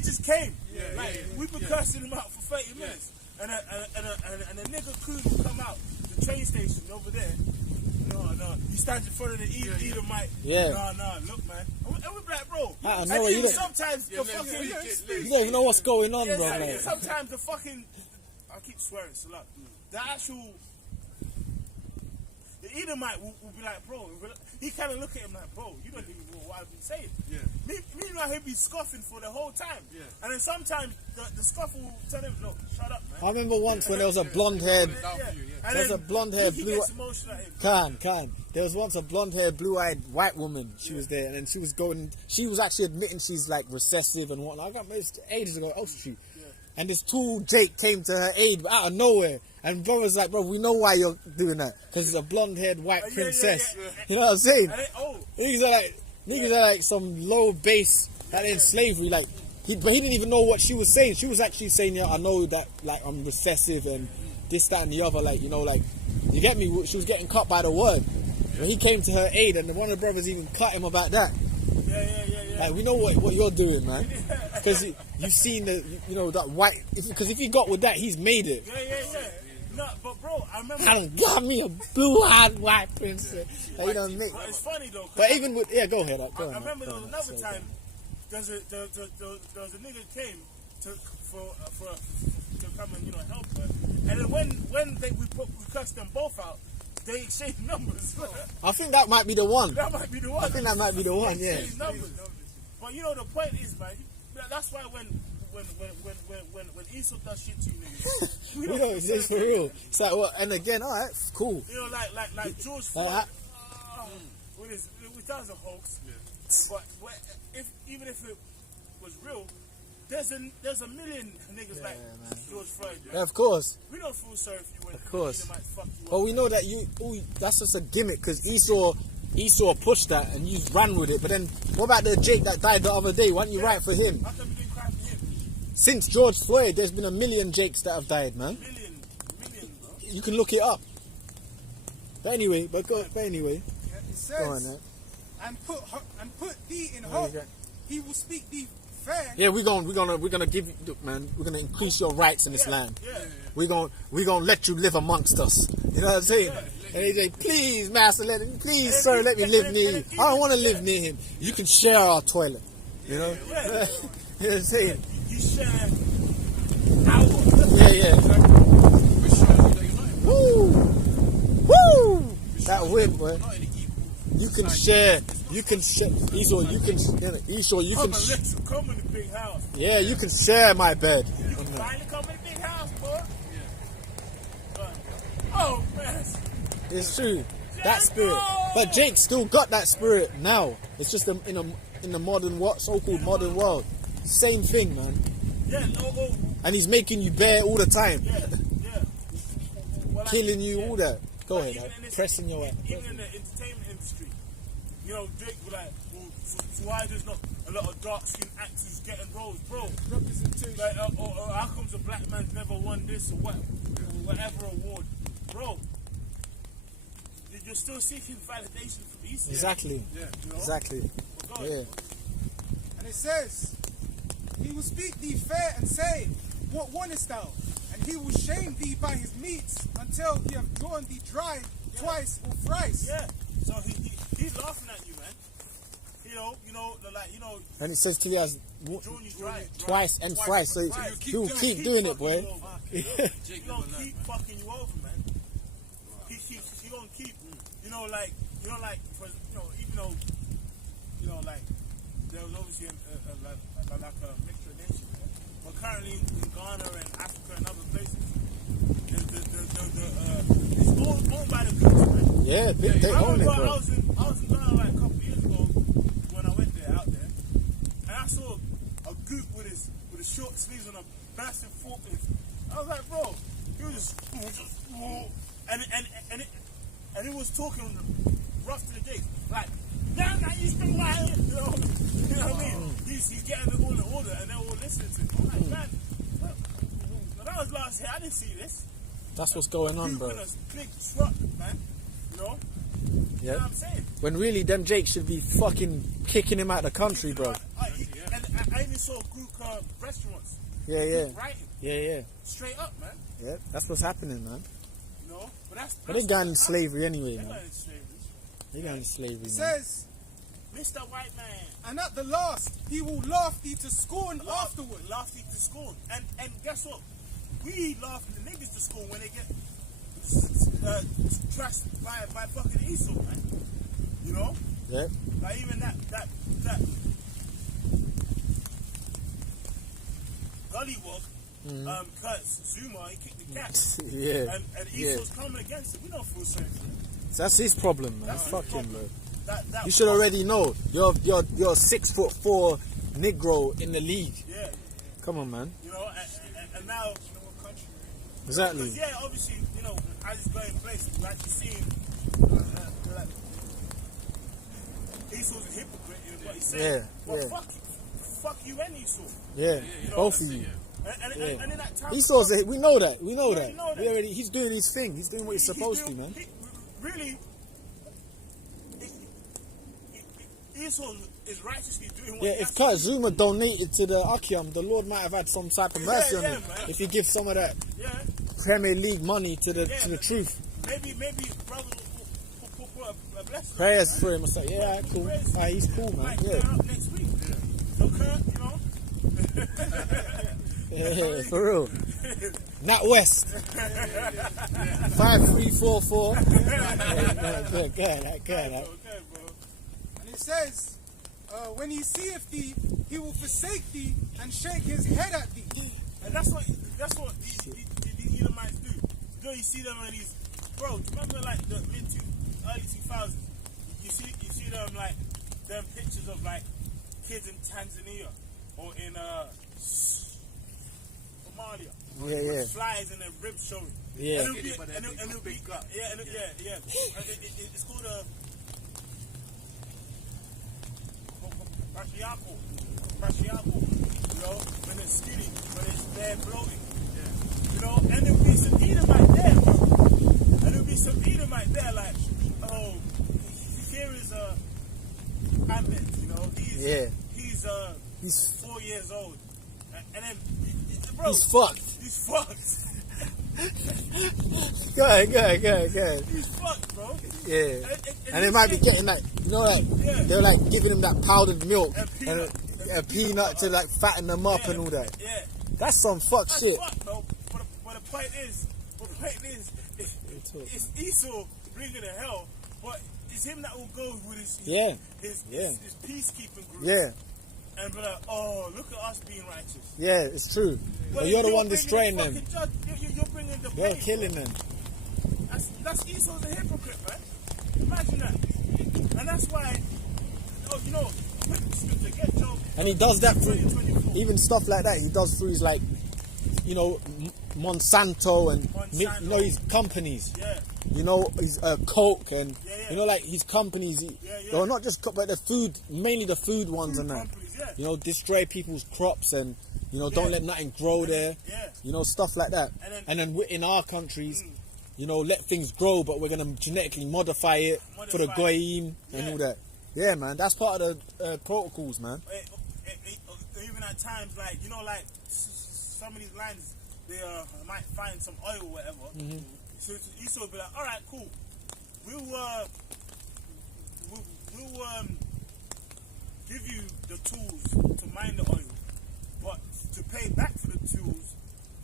just came. Yeah, We've been cursing him out for 30 minutes. And a nigga coon will come out the train station over there. No. He stands in front of the Edomite. Yeah. No, look, man. And we're like, bro. I know you don't. Sometimes the fucking. You don't even know what's going on, bro. Like. Sometimes the fucking. I keep swearing, so look. The actual. The Edomite will be like, bro. He kind of look at him like, bro, you don't even know what I've been saying. Yeah. Meanwhile, he'll be scoffing for the whole time. Yeah. And then sometimes the scoffer will tell him, no, shut up, man. I remember once when there was a blonde-haired. And There's then a blonde-haired, he blue. gets emotional at him. Can. There was once a blonde-haired, blue-eyed white woman. She was there, and then she was actually admitting she's like recessive and whatnot. I got most ages ago, Oak Street. And this tall Jake came to her aid out of nowhere. And bro was like, bro, we know why you're doing that. Because it's a blonde-haired white princess. You know what I'm saying? Niggas are like some low base that in slavery. Like, but he didn't even know what she was saying. She was actually saying, yeah, I know that like I'm recessive and this, that, and the other. Like, you know, like, you get me? She was getting cut by the word. But he came to her aid, and one of the brothers even cut him about that. Yeah. Like, we know what you're doing, man. Because you've seen that white. Because if he got with that, he's made it. Yeah. No, but bro, I remember. I don't got me a blue-eyed white princess. Like, you know what I mean? But it's funny though. But even with go ahead. I remember there was another time. There was a nigga came to come and help her, and then when we cussed them both out, they exchanged numbers. I think that might be the one. That might be the one. I think that might be the one. Yeah. Numbers. But the point is, man. That's why when Esau does shit to you niggas, we don't exist for real. It's like, well, and again, alright, cool. Like George Floyd, which was a hoax. Yeah. But even if it was real, there's a million niggas like George Floyd. Yeah, of course. We don't feel sorry for you when of course. might fuck you but up. we know that that's just a gimmick because Esau pushed that and you ran with it. But then, what about the Jake that died the other day? Why don't you write for him? How come you didn't cry for him? Since George Floyd, there's been a million Jakes that have died, man. Million, bro. You can look it up. But anyway, It says, go on, man. and put thee in hope. He will speak thee fair. Yeah, we're gonna give you, look, man. We're gonna increase your rights in this land. Yeah. We're gonna let you live amongst us. You know what I'm saying? And they say, please, master, please, sir, let me live near you. I don't want to live near him. You can share our toilet. You know? You know what I'm saying? You share our. Yeah. Woo! That whip, man. You can share. Esau, you can. Come in the big house. Yeah, you can share my bed. You can finally come in the big house, boy. Oh man. It's true. Yo, that spirit. But Jake still got that spirit now. It's just in the modern so-called modern world. Same thing, man. Yeah, no. And he's making you bear all the time, Yeah. Well, killing you, all that. Go like, ahead, even man. in this- Pressing your way. Even in the entertainment industry, you know, Drake was like, well, so why there's not a lot of dark-skinned actors getting roles, bro? Representation. Like, or how comes a black man's never won this or whatever award, bro? You're still seeking validation from these. Exactly. Yeah. You know? Exactly. But go ahead. Yeah. And it says, he will speak thee fair and say, what wantest thou? And he will shame thee by his meats until he have drawn thee dry twice or thrice. Yeah. So he's laughing at you, man. And it says till he has Drawn you dry. twice and thrice, so he'll keep doing it, boy. He gonna keep fucking you over, man. He gonna keep, like there was obviously like a mixture of nations, but currently in Ghana and Africa and other places, it's all owned by the goods, man. Yeah, they I own it, remember bro. I was in Ghana like a couple of years ago when I went there out there, and I saw a goop with his short sleeves on a massive forklift. I was like, bro, he was just and he was talking rough to the Jakes, like, damn, I used to lie, you know what I mean? He's getting it all in order, and they're all listening to him. I'm like, man, when I was last here, I didn't see this. That's what's going on, bro. In a big truck, man, you know? You know Yeah. what I'm saying? When really, them Jake should be fucking kicking him out of the country, bro. And I even saw group restaurants. Yeah. Writing Yeah. straight up, man. Yeah, that's what's happening, man. You know? But But they're going into slavery anyway, They're man. going into slavery. They're going into slavery, It man. says, Mr. White Man. and at the last he will laugh thee to scorn afterward. Laughed to scorn. And guess what? We laugh the niggas to scorn when they get trashed by fucking Esau, man. You know? Yeah. Like even that Gullywog, because Zuma, he kicked the cat. Yeah. And Esau's coming against it. We don't feel sorry for him. That's his problem, man. That's Fuck his him, problem. bro. That You should already know. You're 6'4" Negro in the league. Yeah. Come on, man. You know, and now, Exactly. because, yeah, obviously, you know, as it's going place, we're actually seeing like, Esau's a hypocrite in what he's saying. Yeah, Well, yeah. fuck you and Esau. Yeah. You know, Both of you. And in that time, We know that. We know Yeah, that. we know that. We already. He's doing his thing. He's doing what he's supposed to, doing- man. Really, Esau is righteously doing what Yeah, he if has Kurt Zuma donated to the Akiam, the Lord might have had some type of mercy on yeah, him. man. If he gives some of that to. Yeah, Premier League money to the truth. maybe brother will put a blessing. Prayers man. for him. It's like, yeah, alright, cool. Alright, he's cool, man. Might Yeah. turn up next week. So Kurt, you know. Yeah, for real. Nat West. 5344. Good. Okay, bro. And it says, when he seeth thee, he will forsake thee and shake his head at thee. And that's what these Edomites do. You know, you see them and these, bro. Do you remember like the early 2000s? You see them like them pictures of like kids in Tanzania or in Somalia. Yeah. With flies and their ribs showing. Yeah. And it'll be yeah. It's called a Brashiaco. You know, when it's skinny, when it's there bloating. You know, and there'll be some Edomite there, bro. And there'll be some Edomite there, like, oh, here is Ahmed, you know, he's 4 years old. And then, bro, He's fucked. He's fucked. Go ahead. He's fucked, bro. Yeah. And they might be getting that, you know, like, Yeah. they're like giving them that powdered milk And and peanut. a peanut to like fatten them up and all that. Yeah. That's some fuck That's shit. fucked, bro. But the point is, it's Esau bringing the hell, but it's him that will go with his peacekeeping group. Yeah. And be like, oh, look at us being righteous. Yeah, it's true. But you're the one destroying them. You're bringing the You're pain, killing bro. them. That's Esau's a hypocrite, man. Imagine that. And that's why, you know, with the scripture, get Job. And he does that through 24. even stuff like that. He does through his like, you know, Monsanto and you know his companies. Yeah. You know his Coke and Yeah. you know like his companies. Or not just but the food, mainly the food ones and that. Companies, yeah. You know, destroy people's crops and you know don't let nothing grow there. Yeah. You know stuff like that. And then in our countries, you know, let things grow, but we're gonna genetically modify it for the goyim and all that. Yeah, man, that's part of the protocols, man. Even at times, like, you know, like some of these lands, they might find some oil or whatever. So Esau will be like, all right, cool. We'll give you the tools to mine the oil, but to pay back for the tools,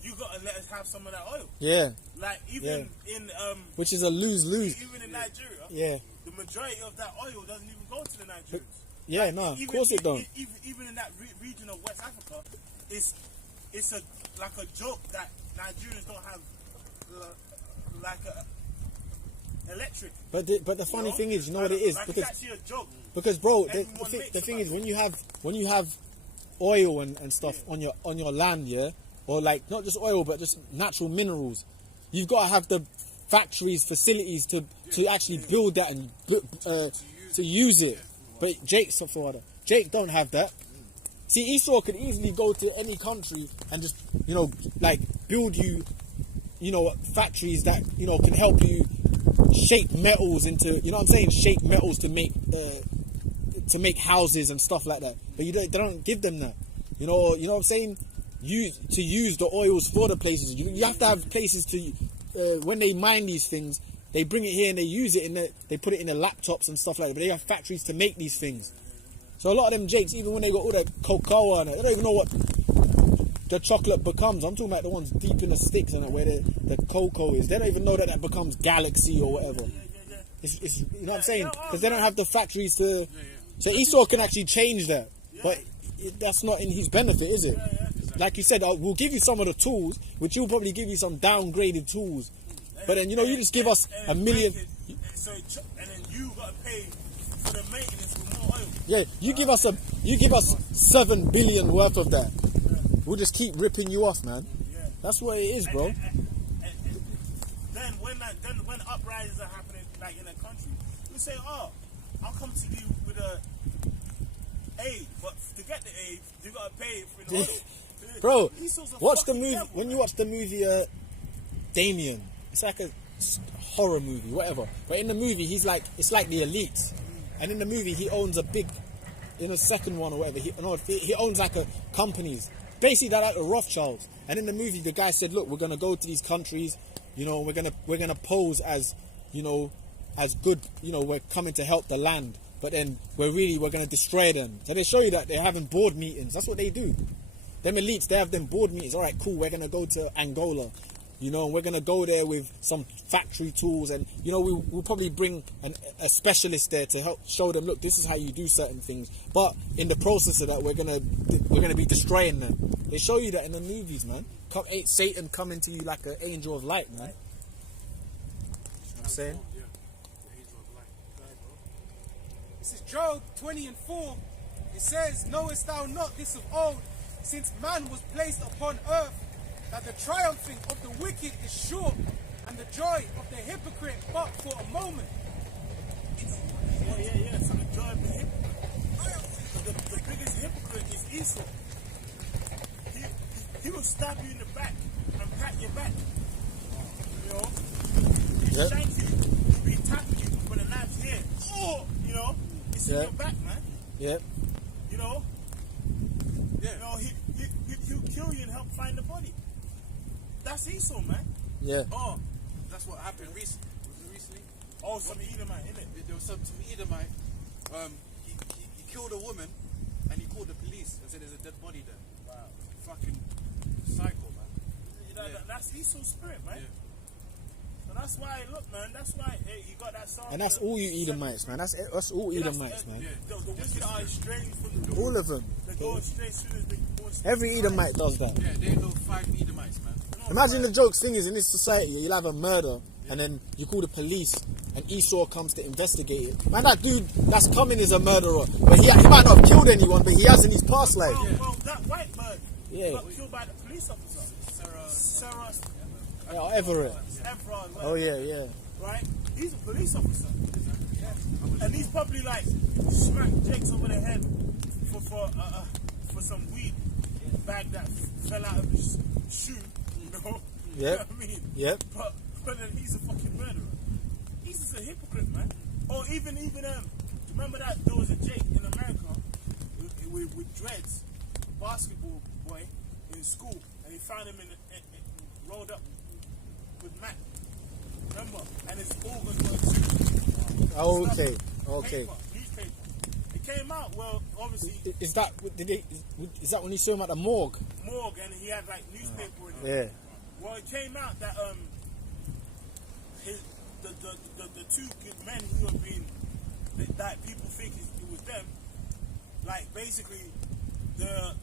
you gotta let us have some of that oil. Yeah. Like even in which is a lose-lose. even in Nigeria, Yeah. the majority of that oil doesn't even go to the Nigerians. Yeah, Like, no, of course it don't. Even in that region of West Africa, it's like a joke that Nigerians don't have like a electric. But the funny thing is, you know what it is, like because it's actually a joke. Because bro, the Everyone makes thing about is when you have oil and stuff on your land, yeah, or like not just oil but just natural minerals, you've got to have the factories, facilities to actually build that and to use it. But Jake don't have that. See, Esau could easily go to any country and just, you know, like build you know, factories that, you know, can help you shape metals into, you know what I'm saying, shape metals to make houses and stuff like that. But they don't give them that. You know what I'm saying? To use the oils for the places. You have to have places to, when they mine these things, they bring it here and they use it they put it in their laptops and stuff like that. But they have factories to make these things. So a lot of them Jakes, even when they got all that cocoa and they don't even know what the chocolate becomes. I'm talking about the ones deep in the sticks and where the cocoa is. They don't even know that becomes galaxy or whatever. It's you know what I'm saying? Because they don't have the factories to. So Esau can actually change that, but that's not in his benefit, is it? Like you said, we'll give you some of the tools, which you'll probably give you some downgraded tools. But then, you know, you just give us a million. So, and then you got to pay for the maintenance with more oil. Yeah, you give us 7 billion worth of that. We'll just keep ripping you off, man. Yeah. That's what it is, bro. And then when uprisings are happening, like in a country, we say, "Oh, I'll come to you with a aid, but to get the aid, you got to pay for the oil." Bro, Esau's a watch the fucking movie. devil, When you man. watch the movie Damien, it's like a horror movie, whatever. But in the movie, it's like the elites. And in the movie, he owns a big, in a second one or whatever, he owns like a companies. Basically, they're like the Rothschilds. And in the movie, the guy said, "Look, we're gonna go to these countries. You know, we're gonna pose as, you know, as good. You know, we're coming to help the land. But then we're gonna destroy them." So they show you that they're having board meetings. That's what they do. Them elites, they have them board meetings. All right, cool. We're gonna go to Angola. You know, we're gonna go there with some factory tools, and you know, we'll probably bring a specialist there to help show them. Look, this is how you do certain things. But in the process of that, we're gonna be destroying them. They show you that in the movies, man. Satan coming to you like an angel of light, man. You know what I'm saying? This is Job 20:4. It says, "Knowest thou not this of old, since man was placed upon earth, that the triumphing of the wicked is short, and the joy of the hypocrite but for a moment." Yeah. So the joy of the hypocrite. The biggest hypocrite is Esau. He will stab you in the back and pat your back. You know? He'll shank you. He'll be attacking you when the knife's here. Oh! You know? It's in your back, man. Yeah. You know? Yeah. You know, he'll kill you and help find the body. That's Esau, man. Yeah. Oh, that's what happened recently. Oh, some Edomite, innit? There was some Edomite. He killed a woman and he called the police and said there's a dead body there. Wow. Fucking psycho, man. That's Esau's spirit, man. Yeah. So that's why, look, man, that's why you got that song. And that's all you Edomites, man. That's all Edomites, man. The wicked are estranged from the All of them. They go astray as soon as they go astray. Every Edomite does that. Yeah, they know 5 Edomites, man. Imagine the jokes thing is in this society, you'll have a murder and then you call the police and Esau comes to investigate it. Man, that dude that's coming is a murderer. But he might not have killed anyone, but he has in his past life. Well, that white bird got killed by the police officer. Sarah Everett. Oh, yeah. Right? He's a police officer. And he's probably like smacked Jakes over the head for some weed bag that fell out of his shoe. You know? Yep. You know what I mean? Yep. But then he's a fucking murderer. He's just a hypocrite, man. Or even remember that there was a Jake in America with dreads, basketball boy in school, and he found him rolled up with Mac. Remember? And his organs were exhumed. Oh, okay. Newspaper. It came out. Well, obviously. Is that when you saw him at the morgue? Morgue, and he had like newspaper in it. Yeah. Well, it came out that the two good men who have been that people think it was them. Like basically the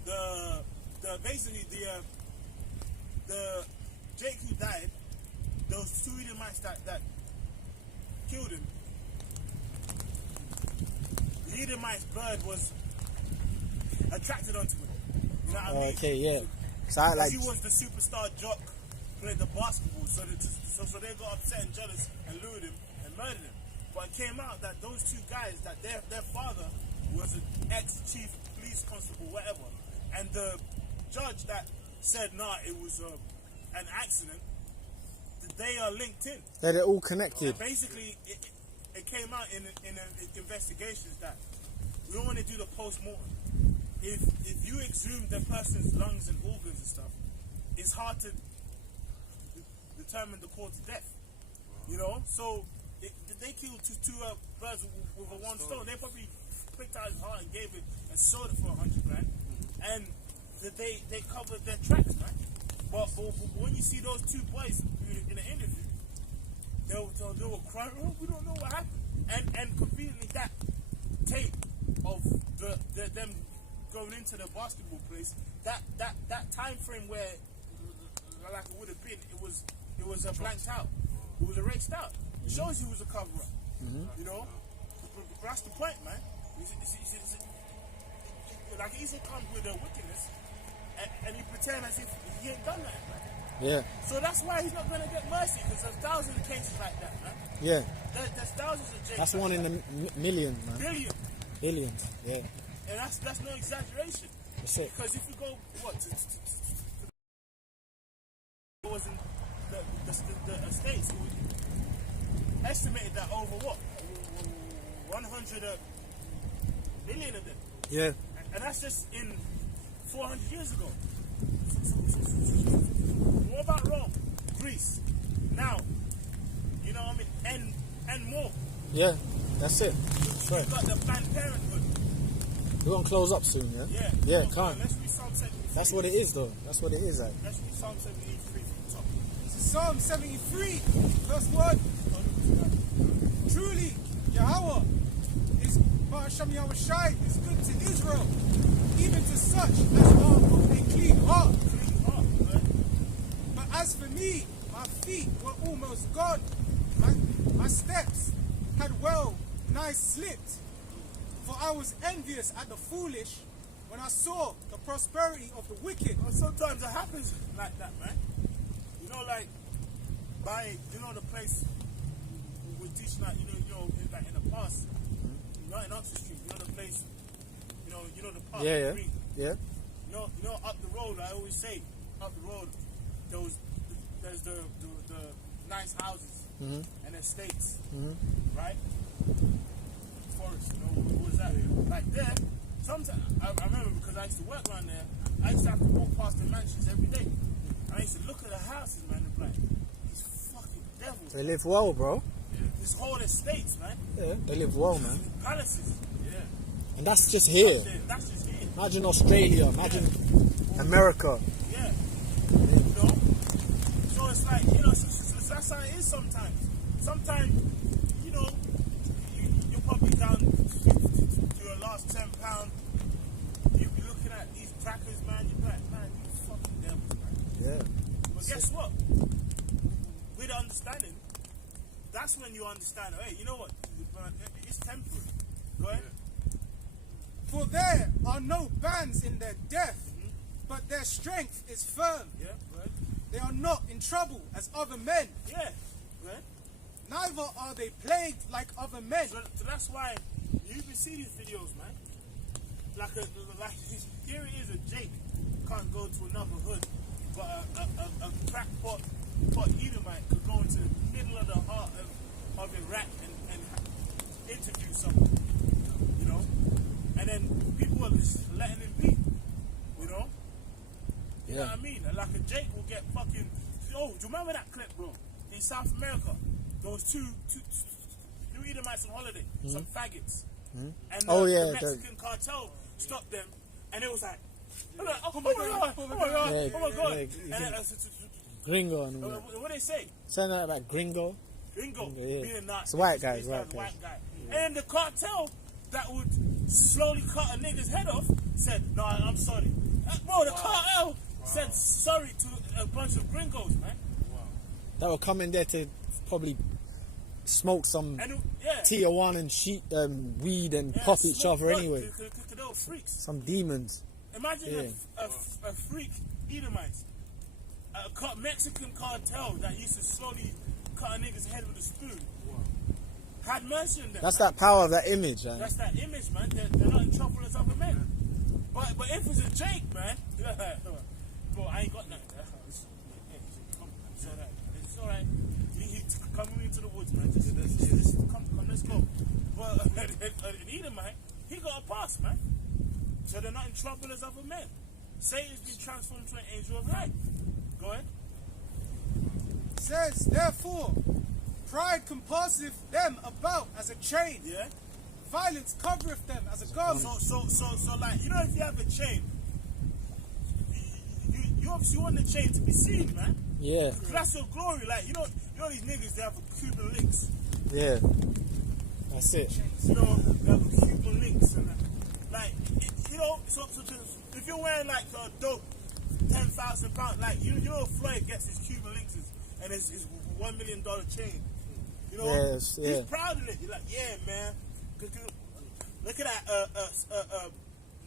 Jake who died, those two Edomites that killed him. The Edomite's bird was attracted onto him. You know what I mean? Okay, yeah. So I like. He was the superstar jock, played the basketball, so they got upset and jealous and lured him and murdered him. But it came out that those two guys, that their father was an ex-chief police constable, whatever, and the judge that said it was an accident. They are linked in. They're all connected. And basically, it came out in investigations that we don't want to do the post-mortem. If you exhume the person's lungs and organs and stuff, it's hard to determine the cause of death. You know, so they killed two birds with a one stone. They probably picked out his heart and gave it and sold it for $100,000, and they covered their tracks, man. But when you see those two boys in an interview, they were crying. Oh, we don't know what happened, and conveniently that tape of them going into the basketball place, that time frame where like it would have been, it was blanked out, it was erased out. It shows you it was a cover up. You know, that's the point, man. Like Esau comes with a wickedness, and he pretend as if he ain't done that, man. Yeah. So that's why he's not going to get mercy, because there's thousands of cases like that, man. Yeah. There's thousands of Jakes. That's one in a million, man. Billion. Billions. Yeah. And that's no exaggeration. That's it. Because if you go it was in the estates, it was estimated that over 100 million of them. Yeah. And that's just in 400 years ago. What about Rome, Greece? Now, you know what I mean, and more. Yeah, that's it. Right. You've got the Planned Parenthood. We're gonna close up soon, yeah? Yeah. Yeah, So, can't. Let's read Psalm 73. That's what it is, though. That's what it is, like. Let's read Psalm 73 from the top. This is Psalm 73, verse 1. Truly, Yahweh is Hashem Yahweh Shai is good to Israel, even to such as are of a clean heart. But as for me, my feet were almost gone. My steps had well nigh slipped. For I was envious at the foolish when I saw the prosperity of the wicked. Well, sometimes it happens like that, man. You know, like the place we teach like like in the past, not in Oxford Street. You know the place, you know the park. Yeah, yeah. Green. Yeah. You know up the road. I always say up the road, there's the nice houses and estates, right? Forest, what was that? Like there, sometimes I remember because I used to work around there. I used to have to walk past the mansions every day. I used to look at the houses, man, and be like, these fucking devils. They live well, bro. This whole estates, man. Yeah, they live well, man. Palaces. Yeah. And that's just here. That's just here. Imagine Australia. Imagine America. Yeah. You know? So it's like, that's how it is sometimes. Sometimes, you're probably down to your last £10. You'll be looking at these crackers, man. You'll be like, man, these fucking devils, man. Yeah. But guess what? With understanding, that's when you understand. Hey, you know what? It's temporary. Go ahead. For there are no bands in their death, but their strength is firm. Yeah. Go ahead. They are not in trouble as other men, Yeah. Go ahead. neither are they plagued like other men. So that's why you can see these videos, man. Like here it is, a Jake can't go to another hood, but a crackpot Edomite could go into the middle of the heart of Iraq and interview someone, you know, and then people are just letting him be, you know. You know what I mean? Like a Jake will get fucking. Oh, do you remember that clip, bro? In South America, there was two Edomites on holiday, some faggots, and the Mexican cartel stopped them, and it was like, oh my god, oh my god, oh my god, and then, Gringo and all that. what they say? Saying that about Gringo. Gringo, Yeah. being a Nazi. It's white guys, This white guy's a guys. white guy. And then the cartel that would slowly cut a nigga's head off said, no, I'm sorry. Bro, the cartel said sorry to a bunch of gringos, man. That will come in there to probably smoke some And Tijuana and weed and pop each other anyway. They were freaks. Some demons. Imagine a freak Edomite, a Mexican cartel that used to slowly cut a nigga's head with a spoon. Had mercy on them. That's that power of that image, man. That's that image, man. They're not in trouble as other men. But if it's a Jake, man, bro, I ain't got nothing. It's alright. Come with me to the woods, man. Just come, let's go. But an Edomite, he got a pass, man. So they're not in trouble as other men. Satan's been transformed to an angel of light. Go ahead. Says, therefore, pride compasseth them about as a chain. Yeah. Violence covereth them as a garment. So, like, you know, if you have a chain, you obviously want the chain to be seen, man. Yeah. That's your glory. Like, you know these niggas, they have a Cuban links. Yeah. That's it. You know, they have a Cuban links and that. Like, you know, so if you're wearing like a dope £10,000, like, you know, Floyd gets his Cuban links and his $1 million chain. You know, he's proud of it. He's like, yeah, man. Look at that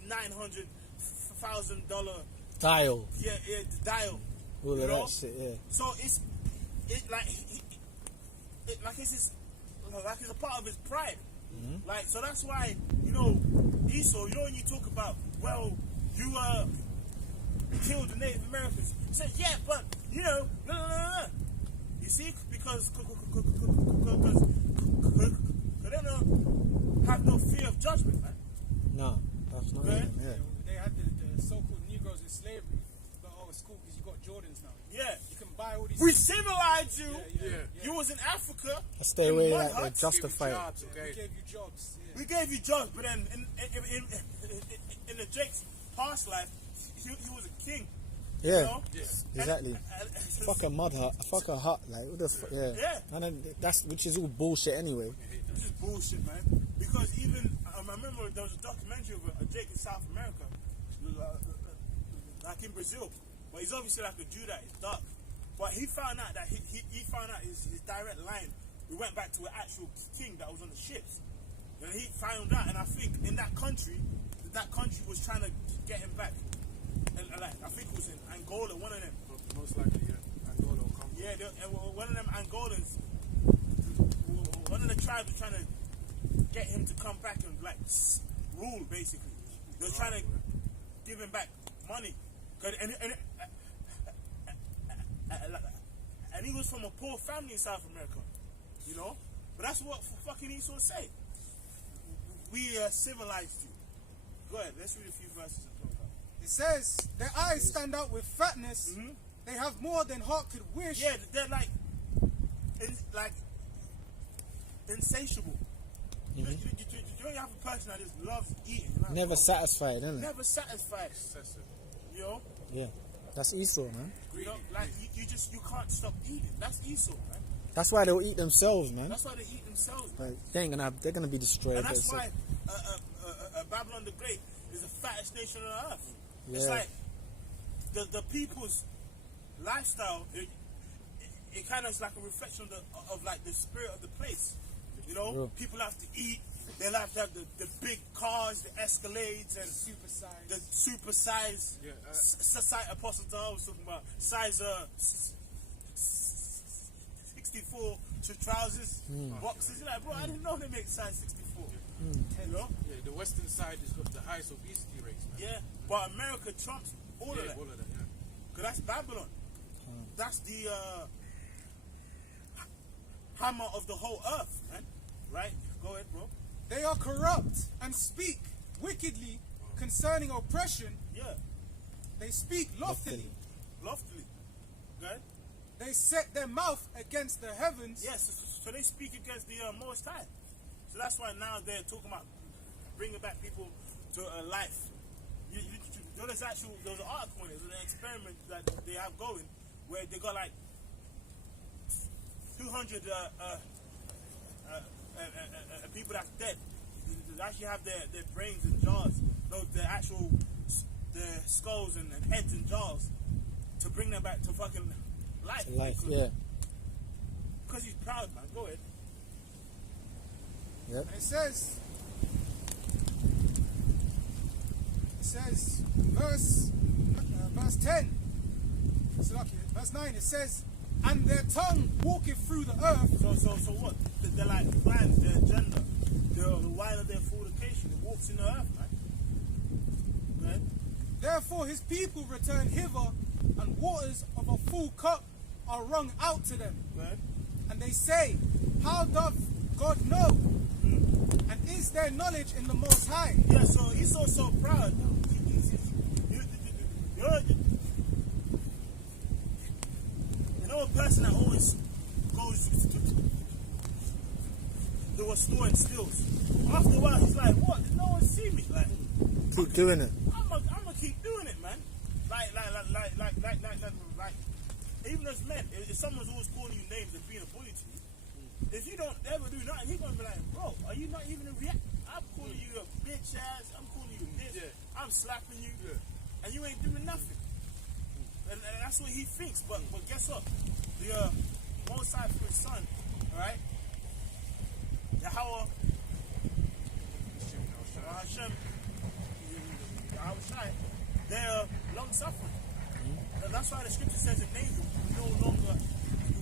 $900,000 Dial. Yeah, the dial. All of that shit, yeah. So it's a part of his pride. Like, so that's why, you know, Esau, you know, when you talk about, well, you killed the Native Americans, he said, yeah, but, you know, no. You see, because they don't have no fear of judgment, man. No, that's not it, yeah. They had the so-called Negroes in slavery, but it's cool because you got Jordans now. Yeah. You can buy all these. We civilized you. Yeah. You was in Africa. I stay away mud like they huts. justify it. We gave you jobs. Yeah. We gave you jobs, but then in the Jake's past life, he was a king. Yeah, You know? exactly. Fuck a mud hut, fuck a hut, like what the fuck, Yeah. And then which is all bullshit anyway. This is bullshit, man. Because even I remember there was a documentary of a Jake in South America, like in Brazil, but he's obviously like a Jew that is dark. But he found out that he found out his direct line. We went back to an actual king that was on the ships, and he found out. And I think in that country was trying to get him back. And like I think it was in Angola, one of them. Most likely, yeah. Angola will come. Yeah, one of them Angolans, one of the tribes was trying to get him to come back and like rule, basically. They were trying to give him back money. And he was from a poor family in South America, you know? But that's what fucking Esau say. We civilized you. Go ahead, let's read a few verses and talk about it. It says, their eyes stand out with fatness. They have more than heart could wish. Yeah, they're like insatiable. You don't have a person that just loves eating. Like, Never satisfied, isn't it? Never satisfied. You know? Yeah. That's Esau, man. You know, like you can't stop eating. That's Esau, man. That's why they'll eat themselves, man. That's why they eat themselves, man. Like, they're gonna be destroyed. And that's why Babylon the Great is the fattest nation on earth. It's Yeah. like the people's lifestyle it kind of is like a reflection of like the spirit of the place. You know, Bro. people have to eat. They have to have the big cars, the Escalades, and the super size. Yeah, size Apostle Dar was talking about size 64 to trousers, boxes. You're like, bro, I didn't know they make size 64. You know? Yeah, the western side has got the highest obesity rates. Man. Yeah, but America trumps all of that. All of that, yeah. Because that's Babylon. That's the hammer of the whole earth, man. Right? Go ahead, bro. They are corrupt and speak wickedly concerning oppression. Yeah, They speak loftily. loftily. Go ahead. They set their mouth against the heavens. Yes, so they speak against the Most High. So that's why now they're talking about bringing back people to life. There's an article in it, there's an experiment that they have going where they got like 200 people that's dead. They actually have their brains in jars, their skulls and heads in jars to bring them back to fucking life. Yeah. Because he's proud, man. Go ahead. Yep. And it says, verse 10, verse 9, it says, and their tongue walketh through the earth. So what? They're like plans, their agenda, the wine of their fornication. It walks in the earth, man. Right? Therefore his people return hither, and waters of a full cup are wrung out to them. Right? And they say, how doth God know? And is there knowledge in the Most High? Yeah, so he's so proud. You know a person that always goes to a store and steals. After a while, he's like, what? Did no one see me? Like, Keep doing it. I'm gonna keep doing it, man. Like, even as men, if someone's always calling you names and being a bully to you, if you don't ever do nothing, he's gonna be like, bro, are you not even a react? I'm calling you a bitch ass. I'm calling you this. Yeah. I'm slapping you, and you ain't doing nothing. And that's what he thinks. But guess what? The Most High for his son, all right? Yahweh, Hashem, Yahweh, they're long suffering. And that's why the scripture says in Nahum, you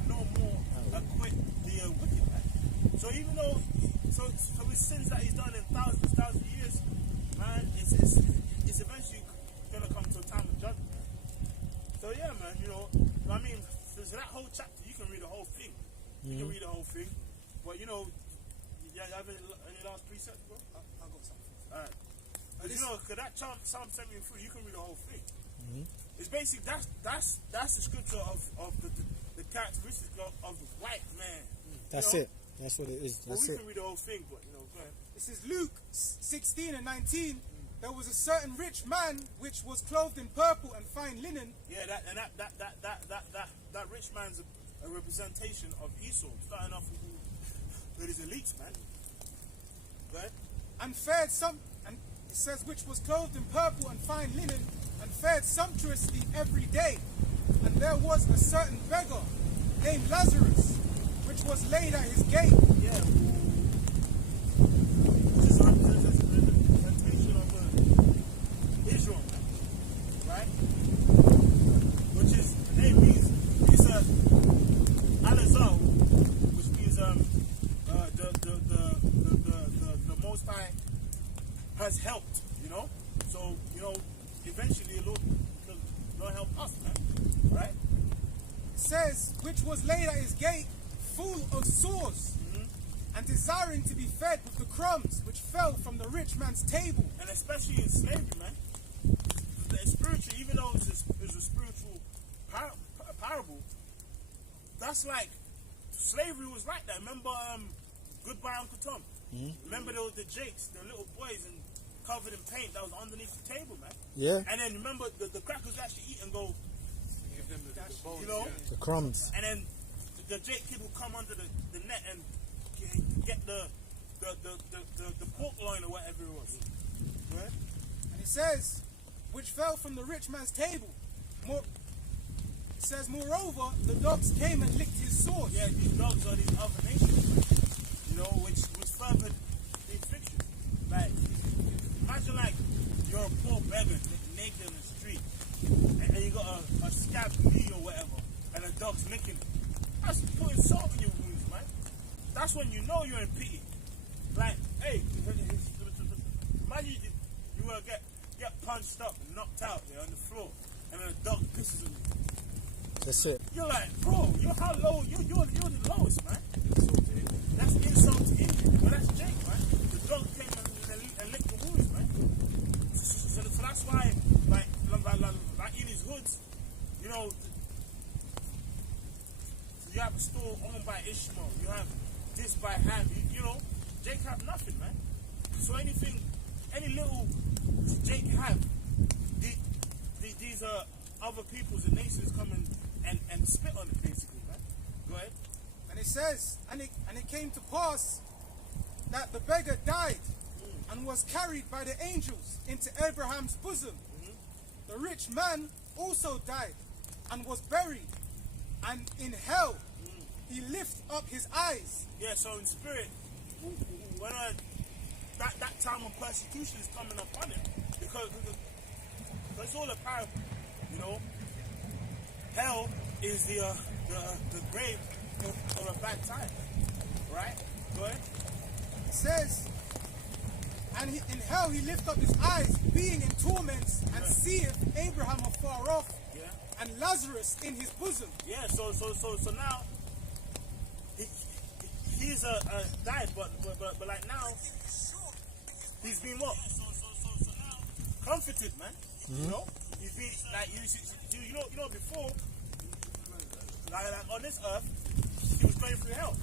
no more acquit the wicked man. So even though, so his sins that he's done in thousands of years, man, it's eventually gonna come to a time of judgment. So yeah, man, I mean, there's that whole chapter. You can read the whole thing. You can read the whole thing, but you have any last precepts, bro? I'll go something. All right. Cause that Psalm 73, you can read the whole thing. It's basically that's the scripture of the characteristics of the white man. That's it. That's what it is. Well, That's we it. can read the whole thing, but go ahead. This is Luke 16 and 19. There was a certain rich man which was clothed in purple and fine linen. Yeah, that rich man's a representation of Esau, starting off with his elites, man. Go ahead. And it says, which was clothed in purple and fine linen, and fared sumptuously every day. And there was a certain beggar named Lazarus, which was laid at his gate. Yeah. This is a representation of Israel, right? Which is, the name means, it's a Alazar, which means the Most High has helped, So, eventually the Lord help us, man. Right? It says, which was laid at his gate, full of sores, and desiring to be fed with the crumbs which fell from the rich man's table. And especially in slavery, man. The spiritual, even though it's a spiritual parable, that's like, slavery was like that. Remember, Goodbye Uncle Tom? Remember the Jakes, the little boys covered in paint that was underneath the table, man? Yeah. And then remember, the crackers actually eat and go, Give them the bones, The crumbs. And then the Jake kid will come under the net and get the pork loin or whatever it was. Right? And it says, which fell from the rich man's table. It says, moreover, the dogs came and licked his sores. Yeah, these dogs are these other nations, you know, which furthered the affliction. Like, imagine like you're a poor beggar naked in the street, and you got a scabbed knee or whatever, and a dog's licking it. That's putting salt in your wounds, man. That's when you know you're in pity. Like, hey, imagine you will get punched up and knocked out there on the floor, and then a dog pisses on you. That's it. You're like, bro, you're how low? You're the lowest, man. That's insult to injury. But that's Jake, man. The dog came and licked the wounds, man. So that's why, like in his hoods, you know, you have a store owned by Ishmael. You have this by Ham. You know, Jake have nothing, man. So any little Jake have, these are other peoples and nations come and spit on it, basically, man. Go ahead. And it says, and it came to pass that the beggar died and was carried by the angels into Abraham's bosom. The rich man also died and was buried, and in hell he lifted up his eyes. Yeah, so in spirit, when that time of persecution is coming upon him, because it's all a parable, you know. Hell is the grave of a bad time, right? Go ahead. It says, and in hell he lifted up his eyes, being in torments, and seeth Abraham afar off, and Lazarus in his bosom. Yeah, so now he's died, but like now he's been what? Comforted, man. You know, he's been like you know before, like on this earth he was going through hell,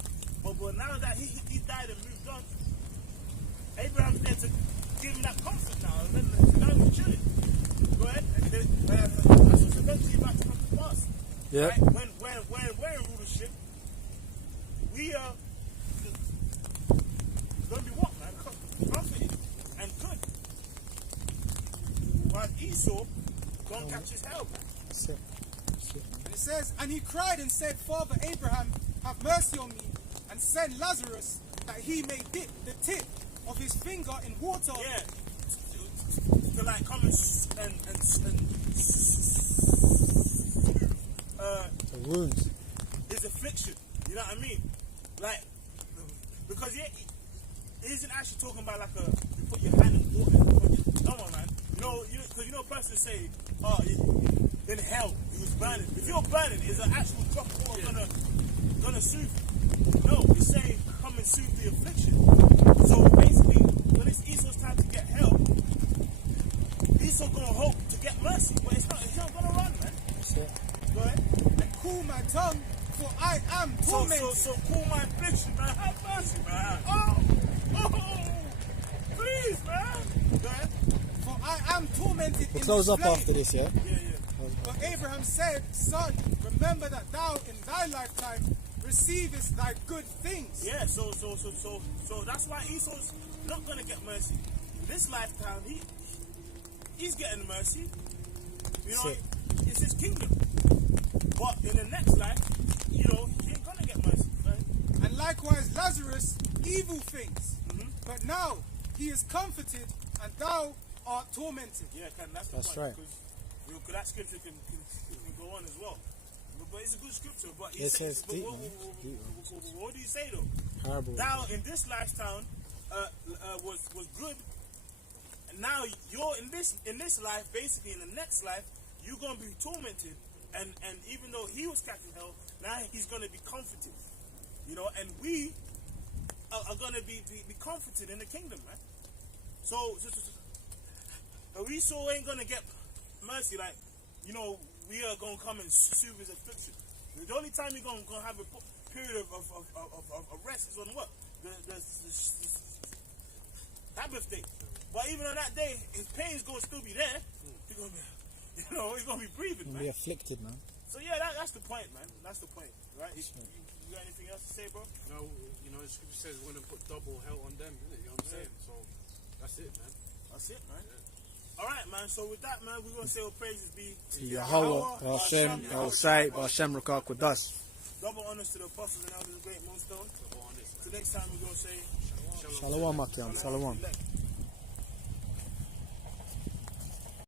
but now that he died and moved on, Abraham's there to give him that comfort now. And then now he's chilling. Go ahead. That's what's eventually about to come to pass. Yeah. Right? When we're in rulership, we are going to be what, man? Comforted and good. While Esau don't catch his hell, man. That's it. And it says, and he cried and said, Father Abraham, have mercy on me, and send Lazarus that he may dip the tip of his finger in water. Yeah. To like come and The wounds. his affliction. You know what I mean? Like, because he isn't actually talking about like you put your hand in water. Come on, man. Because a person say, oh, in hell he was burning. If you're burning, is an actual drop of water gonna soothe you? No, it's saying come and soothe the affliction. So basically, when it's Esau's time to get help, Esau gonna hope to get mercy, but it's not gonna run, man. That's it. Go ahead. And cool my tongue, for I am tormented. So cool my affliction, man. Have mercy, man. Oh, please, man. Go ahead. For I am tormented We'll in close this up flame. after this, yeah? Yeah. But Abraham said, Son, remember that thou in thy lifetime receivest thy good things. Yeah, so that's why Esau's not gonna get mercy. In this lifetime, he's getting mercy. You know, it's his kingdom. But in the next life, he ain't gonna get mercy, right? And likewise Lazarus, evil things. But now he is comforted, and thou art tormented. Yeah, that's the That's point. right. Because that scripture can go on as well. But it's a good scripture. But It says deep, what do you say though? Horrible. Thou in this lifetime was good. Now you're in this life, basically in the next life, you're gonna be tormented. And even though he was catching hell, now he's gonna be comforted. And we are gonna be comforted in the kingdom, man. So Esau ain't gonna get mercy, like, we are gonna come and soothe his affliction. The only time you're gonna have a period of rest is on what? The Sabbath day. But even on that day, his pain's gonna still be there. He's gonna be, he's gonna be breathing, man. Be afflicted, man. So yeah, that's the point, man. That's the point, right? You got anything else to say, bro? No, the scripture says we're going to put double hell on them, isn't it? You know what I'm saying? So, that's it, man. That's it, man. Yeah. Alright, man. So with that, man, we're going to say all praises be Yahweh, Hashem, Osai, Hashem, Rakak, Kodash. double honors to the apostles and elders of Great Millstone. So next time we're going to say Shalom, Makiam. Shalom. Elect.